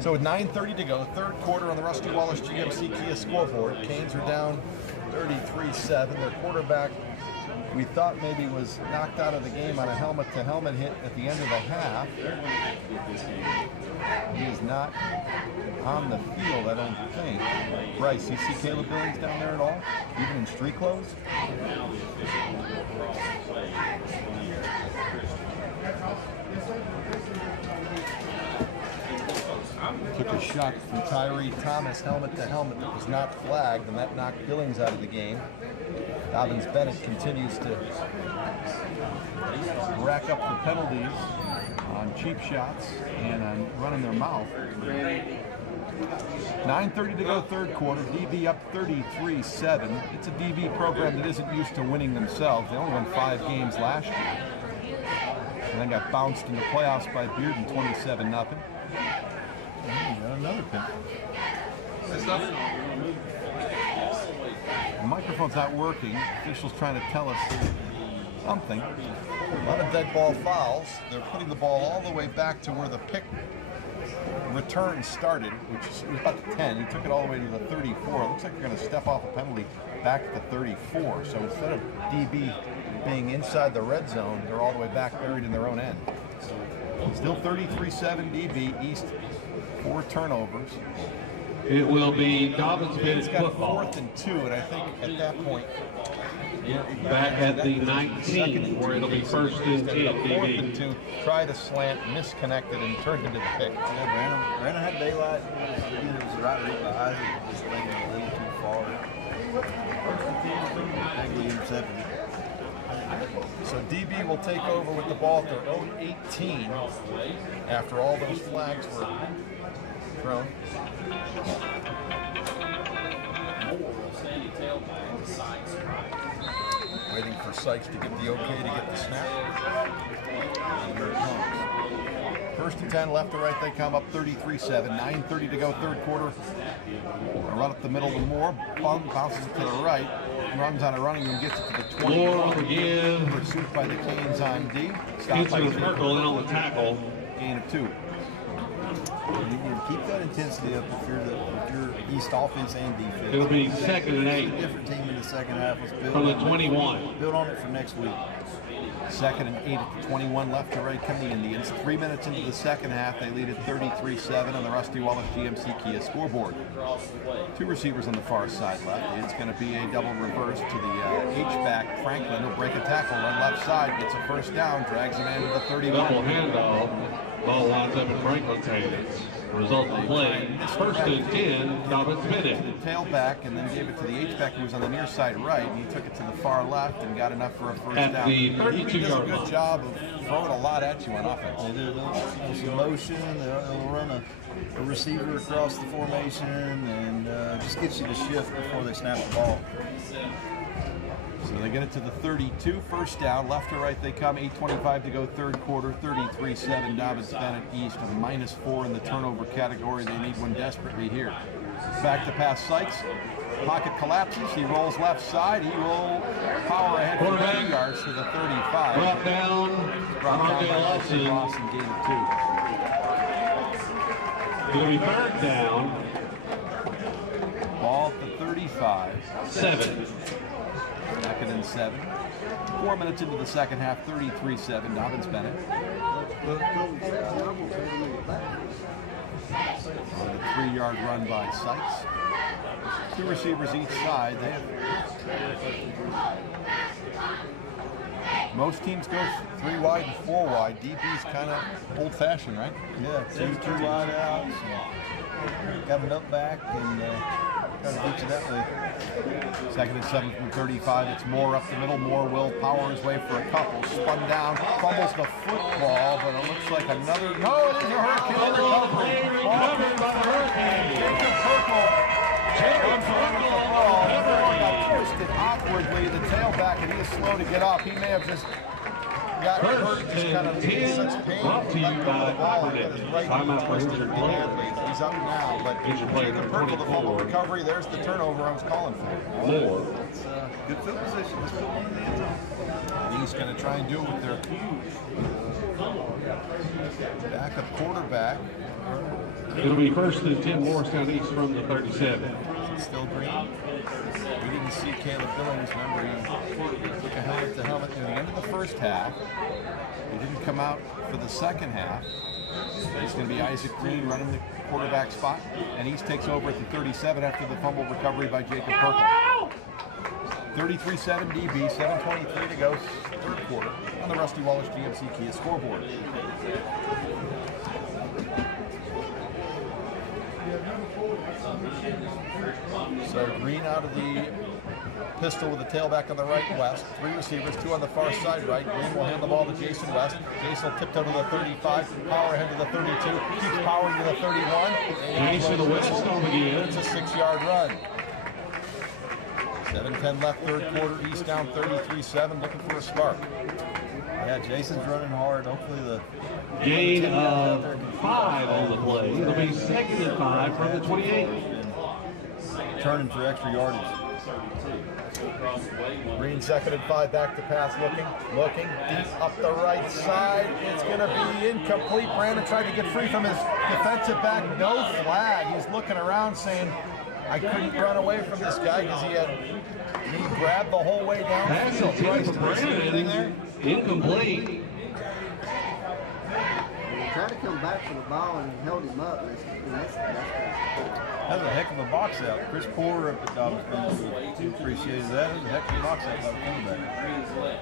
So with 9:30 to go, third quarter on the Rusty Wallace GMC Kia scoreboard. Canes are down 33-7. Their quarterback, we thought maybe was knocked out of the game on a helmet-to-helmet hit at the end of the half. He is not on the field, I don't think. Bryce, you see Caleb Billings down there at all? Even in street clothes? Took a shot from Tyree Thomas, helmet to helmet, that was not flagged, and that knocked Billings out of the game. Dobyns-Bennett continues to rack up the penalties on cheap shots and on running their mouth. 9:30 to go, third quarter. DB up 33-7. It's a DB program that isn't used to winning themselves. They only won 5 games last year, and then got bounced in the playoffs by Bearden 27-0. Got another pin. The microphone's not working. The official's trying to tell us something. A lot of dead ball fouls. They're putting the ball all the way back to where the pick return started, which is about the 10. He took it all the way to the 34. It looks like they're going to step off a penalty back to 34. So instead of DB being inside the red zone, they're all the way back buried in their own end. Still 33-7 DB. East, 4 turnovers. It will be Dobyns-Bennett It's got football. 4th and 2, and I think at that point, Back at the 19, where it'll be 1st and 10 4th and DB. 2, tried a slant, misconnected, and turned into the pick. Yeah, Brandon had daylight. It was the right read by Isaac, just thinking a little too far. Maybe intercepted it. So DB will take over with the ball at their own 18 after all those flags were thrown. Waiting for Sykes to get the okay to get the snap. And here it comes. 1st and 10, left to right they come, up 33-7. 9:30 to go, third quarter. Run up the middle to Moore, bounces it to the right, runs on a running room, gets it to the 20. Moore up again. Pursued by the Canes on D. Gets to the circle and on the tackle. Gain of 2. You can keep that intensity up if you're East offense and defense. It'll be 2nd and 8 Different team in the second half. Let's build from the on it. 21. Build on it for next week. 2nd and 8 at the 21, left to right come the Indians. 3 minutes into the second half, they lead at 33-7 on the Rusty Wallace GMC Kia scoreboard. 2 receivers on the far side left. It's going to be a double reverse to the H-back. Franklin will break a tackle, run left side, gets a first down, drags him into the 31. Double handoff. Ball lines up in Franklin's hands. Result of the play, 1st and 10, Dobyns-Bennett. Tailback, and then gave it to the H-back who was on the near side right, and he took it to the far left and got enough for a first At down. the He does a 32-yard good line. job of throwing a lot at you on offense. They do some motion. They'll run a receiver across the formation and just gets you to shift before they snap the ball. So they get it to the 32, first down, left to right they come, 8:25 to go, third quarter, 33-7, Dobyns-Bennett East, a -4 in the turnover category. They need one desperately here. Back to pass Sykes, pocket collapses, he rolls left side, he will power ahead for 2 yards to the 35. Brought down Brought down by Lawson. Lawson, gain of 2. It'll be 3rd down, Ball at the 35. 7. 2nd and 7. 4 minutes into the second half, 33-7, Dobyns-Bennett. On a 3-yard run by Sykes. 2 receivers each side. Most teams go 3 wide and 4 wide. DB's kind of old-fashioned, right? Yeah, 2 wide outs. Got an up back and try to beat you that way. 2nd and 7 from 35. It's Moore up the middle. Moore will power his way for a couple. Spun down, fumbles the football, but it looks like another. No, it is a Hurricane recovery. Recovered by the Hurricane. Jacob Purple comes away with the ball. Moore got twisted awkwardly. The tailback, and he is slow to get off. He may have just got hurt, just kind of in such pain. Brought to you Let go of by the ball. Operative. Got his right Timeout knee for twisted injured really player. badly. He's up now, but Injured player Jacob number Purple, the fumble 24. recovery. There's the turnover I was calling for. Moore. It's good field position. Let's put one in the end zone. East going to try and do it with their backup quarterback. It'll be first and 10 Morristown East from the 37. Still Green. We didn't see Caleb Billings. Remember, he took a helmet to helmet near the end of the first half. He didn't come out for the second half. It's going to be Isaac Green running the quarterback spot, and East takes over at the 37 after the fumble recovery by Jacob Perkins. 33-7 DB, 7:23 to go, third quarter on the Rusty Wallace GMC Kia scoreboard. So Green out of the pistol with the tailback on the right, West. 3 receivers, 2 on the far side right. Green will hand the ball to Jason West. Jason will tiptoe to the 35, power ahead to the 32, keeps powering to the 31. Jason West on the end. It's a 6-yard run. 7:10 left, third quarter. East down 33-7, looking for a spark. Yeah, Jason's running hard. Hopefully the Gain of 5 on the play. It'll be 2nd and 5 from the 28. Turning for extra yardage. Green 2nd and 5, back to pass, looking deep up the right side. It's going to be incomplete. Brandon tried to get free from his defensive back. No flag. He's looking around saying, I couldn't run away from this guy because he grabbed the whole way down. Pass intended for Brandon. Incomplete. He tried to come back for the ball and held him up. That was a heck of a box out. Chris Porter up at Dobyns-Bennett appreciated that. It was a heck of a box out by the quarterback.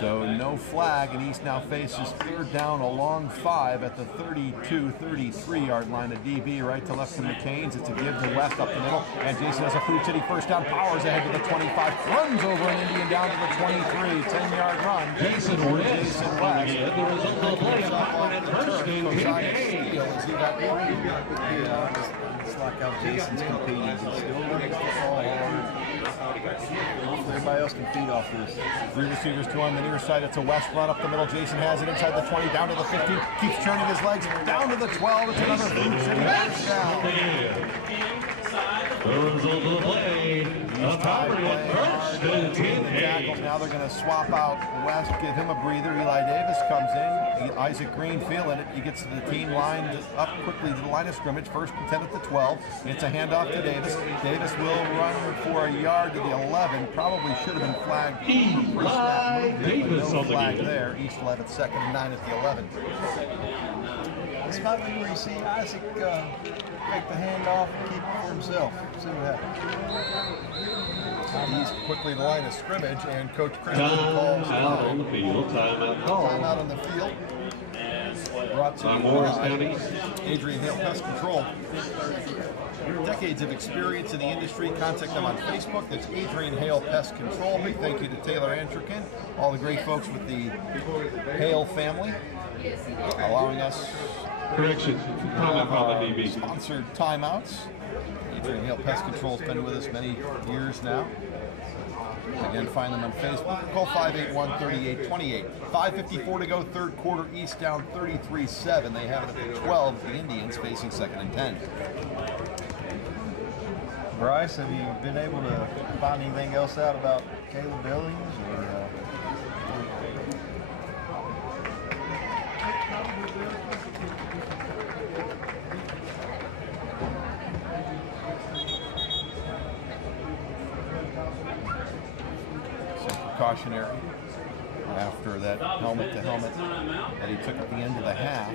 So no flag, and East now faces third down along 5 at the 32-33 yard line. A DB right to left from McCain's. It's a give to West up the middle, and Jason has a Food City first down, powers ahead to the 25, runs over an Indian down to the 23, 10-yard run. Jason West. The result of the play, a Postgame kickoff. It's like how Jason's competing. He's still running the ball hard. Everybody else can feed off this. 3 receivers, 2 on the near side. It's a West run up the middle. Jason has it inside the 20, down to the 15, keeps turning his legs, down to the 12. It's another Food City first down. The result of the play, a property at first and 10. Now they're going to swap out West, give him a breather. Eli Davis comes in. Isaac Green feeling it. He gets the team lined up quickly to the line of scrimmage. 1st and 10 at the 12. It's a handoff to Davis. Davis will run for a yard to the 11. Probably should have been flagged. Eli Davis no flag there. East will have it 2nd and 9 at the 11. This might be where you see Isaac take the handoff and keep it for himself. See what happens. He's quickly to the line of scrimmage, and Coach Chris Time calls out on the field. Timeout call. Timeout on the field. Brought to you Morristown by East. Adrian Hale Pest Control. Decades of experience in the industry. Contact them on Facebook. That's Adrian Hale Pest Control. Big thank you to Taylor Antrican, all the great folks with the Hale family, allowing us Correction. Timeout call the DB. sponsored timeouts. Adrian Hale Pest Control has been with us many years now. Again, find them on Facebook. Call 581-3828. 5:54 to go, third quarter. East down 33-7. They have it at the 12. The Indians facing 2nd and 10. Bryce, have you been able to find anything else out about Caleb Billings? Or, Cautionary after that helmet to helmet that he took at the end of the half.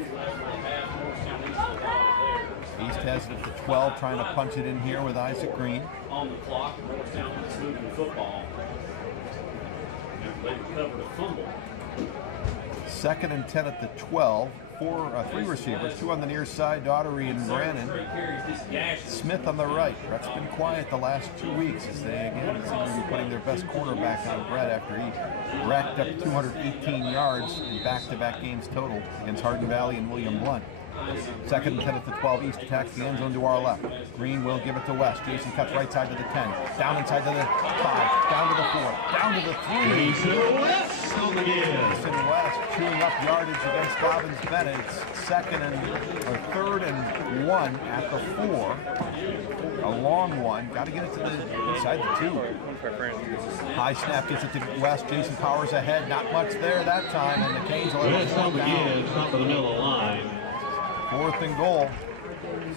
East has it at the 12, trying to punch it in here with Isaac Green. On the clock, Morristown was moving the football. They recovered a fumble. 2nd and 10 at the 12. 3 receivers, 2 on the near side, Daughtery and Brannon. Smith on the right. Brett's been quiet the last 2 weeks as they again seem to be putting their best quarterback on Brett after he racked up 218 yards in back-to-back games total against Hardin Valley and William Blunt. 2nd and 10 at the 12. East attacks the end zone to our left. Green will give it to West. Jason cuts right side to the 10. Down inside to the 5. Down to the 4. Down to into the 3. Jason West on the give. Jason West chewing up yardage against Dobyns-Bennett. It's third and 1 at the 4. A long one. Got to get it to the inside the 2. High snap gets it to West. Jason Powers ahead. Not much there that time, and the Canes will let it West on the down. give, top of the middle of the line. 4th and goal.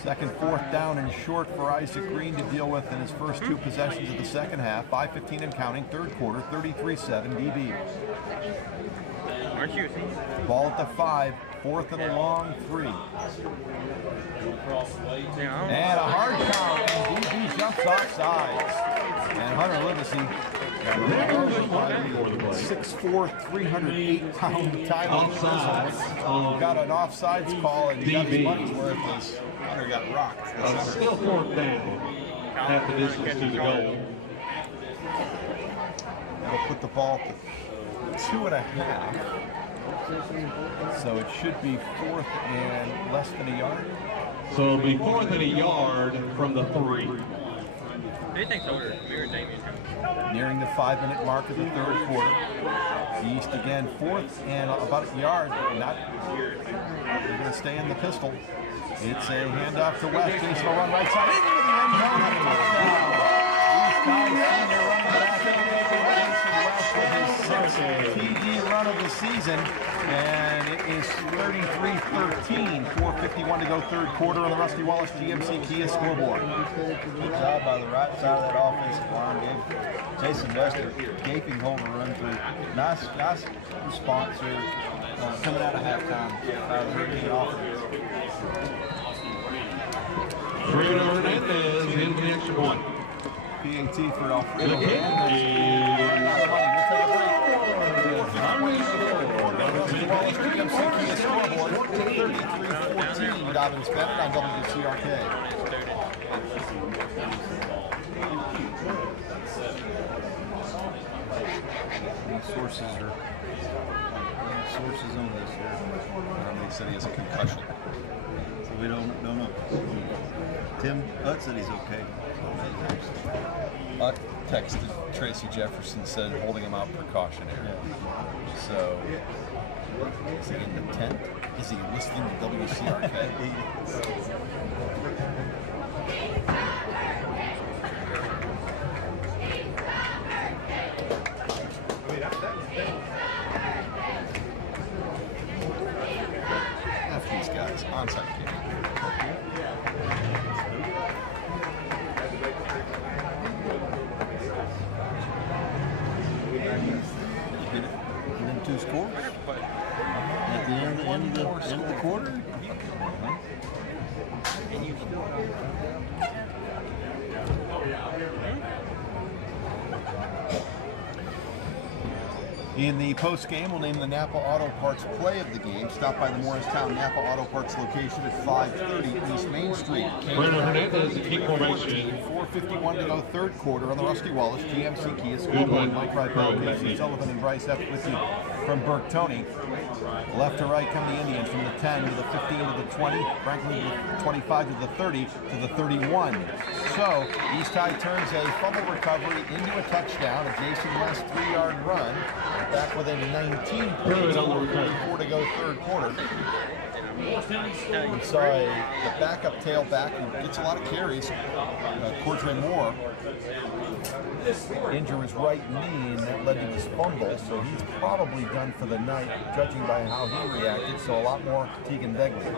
Second 4th down and short for Isaac Green to deal with in his first 2 possessions of the second half. 5:15 and counting, third quarter, 33-7 DB. Aren't you? Ball at the 5, 4th and a long 3. And a hard count, and DB jumps off sides. And Hunter Livesey, 6'4", 308-pound Tyler Frizzle, got an offsides call, and he got his money's worth. Hunter got rocked. Still 4th down. Half the distance to the goal. That'll put the ball to 2.5. So it should be 4th and less than a yard. So it'll be 4th and a yard from the 3. Who thinks older? Me or Damien? Nearing the 5-minute mark of the third quarter. East again, 4th and about a yard. Not. They're going to stay in the pistol. It's a handoff to West. Jason will run right side into the end zone and a touchdown. East High senior running back. Jason West with his 6th TD run of the season. And it is 33-13. 4:51 to go third quarter on the Rusty Wallace GMC Kia scoreboard. Good job by the right side of that offensive line. Gave Jason West a gaping hole to run through. Nice response here coming out of halftime by the Hurricane offense. Bruno Hernandez in the extra point. PAT for Alfredo The kick scoreboard 33-14. Dobyns-Bennett on WCRK. Sources on this here. They said he has a concussion. So we don't know. Tim Hutt said he's okay. Texted Tracy Jefferson, said holding him out precautionary. So, is he in the tent? Is he listening to WCRK? F these guys, onside kick. Two scores at the end of the quarter. In the post-game, we'll name the Napa Auto Parts play of the game. Stop by the Morristown Napa Auto Parts location at 530 East Main Street. Bruno Hernandez, the kick formation. 4:51 to go third quarter on the Rusty Wallace GMC Kia scoreboard. Mike Ripel, Casey Sullivan, and Bryce F. with you from Burke Tony. Left to right come the Indians from the 10 to the 15 to the 20. Franklin to the 25 to the 30 to the 31. So East High turns a fumble recovery into a touchdown. A Jason West 3-yard run. Back within 19 points. 4 to go third quarter. We saw the backup tailback who gets a lot of carries, Cordray Moore, injured his right knee, and that led to his fumble, so he's probably done for the night, judging by how he reacted, so a lot more Tegan Begley.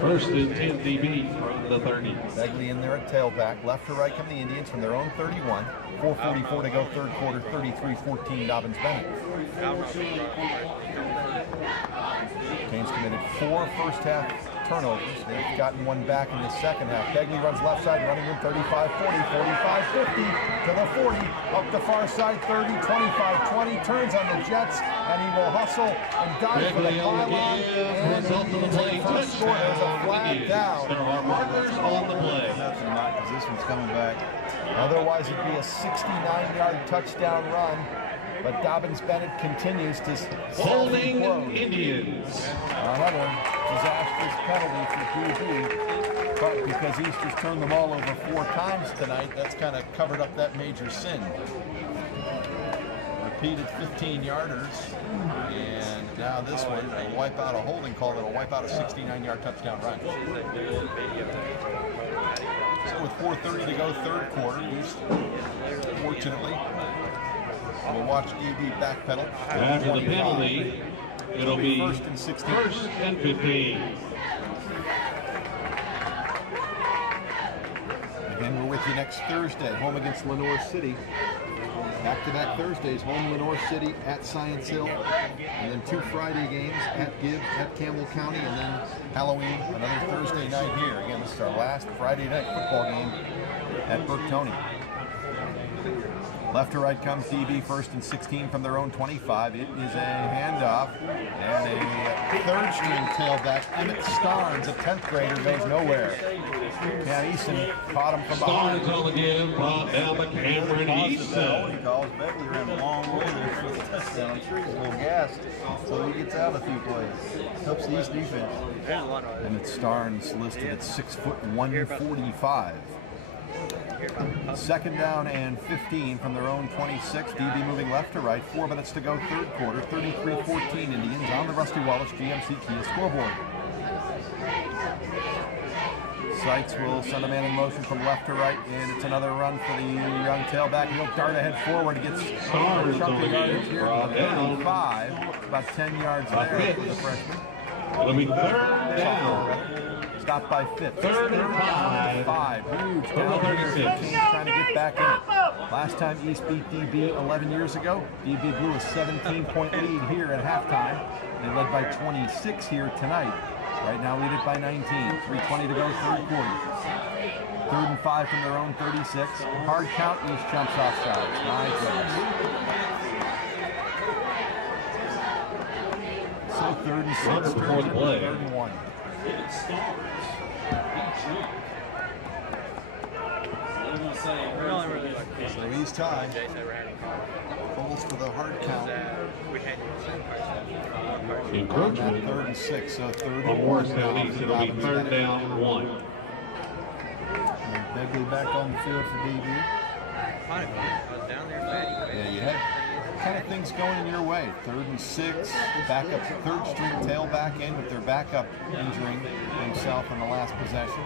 First and 10 DB from the 30. Begley in there at tailback. Left to right come the Indians from their own 31. 4:44 to go third quarter, 33-14 Dobyns-Bennett. Canes committed 4 first-half turnovers. They've gotten one back in the second half. Begley runs left side, running room 35-40, 45-50 to the 40, up the far side 30, 25-20, turns on the Jets, and he will hustle and dive for the pylon. And the score, there's a flag down. Markers on the play. Nothing, Mike, because this one's coming back. Otherwise, it'd be a 69-yard touchdown run. But Dobyns-Bennett continues to Holding close. Indians. Another disastrous penalty for DB. But because he's just turned the ball over 4 times tonight, that's kind of covered up that major sin. repeated 15-yarders, and now this one, a wipe out, a holding call, that'll wipe out a 69-yard touchdown run. So with 4:30 to go, third quarter, fortunately, we'll watch DB backpedal. After the penalty, it'll be first and 16. First and 15. Again, we're with you next Thursday, home against Lenore City. Back-to-back Thursdays, home Lenore City at Science Hill, and then 2 Friday games at Gibbs, at Campbell County, and then Halloween, another Thursday night here. Again, this is our last Friday night football game at Burke Tony. Left to right comes DB, first and 16 from their own 25. It is a handoff, and a third-string tailback, Emmett Starnes, a 10th grader, goes nowhere. Cat Eason caught him from behind. Starnes on the give, brought down by Cameron Eason. He calls Begley ran a long way there for the touchdown. I'm sure he's a little gassed, so he gets out a few plays. Helps the East defense. Emmett Starnes listed at 6'1", 145. Second down and 15 from their own 26. DB moving left to right. 4 minutes to go, third quarter. 33-14 Indians on the Rusty Wallace GMC Kia scoreboard. Seitz will send a man in motion from left to right, and it's another run for the young tailback. He'll dart ahead forward. He gets a chunk of yardage here. 35, about 10 yards there for the freshman. It'll be third down. Stopped by Fitz. Third and 5. Huge down here. Trying to get back in it. Last time East beat DB 11 years ago. DB blew a 17-point lead here at halftime. They led by 26 here tonight. Right now lead it by 19. 3:20 to go, third quarter. Third and 5 from their own 36. Hard count, East jumps offside. My goodness. So third and 6, third and 1. So he's tied. Calls for the hard count. Encroachment. Third and 6, so third and 1. Morristown East, it'll be third down 1. And Begley back on the field for DB. Yeah, you had kind of things going in your way. Third and 6, backup third string tailback in with their backup injuring himself in the last possession.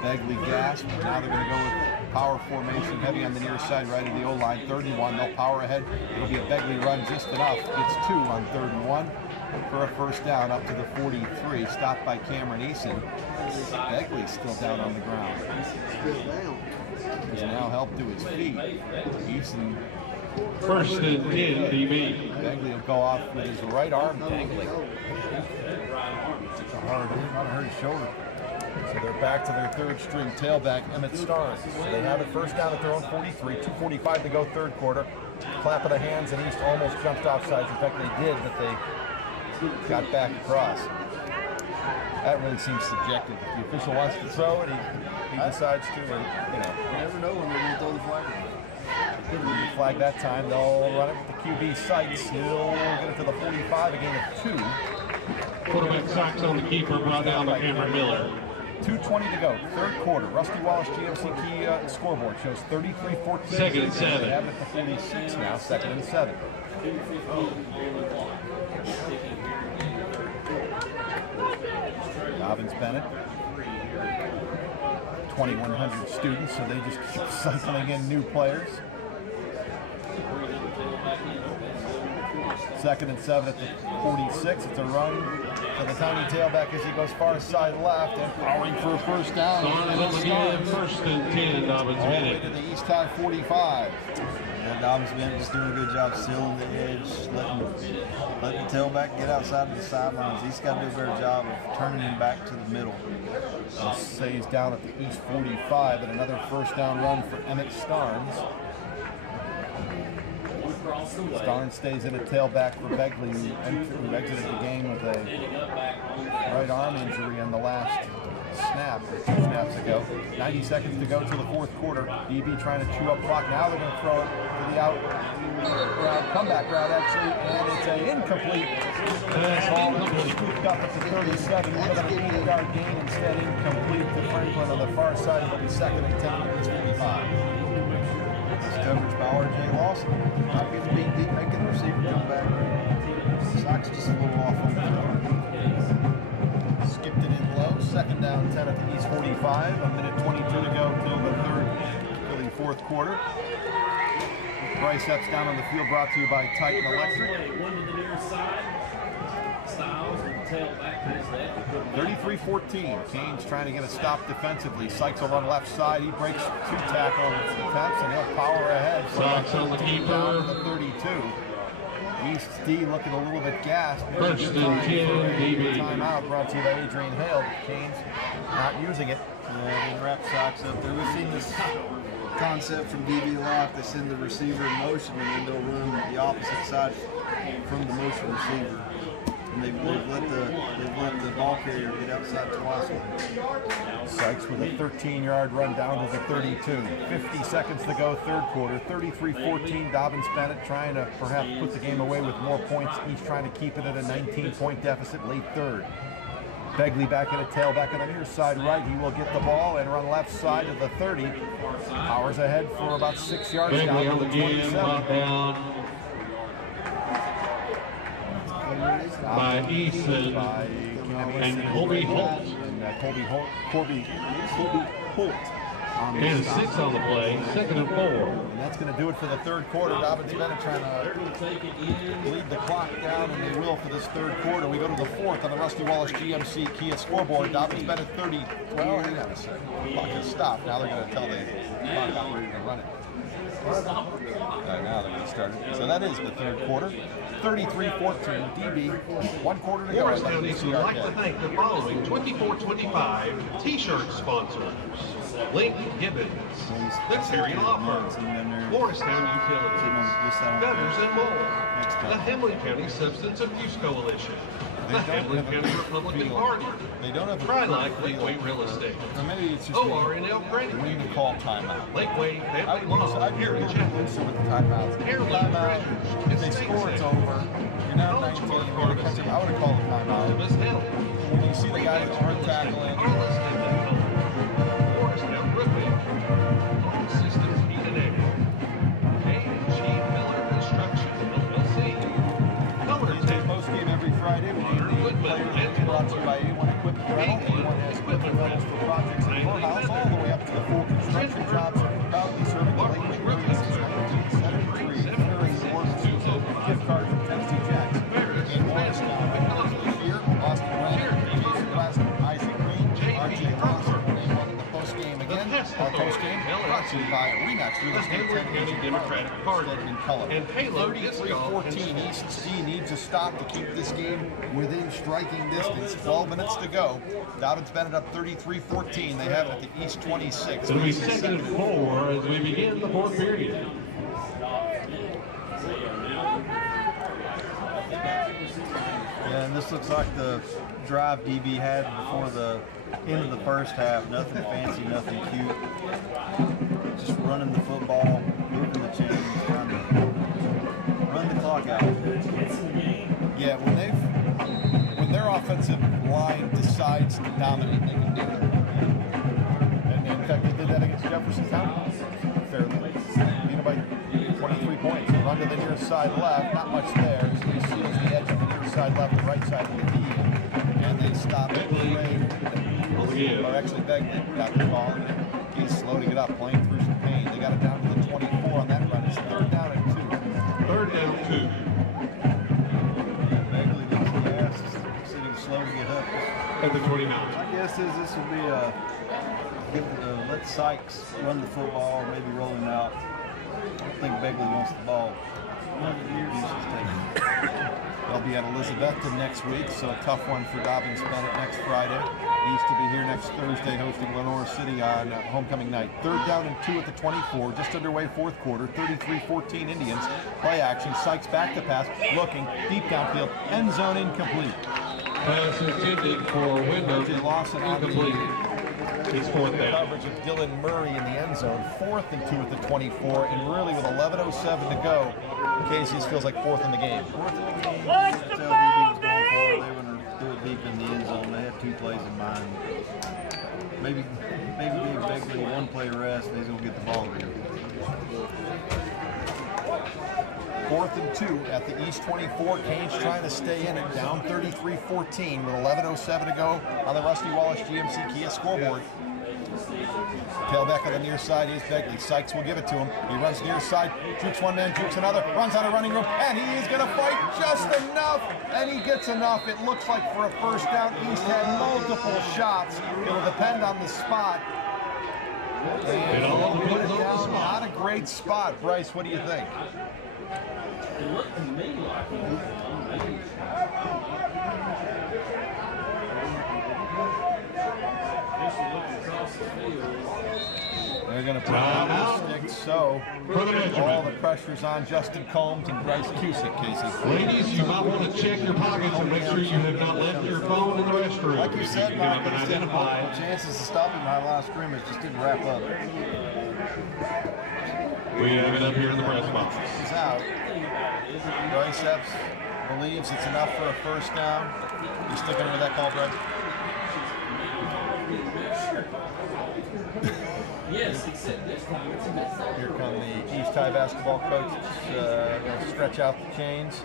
Begley gasped. Now they're going to go with power formation, heavy on the near side, right of the O-line. 3rd and 1. They'll power ahead. It'll be a Begley run just enough. Gets 2 on 3rd and 1 for a first down up to the 43. Stopped by Cameron Eason. Begley's still down on the ground. He's now helped to his feet. Eason. First and 10, DB. Begley will go off with his right arm dangling. It's a hard hit, not a hurt shoulder. So they're back to their third string tailback, Emmett Starnes. So they have it first down at their own 43, 2:45 to go, third quarter. Clap of the hands, and East almost jumped offsides. In fact, they did, but they got back across. That really seems subjective. If the official wants to throw it, he decides to, or, you know. You never know when they're going to throw the flag. The flag that time, they'll run it with the QB Seitz. He'll get it to the 45, a gain of 2. Quarterback sacks on the keeper, brought down by Cameron Miller. 2:20 to go, third quarter. Rusty Wallace GMC Kia scoreboard shows 33-14. Second and 7. They have it at the 46 now, second and 7. Dobyns-Bennett. 2,100 students, so they just keep cycling in new players. Second and 7 at the 46. It's a run for the tiny tailback as he goes far side left and powering for a first down. First and 10, Dobyns-Bennett. To the East High 45. Yeah, Dobyns-Bennett just doing a good job sealing the edge, letting the tailback get outside of the sidelines. He's got to do a better job of turning him back to the middle. Stays down at the East 45, and another first down run for Emmett Starnes. Starnes stays in a tailback for Begley, who exited the game with a right arm injury on the last snap, or 2 snaps ago. 90 seconds to go to the fourth quarter. DB trying to chew up clock. Now they're going to throw it to the out route, comeback route actually, and it's an incomplete. Ball scooped up at the 37. We're going to 8-yard gain instead, incomplete to Franklin on the far side. It'll be second and 10 minutes 45. This coverage by R.J. Lawson. Not getting beat deep, making the receiver come back. Sox just a little off on the field. Skipped it in low. Second down, 10 at the East 45. A minute 22 to go till the fourth quarter. Bryce steps down on the field, brought to you by Titan Electric. 33-14. Canes trying to get a stop defensively. Sykes over on the left side. He breaks 2 tackles attempts and he'll power ahead. Sox on the keeper. Down to the 32. East D looking a little bit gassed. First and 10, DB. Timeout brought to you by Adrian Hale. Canes not using it. Yeah, they wrap Sox up there. We've seen this concept from DB a lot. They send the receiver in motion and then they'll run the opposite side from the motion receiver. And they've let the ball carrier get outside twice. Sykes with a 13-yard run down to the 32. 50 seconds to go, third quarter. 33-14. Dobyns-Bennett trying to perhaps put the game away with more points. Each trying to keep it at a 19-point deficit late third. Begley back at a tailback on the near side right. He will get the ball and run left side of the 30. Powers ahead for about 6 yards down to the 27. By Eason and Colby Holt. Colby Holt. And 6 on the play, 2nd and 4. And that's going to do it for the third quarter. Dobyns-Bennett trying to lead the clock down, and they will for this third quarter. We go to the fourth on the Rusty Wallace GMC Kia scoreboard. Dobyns-Bennett 30. Well, hang on a second. The clock has stopped. Now they're going to tell the clock operator to run it. Now they're going to start it. So that is the third quarter. 33-14, DB, 1 quarter to go. Morristown would like to thank the following 24-25 T-shirt sponsors. Link Gibbons, the Terry Law Firm, Morristown Utilities, Gutters and More, the Hamlin County Substance Abuse Coalition, the Hamlin County Republican Party, Tri-Life Lakeway Real Estate, ORNL Credit Union, call timeout. Lakeway Family Law here in Chapel, Heirloom Treasures, If they score, it's over. You're now 19. I would have called a timeout. When you see the guys that aren't tackling, Morristown Roofing, Home Systems Heat and Air, K&G Miller Construction, LLC, Color Tech, Postgame every Friday. We need the players brought to you by A1 Equipment Rental. A1 has equipment rentals for projects in the courthouse all the way up to the full construction jobs. Proudly serving the Lakeway area since 1973. Gift card from Tennessee Jacks. In Morristown, here, Austin Ryan, Jason Glasgow, Isaac Green, R.J. Lawson, A1 in the postgame again. Our postgame brought to you by Remax Real Estate, Hamlin County Democratic Party, in color. and Halo 33-14, East C needs a stop to keep this game within striking distance. 12 minutes to go. Dobyns-Bennett up 33-14. They have it at the East 26. It'll be 2nd and 4 as we begin the fourth period. Yeah, and this looks like the drive DB had before the end of the first half. Nothing fancy, nothing cute. Just running the football, moving the chains, trying to run the clock out. Yeah, when their offensive line decides to dominate, they can do it. And in fact, they did that against Jeffersontown fairly. Beat them by 23 points. They run to the near side left, not much there. So he seals the edge of the near side left and right side of the D. And they stop it. Or actually, Begley got the ball. And he's slow to get up, playing through some pain. They got it down to the 24 on that run. It's 3rd down and 2. 3rd down 2. Begley gets the ass, sitting slow to get up. At the 29. My guess is this will be let Sykes run the football, maybe roll him out. I don't think Begley wants the ball. They'll be at Elizabethton next week, so a tough one for Dobyns-Bennett next Friday. East to be here next Thursday hosting Lenore City on homecoming night. 3rd down and 2 at the 24, just underway 4th quarter. 33-14 Indians. Play action, Sykes back to pass, looking, deep downfield, end zone incomplete. Pass intended for Wyndham, Lawson incomplete. It's 4th down. Coverage of Dylan Murray in the end zone. 4th and 2 at the 24, and really with 11:07 to go, Casey's feels like 4th in the game. What's the ball, Dave? They were going to do it deep in the end zone. They had 2 plays in mind. Maybe give Begley 1 play rest, and he's going to get the ball again. 4th and 2 at the East 24. Canes trying to stay in it, down 33-14 with 11:07 to go on the Rusty Wallace GMC Kia scoreboard. Tailback on the near side is Begley. Sykes will give it to him. He runs near side, jukes one man, jukes another, runs out of running room, and he is going to fight just enough, and he gets enough. It looks like for a first down. East had multiple shots. It'll depend on the spot. And they'll put it down. Not a great spot. Bryce, what do you think? It looked to me like he was amazing. They're going to put down the sticks, so all the pressure's on Justin Combs and Bryce Cusick, Casey. Ladies, you might want to check your pockets and make sure you have not left your phone in the restroom. Like you said, you can identify it. chances of stopping my line of scrimmage just didn't wrap up. We have it up here in the press box. He's out. Bryce Epps believes it's enough for a first down. You sticking with that call, Bryce? Yes, except this time it's a mess. Here come the East High basketball coaches. Going to stretch out the chains.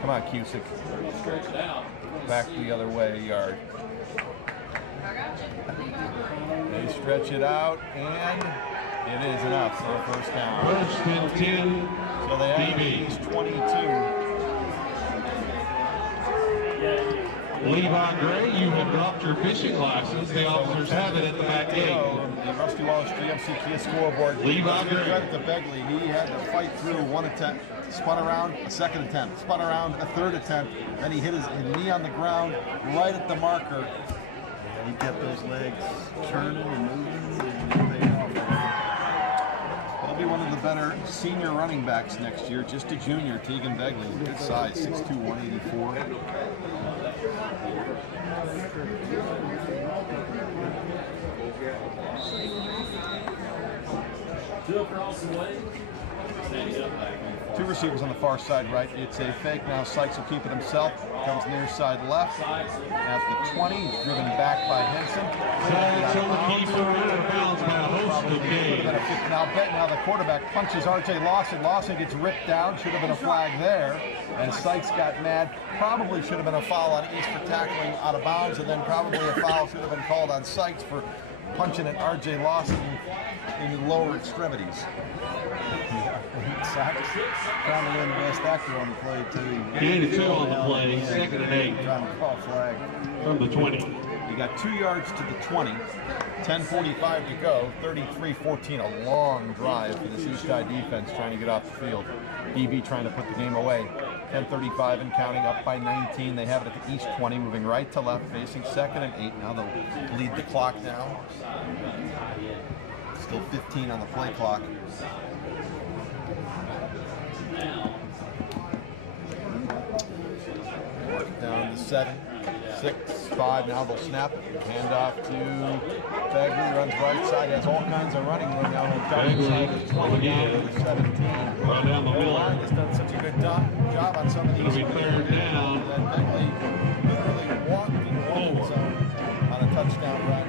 Come on, Cusick. Stretch it out. Back the other way, yard. They stretch it out, and it is enough for a first down. First and 10, So they have DB. East 22. Levi Gray, you have dropped your fishing license. The officers have it at the back gate. The Rusty Wallace GMC Kia scoreboard. Levi Gray. Credit to Begley. He had to fight through one attempt, spun around, a second attempt, spun around, a third attempt. Then he hit his knee on the ground right at the marker. He kept those legs churning and moving, and it paid off. He'll be one of the better senior running backs next year. Just a junior, Tegan Begley. Good size, 6'2", 184. Two across the way. Standing up back. Two receivers on the far side right. It's a fake now. Sykes will keep it himself. Comes near side left. At the 20, he's driven back by Henson. Flags on the keeper, out of bounds by a host of games. Now the quarterback punches R.J. Lawson. Lawson gets ripped down. Should have been a flag there. And Sykes got mad. Probably should have been a foul on East for tackling out of bounds. And then probably a foul should have been called on Sykes for punching at R.J. Lawson in the lower extremities. Sykes trying to win the best actor on the play, too. 82 on the play, 2nd and 8. Trying to call flag. From the 20. He got 2 yards to the 20. 10:45 to go. 33-14. A long drive for this East High defense trying to get off the field. DB trying to put the game away. 10:35 and counting, up by 19. They have it at the East 20, moving right to left, facing 2nd and 8. Now they'll lead the clock now. Still 15 on the play clock. Down to 7, 6, 5. Now they'll snap it. Hand off to Begley. Runs right side. Has all kinds of running room now. Begley, 20 down to the 17. Run down the middle. Line has done such a good job on some of these. It'll be third down. That Begley literally walked in the end zone on a touchdown run.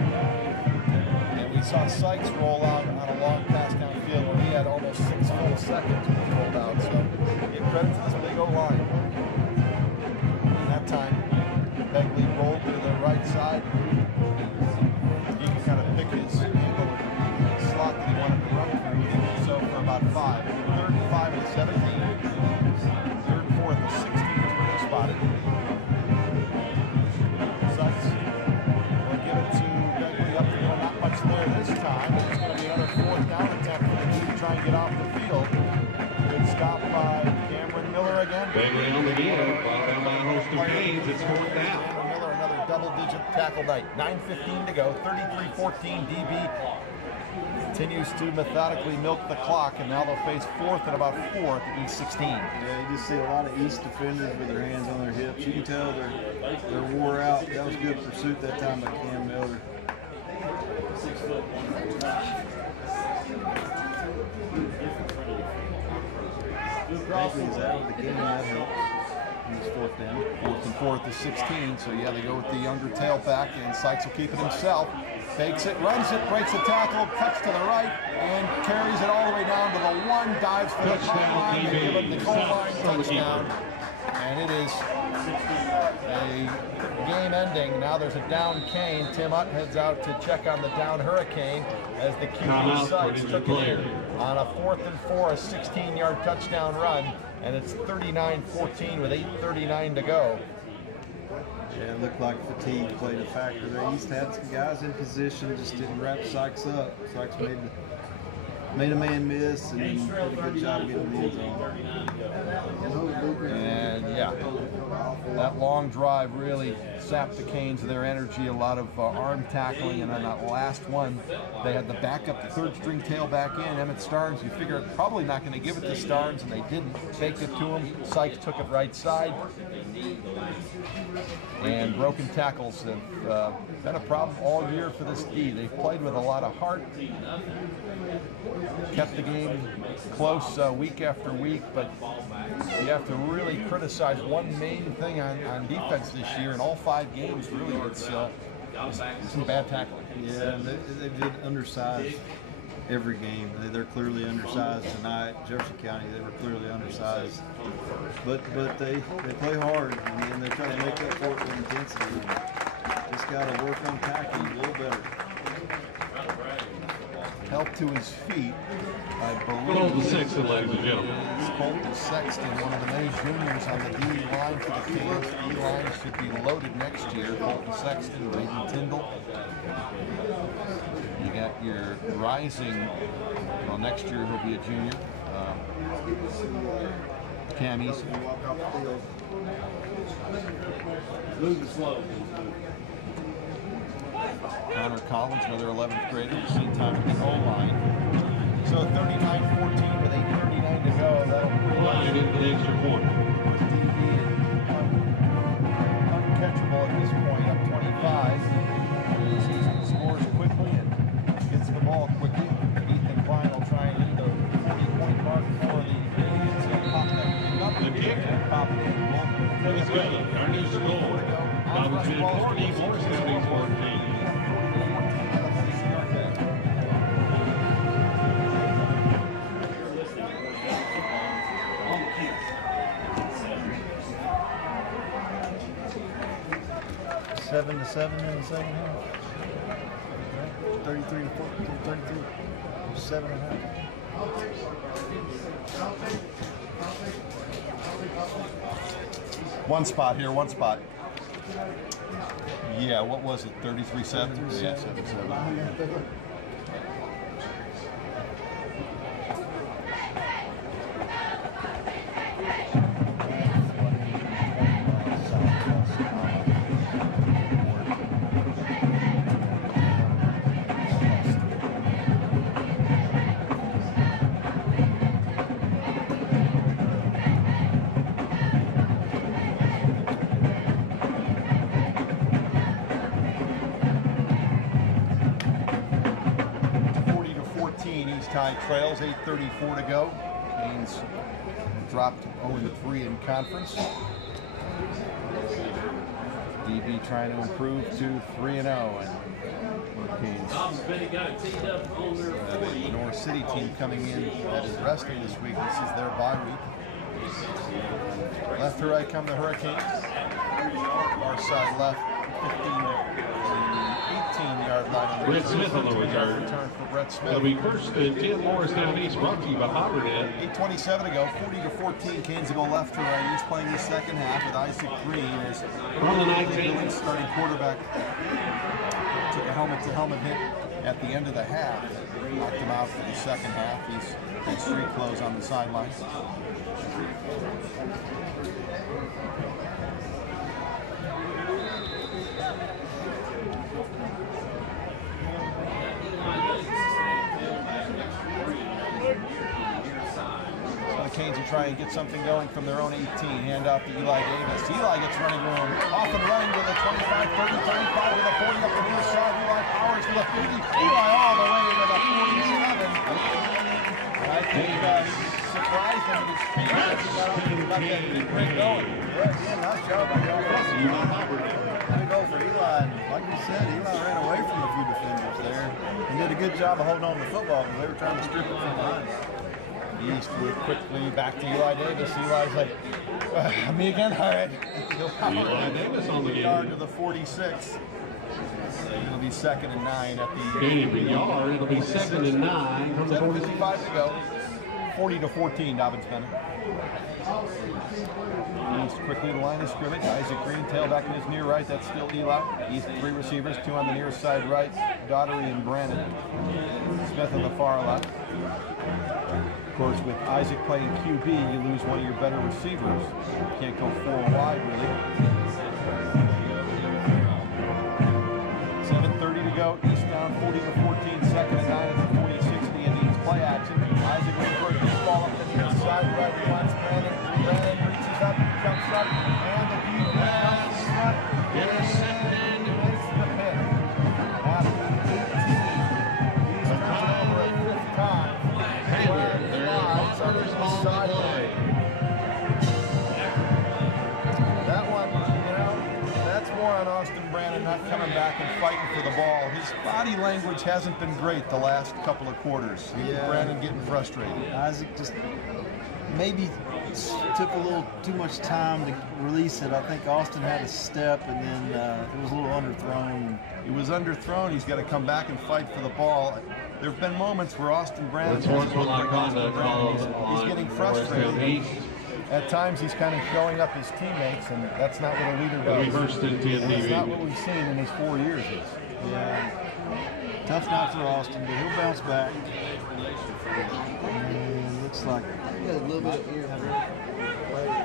And we saw Sykes roll out on a long pass downfield where he had almost 6 full seconds when he rolled out. So give credit to this big O-line. Time, Begley rolled to the right side. He can kind of pick his slot that he wanted to run through. So for about 5. 3rd and 5 and 17. 3rd and 4th and 16 is where they spotted. Sykes will give it to Begley up the middle. Not much there this time. It's going to be another 4th down attempt for the team to try and get off the field. Good stop by Cameron Miller again. Begley on the gear. Down by a host of games. It's 4th down. Cameron Miller, another double-digit tackle night. 9:15 to go. 33-14. DB continues to methodically milk the clock, and now they'll face 4th and about 4 at the East 16. Yeah, you just see a lot of East defenders with their hands on their hips. You can tell they're wore out. That was good pursuit that time by Cam Miller. 6 foot. Begley's out of the game. That helps. He's 4th down. 4th and 4th is 16, so yeah, they go with the younger tailback, and Sykes will keep it himself. Fakes it, runs it, breaks the tackle, cuts to the right, and carries it all the way down to the 1, dives for the goal line, and give him the goal line touchdown. And it is a game ending. Now there's a down Cane. Tim Utt heads out to check on the down Hurricane as the QB Sykes took it in on a 4th and 4, a 16-yard touchdown run, and it's 39-14 with 8:39 to go. Yeah, it looked like fatigue played a factor. They used to have some guys in position, just didn't wrap Sykes up. Sykes made a man miss and did a good job getting the end zone. And yeah, that long drive really sapped the Canes of their energy, a lot of arm tackling, and on that last one, they had the backup, the 3rd-string tailback in, Emmett Starnes. You figure probably not going to give it to Starnes, and they didn't. Faked it to him. Sykes took it right side. And broken tackles have been a problem all year for this D. They've played with a lot of heart, kept the game close week after week, but you have to really criticize one main thing on defense this year in all 5 games, really. It's some bad tackling. Yeah, they've been undersized every game. They're clearly undersized tonight. Jefferson County, they were clearly undersized. But they play hard, and they try to make up for it with intensity. Just got to work on tackling a little better. Help to his feet, I Colton believe. Sexton, ladies and gentlemen. Is Colton Sexton, one of the many juniors on the D line for the Canes. The D line should be loaded next year. Colton Sexton, Braden Tyndall. You got your rising, well, next year he'll be a junior. Cam Eason. Move slow. Connor Collins, another 11th grader, same time at the goal line. So 39-14 with 8:39 to go. That'll put Line into the extra point. DB uncatchable at this point, up 25. He scores quickly and gets the ball quickly. Ethan Klein will try and hit the 40-point mark for the Indians. He'll pop that thing up. The kick. Pop it in. Let's go. Our new score. Dobyns-Bennett 40, Morristown 14. Seven to 7 in the second half. 33 to 14, 33, 7.5. One spot here, one spot. Yeah, what was it? 33-7? Yeah, 7-7. Trails, 8:34 to go. Canes dropped 0-3 in conference. DB trying to improve to 3-0, and Canes. The North City team coming in that is resting this week. This is their bye week. Left to right come the Hurricanes. Our side left, 18-yard line. Brett Smith on the return. Return for Brett Smith. It'll be first and 10, Morristown East, brought to you by Hobbernet. 8:27 to go, 40-14. Canes to go left to right. He's playing the second half with Isaac Green as On the 19th. Billings, starting quarterback, took a helmet-to-helmet hit at the end of the half. Knocked him out for the second half. He's in street clothes on the sidelines. Canes will try and get something going from their own 18. Hand off to Eli Davis. Eli gets running room. Off and running with a 25, 30, 35 with a 40 up the near side. Eli powers to the 50. Eli all the way to the 47. I think surprised him in his feet. Got that big break going. Yeah, nice job by y'all. Good goal for Eli. And like you said, Eli ran away from a few defenders. and did a good job of holding on to the football because they were trying to strip it from behind. East will quickly back to Eli Davis. Eli's like, me again? All right. He'll power Eli Davis on the yard to the 46. It'll be 2nd and 9 at the Gain a yard. It'll be 2nd and 9 from the 7:55 to go. 40-14, Dobyns-Bennett. East quickly to the line of scrimmage. Isaac Green, tailback in his near right. That's still Eli. East 3 receivers, 2 on the near side right. Daughtery and Brandon. Smith on the far left. Of course, with Isaac playing QB, you lose one of your better receivers. You can't go 4 wide, really. 7:30 to go. East down 40-14. 2nd and 9 at the 46. The Indians play action. Isaac Greenberg this ball up to the near side right. He wants Brandon. Brandon reaches up, jumps up, and the deep pass in front. And makes the pick. After 18. He's turned over a 5th time. That one, that's more on Austin Brandon not coming back and fighting for the ball. His body language hasn't been great the last couple of quarters. Brandon getting frustrated. Isaac just maybe took a little too much time to release it. I think Austin had a step, and then it was a little underthrown. He was underthrown. He's got to come back and fight for the ball. There have been moments where Austin Brandon he's getting frustrated. At times he's kind of showing up his teammates, and that's not what a leader does. That's not what we've seen in his 4 years. Yeah. Tough night for Austin, but he'll bounce back. And looks like a little bit of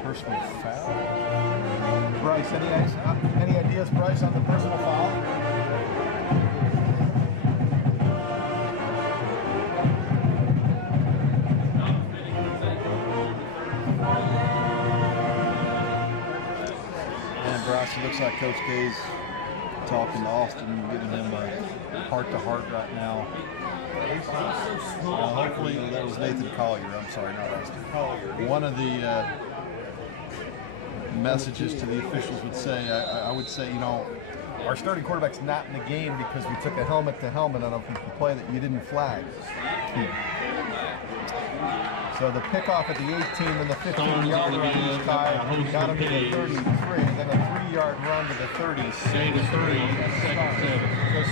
personal foul. Bryce, any ideas, Bryce, on the personal foul? Bryce, it looks like Coach K's talking to Austin and giving him a heart-to-heart right now. Hopefully that was Nathan Collier. I'm sorry, not Austin. One of the messages to the officials would say, I would say, our starting quarterback's not in the game because we took a helmet-to-helmet on a play that you didn't flag. So the pickoff at the 18, then the 15-yard run each time got him to the 33, then a 3-yard run to the 36. So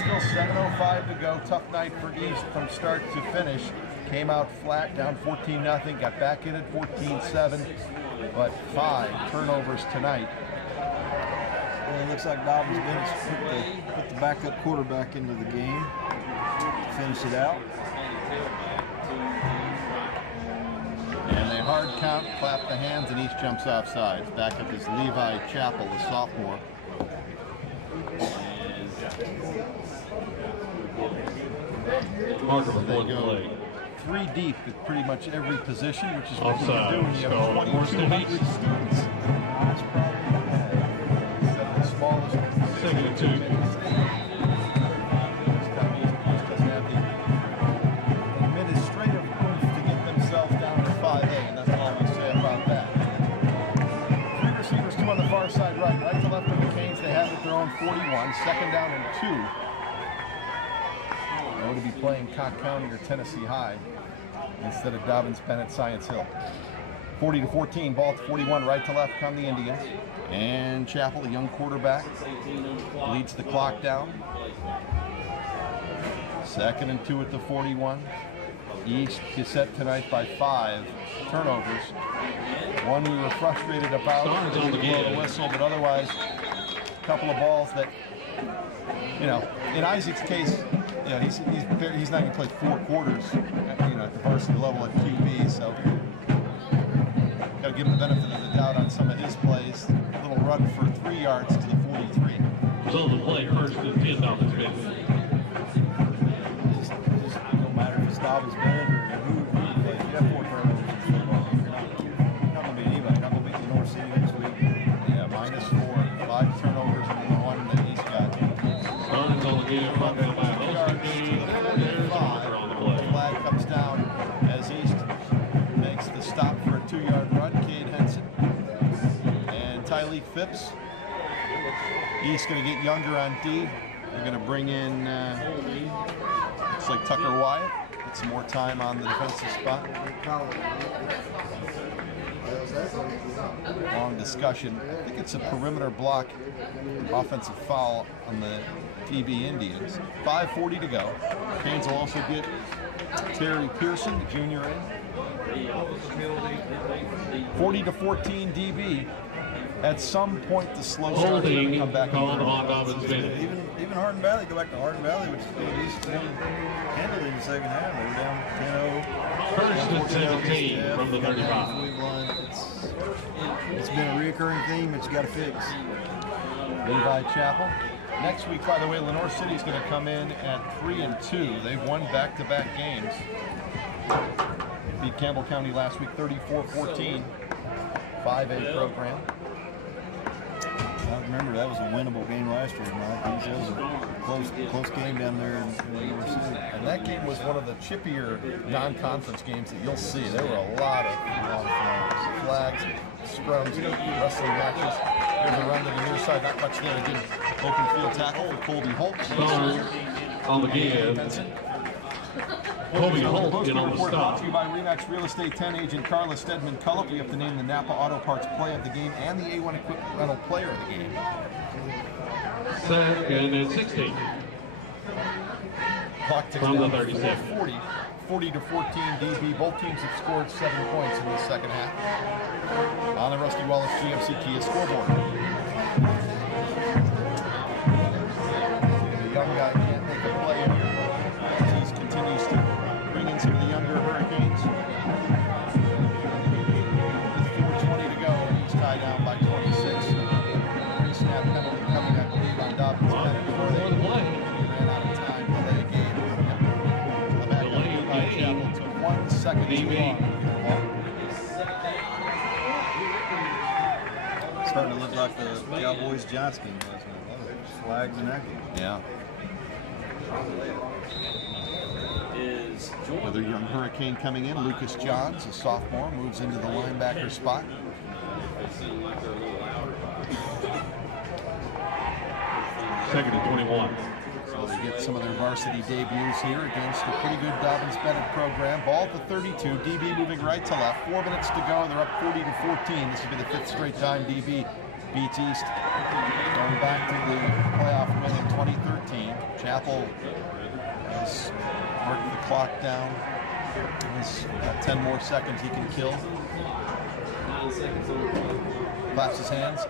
still 7:05 to go. Tough night for East from start to finish. Came out flat, down 14-0, got back in at 14-7, but 5 turnovers tonight. Well, it looks like Dobyns-Bennett put the backup quarterback into the game to finish it out. And they hard count, clap the hands, and East jumps off sides. Back up is Levi Chappell, the sophomore. Marker for They one go play. 3 deep at pretty much every position, which is what you Offside. do when you have 2,200 students. That's the smallest. 2nd and 2. Side right to left of the Canes. They have it their own 41. 2nd down and 2. They would be playing Cock County or Tennessee High instead of Dobyns-Bennett Science Hill. 40-14. Ball at 41. Right to left come the Indians. And Chappell, a young quarterback, leads the clock down. 2nd and 2 at the 41. East is set tonight by 5 turnovers. One we were frustrated about, blow the whistle, but otherwise, a couple of balls that, in Isaac's case, he's not going to play 4 quarters, at the varsity level at QB, so got to give him the benefit of the doubt on some of his plays. A little run for 3 yards to the 43. So the play 1st and 10 Dobyns-Bennett. No matter if it's Dobyns-Bennett or who plays, you have 4 turnovers. Next week. Yeah, -4. 5 turnovers and 1 that he's got. Starting's on the game. From the flag comes down as East makes the stop for a 2-yard run. Cade Henson and Tyleek Phipps. East going to get younger on D. They're going to bring in like Tucker Wyatt gets some more time on the defensive spot. Long discussion. I think it's a perimeter block offensive foul on the DB Indians. 5:40 to go. Canes will also get Terry Pearson, the junior in. 40-14 DB. At some point, the slow start will come back called on Dobyns-Bennett. Even Hardin Valley, go back to Hardin Valley, which is East handled in the second half. They were down 10-0. First and 17 from the 35. It's been a reoccurring theme that you got to fix. Levi Chapel. Next week, by the way, Lenore City is going to come in at 3-2. They've won back-to-back games. Beat Campbell County last week 34-14. 5A program. I remember that was a winnable game last year, Mike. That was a close game down there in Lenore City. And that game was one of the chippier non-conference games that you'll see. There were a lot of flags, scrums, wrestling matches. Here's a run to the near side, not much there. A good open field tackle for Colby Holt. On the give. Colby Holt get on the Report stop. brought to you by Remax Real Estate 10 agent Carla Stedman Cullip. We have to name the Napa Auto Parts play of the game and the A1 equipment rental player of the game. Second and 16. Clock ticks From the down to 37. 40-14 DB. Both teams have scored 7 points in the second half. On the Rusty Wallace GMC Kia scoreboard. The young guy can't make a play in here. He continues to bring in some of the younger Hurricanes. With 4:20 to go, he's tied down by 26. Pre-snap penalty coming, I believe, on Dobyns-Bennett before they ran out of time. Delay game. The back of Levi Chapel took 1 second too long. Starting to look like the Cowboys Giants game last night. A lot of flags in that game. Yeah. Another young Hurricane coming in. Lucas Johns, a sophomore, moves into the linebacker spot. Second and 21. So they get some of their varsity debuts here against a pretty good Dobyns-Bennett program. Ball at the 32. DB moving right to left. 4 minutes to go. They're up 40-14. This will be the 5th straight time DB beats East. Going back to the playoff win in 2013. Chapel has worked the clock down. He's got 10 more seconds he can kill. Claps his hands,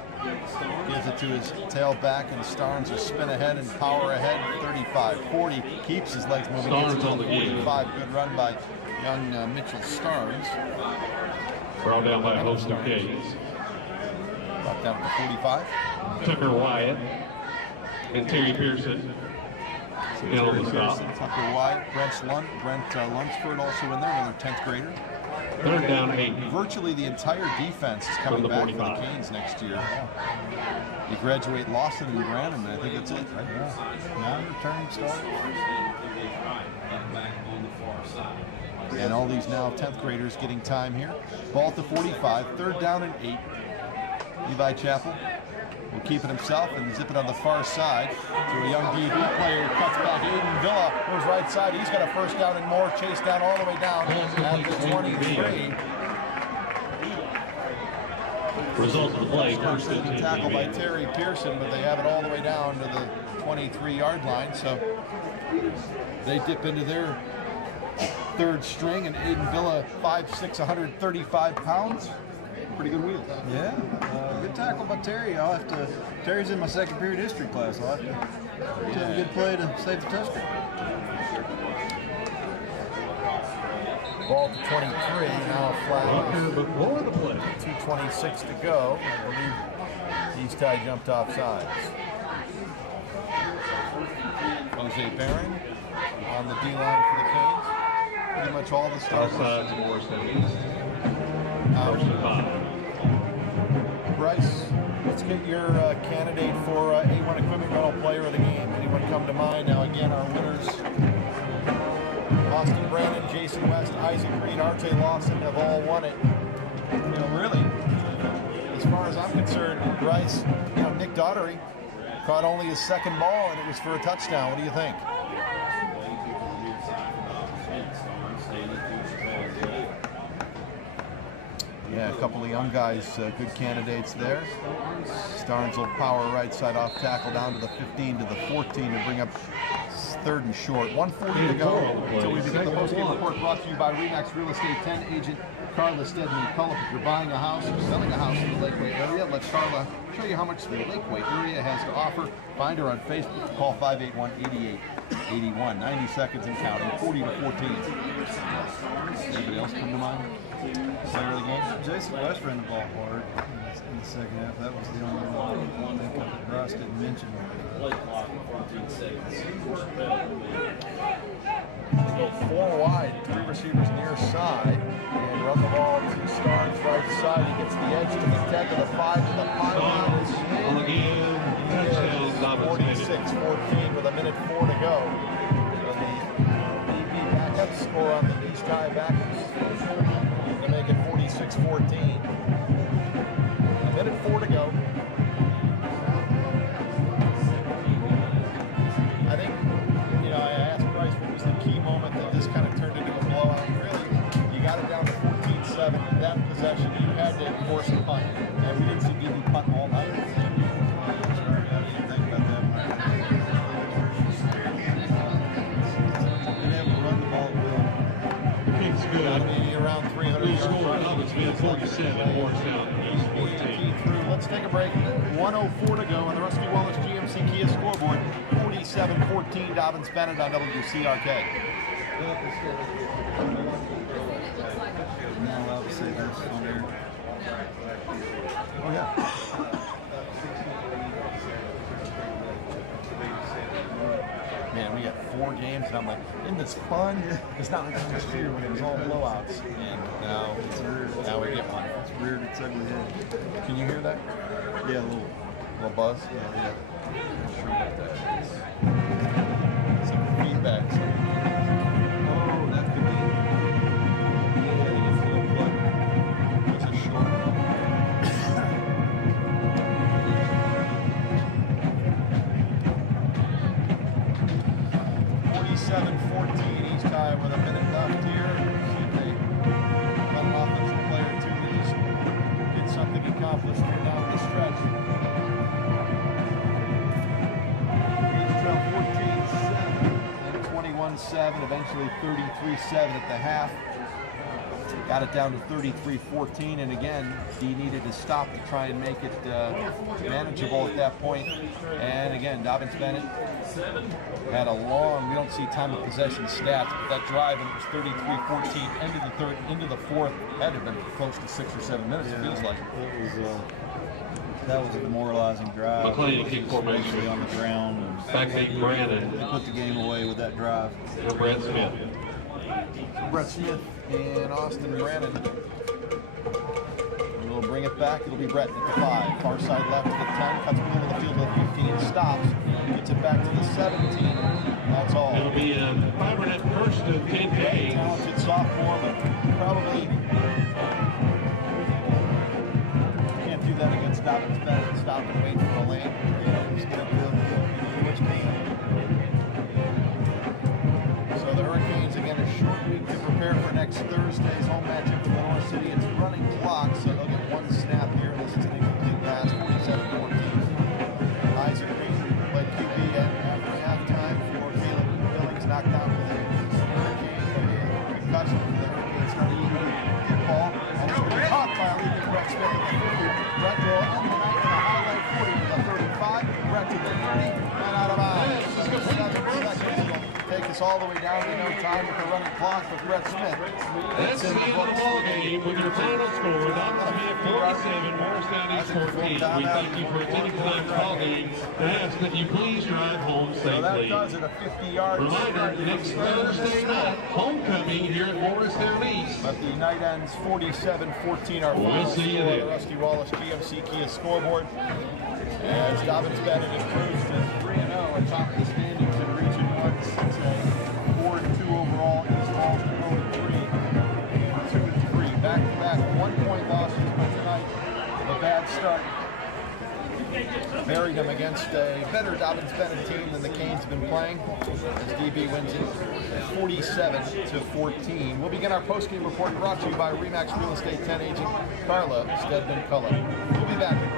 gives it to his tailback, and Starnes will spin ahead and power ahead. 35-40, keeps his legs moving. Starnes on the game. 45, good run by young Mitchell Starnes. Brought down by Holston Canes. Brought down to 45. Tucker Wyatt and Terry Pearson. In on the stop. Tucker Wyatt, Brent Lunsford also in there, another 10th grader. Third down 8. Virtually the entire defense is coming back for the Canes next year. You graduate Lawson and Branham, and I think that's it, right? Yeah. Non-returning starters. And all these now 10th graders getting time here. Ball to 45, 3rd down and 8. Levi Chapel will keep it himself and zip it on the far side to a young DB player. Cuts back. Aiden Villa goes right side. He's got a 1st down and more. Chased down all the way down at the 23. Result of the play, first and 10. Tackle by Terry Pearson, but they have it all the way down to the 23-yard line. So they dip into their 3rd string, and Aiden Villa, 5'6", 135 pounds. Pretty good wheel. Yeah, good tackle by Terry. Terry's in my 2nd period history class. I'll have to tell him a good play to save the touchdown. Ball to 23, now flag. Before the play. 2:26 to go. I believe East High jumped off sides. Jose Barron on the D-line for the Canes. Pretty much all the starters. Sides of Morristown East. First and 5. Bryce, let's get your candidate for A1 equipment rental player of the game. Anyone come to mind? Now again, our winners, Austin Brandon, Jason West, Isaac Reed, RJ Lawson have all won it. You know, really, as far as I'm concerned, Bryce, you know, Nick Daughtery caught only his 2nd ball and it was for a touchdown. What do you think? Yeah, a couple of young guys, good candidates there. Starnes will power right side off tackle down to the 15 to the 14 to bring up 3rd and short. 1:40 to go until we begin the postgame report, brought to you by Remax Real Estate 10 agent Carla Stedman. Call up if you're buying a house or selling a house in the Lakeway area. Let Carla show you how much the Lakeway area has to offer. Find her on Facebook. Call 581-8881. 90 seconds and counting. 40 to 14. Anybody else come to mind? Player of the game? Jason West ran the ball hard in the second half. That was the only one I think Ross didn't mention. Play clock, 14 seconds. Go 4 wide, 3 receivers near side, and run the ball to Starnes right side. He gets the edge to the 10 to the 5 to the pylon. On the game, touchdown, Dobyns-Bennett. 46-14 with 1:04 to go. So the DB backups score on the East High backups to make it 46-14. 1:04 to go. I think, you know, I asked Bryce what was the key moment that this kind of turned into a blowout. Really, you got it down to 14-7. That possession, you had to force a punt. And we didn't see DB punt all night. I didn't think about that. Being able to run the ball well. Kick's good. Got maybe around 300 We yards. scored Dobyns-Bennett 47, Morristown East 14. Let's take a break. 1:04 to go on the Rusty Wallace GMC Kia scoreboard. 47-14 Dobyns-Bennett on WCRK. I'm not allowed to say this on air. Oh, yeah. Man, we got 4 games, and I'm like, isn't this fun? It's not like last year when it was all blowouts. And now, now we get one. It's weird. It's ugly. Can you hear that? Yeah, a little. Little buzz? Yeah. Some feedback. Oh, that could be. Yeah, you feel plug. It's a short. 47-14 East High with a minute left here. See if they got an offensive player or two to just get something accomplished here down the stretch. East trail 14-7, then 21-7, eventually 33-7 at the half. Got it down to 33-14, and again, D needed to stop to try and make it manageable at that point. And again, Dobyns-Bennett had a long, we don't see time of possession stats, but that drive, and it was 33-14, ended the third, into the fourth, had to have been close to 6 or 7 minutes, it feels like. That was a demoralizing drive. McLean kick formation. On the ground. Backbeat Brandon. They put the game away with that drive. Brett Smith. Brett Smith and Austin Brandon. We'll bring it back. It'll be Brett at the 5. Far side left to the 10. Cuts middle of the field to the 15. Stops. Gets it back to the 17. That's all. It'll be a 5-minute first and 10 Talented sophomore, but probably can't do that against Dobyns-Bennett. Stop and wait for the lane. Just get uphill and do what you can. So the Hurricanes, again, a short week to prepare for next Thursday's home matchup with North City. It's running clock, so they'll get one snap here. This is an incomplete pass, 47-14. Isaac Green played QB after halftime for Caleb Billings, knocked out with a Hurricane. Concussion for the Hurricanes starting to get ball. And it's going to be caught by a leaping Brett Smith at the 50. Brett will end the night in a highlight 40 to the 35. Brett to the 30, and out of bounds. 7 seconds. Take us all the way down to no time with the running clock with Brett Smith. That's the end of the ball game with your final score. Dobyns-Bennett 47, Morristown East 14. We thank you for attending tonight's ball game and ask that you please drive home So that safely. does it, a 50-yard Reminder, next Thursday night, homecoming here at Morristown East. But the night ends 47-14. Our We'll final see you score on there. the Rusty Wallace GMC Kia scoreboard. As Dobyns-Bennett improves to 3-0 atop the standings in Region 1. It's a 4-2 overall. East falls to 0-3. 2-3. Back-to-back 1-point losses, but tonight a bad start. married him against a better Dobyns-Bennett team than the Canes have been playing, as DB wins it 47-14. We'll begin our post-game report brought to you by Remax Real Estate 10 agent Carla Stedman-Cullen. We'll be back.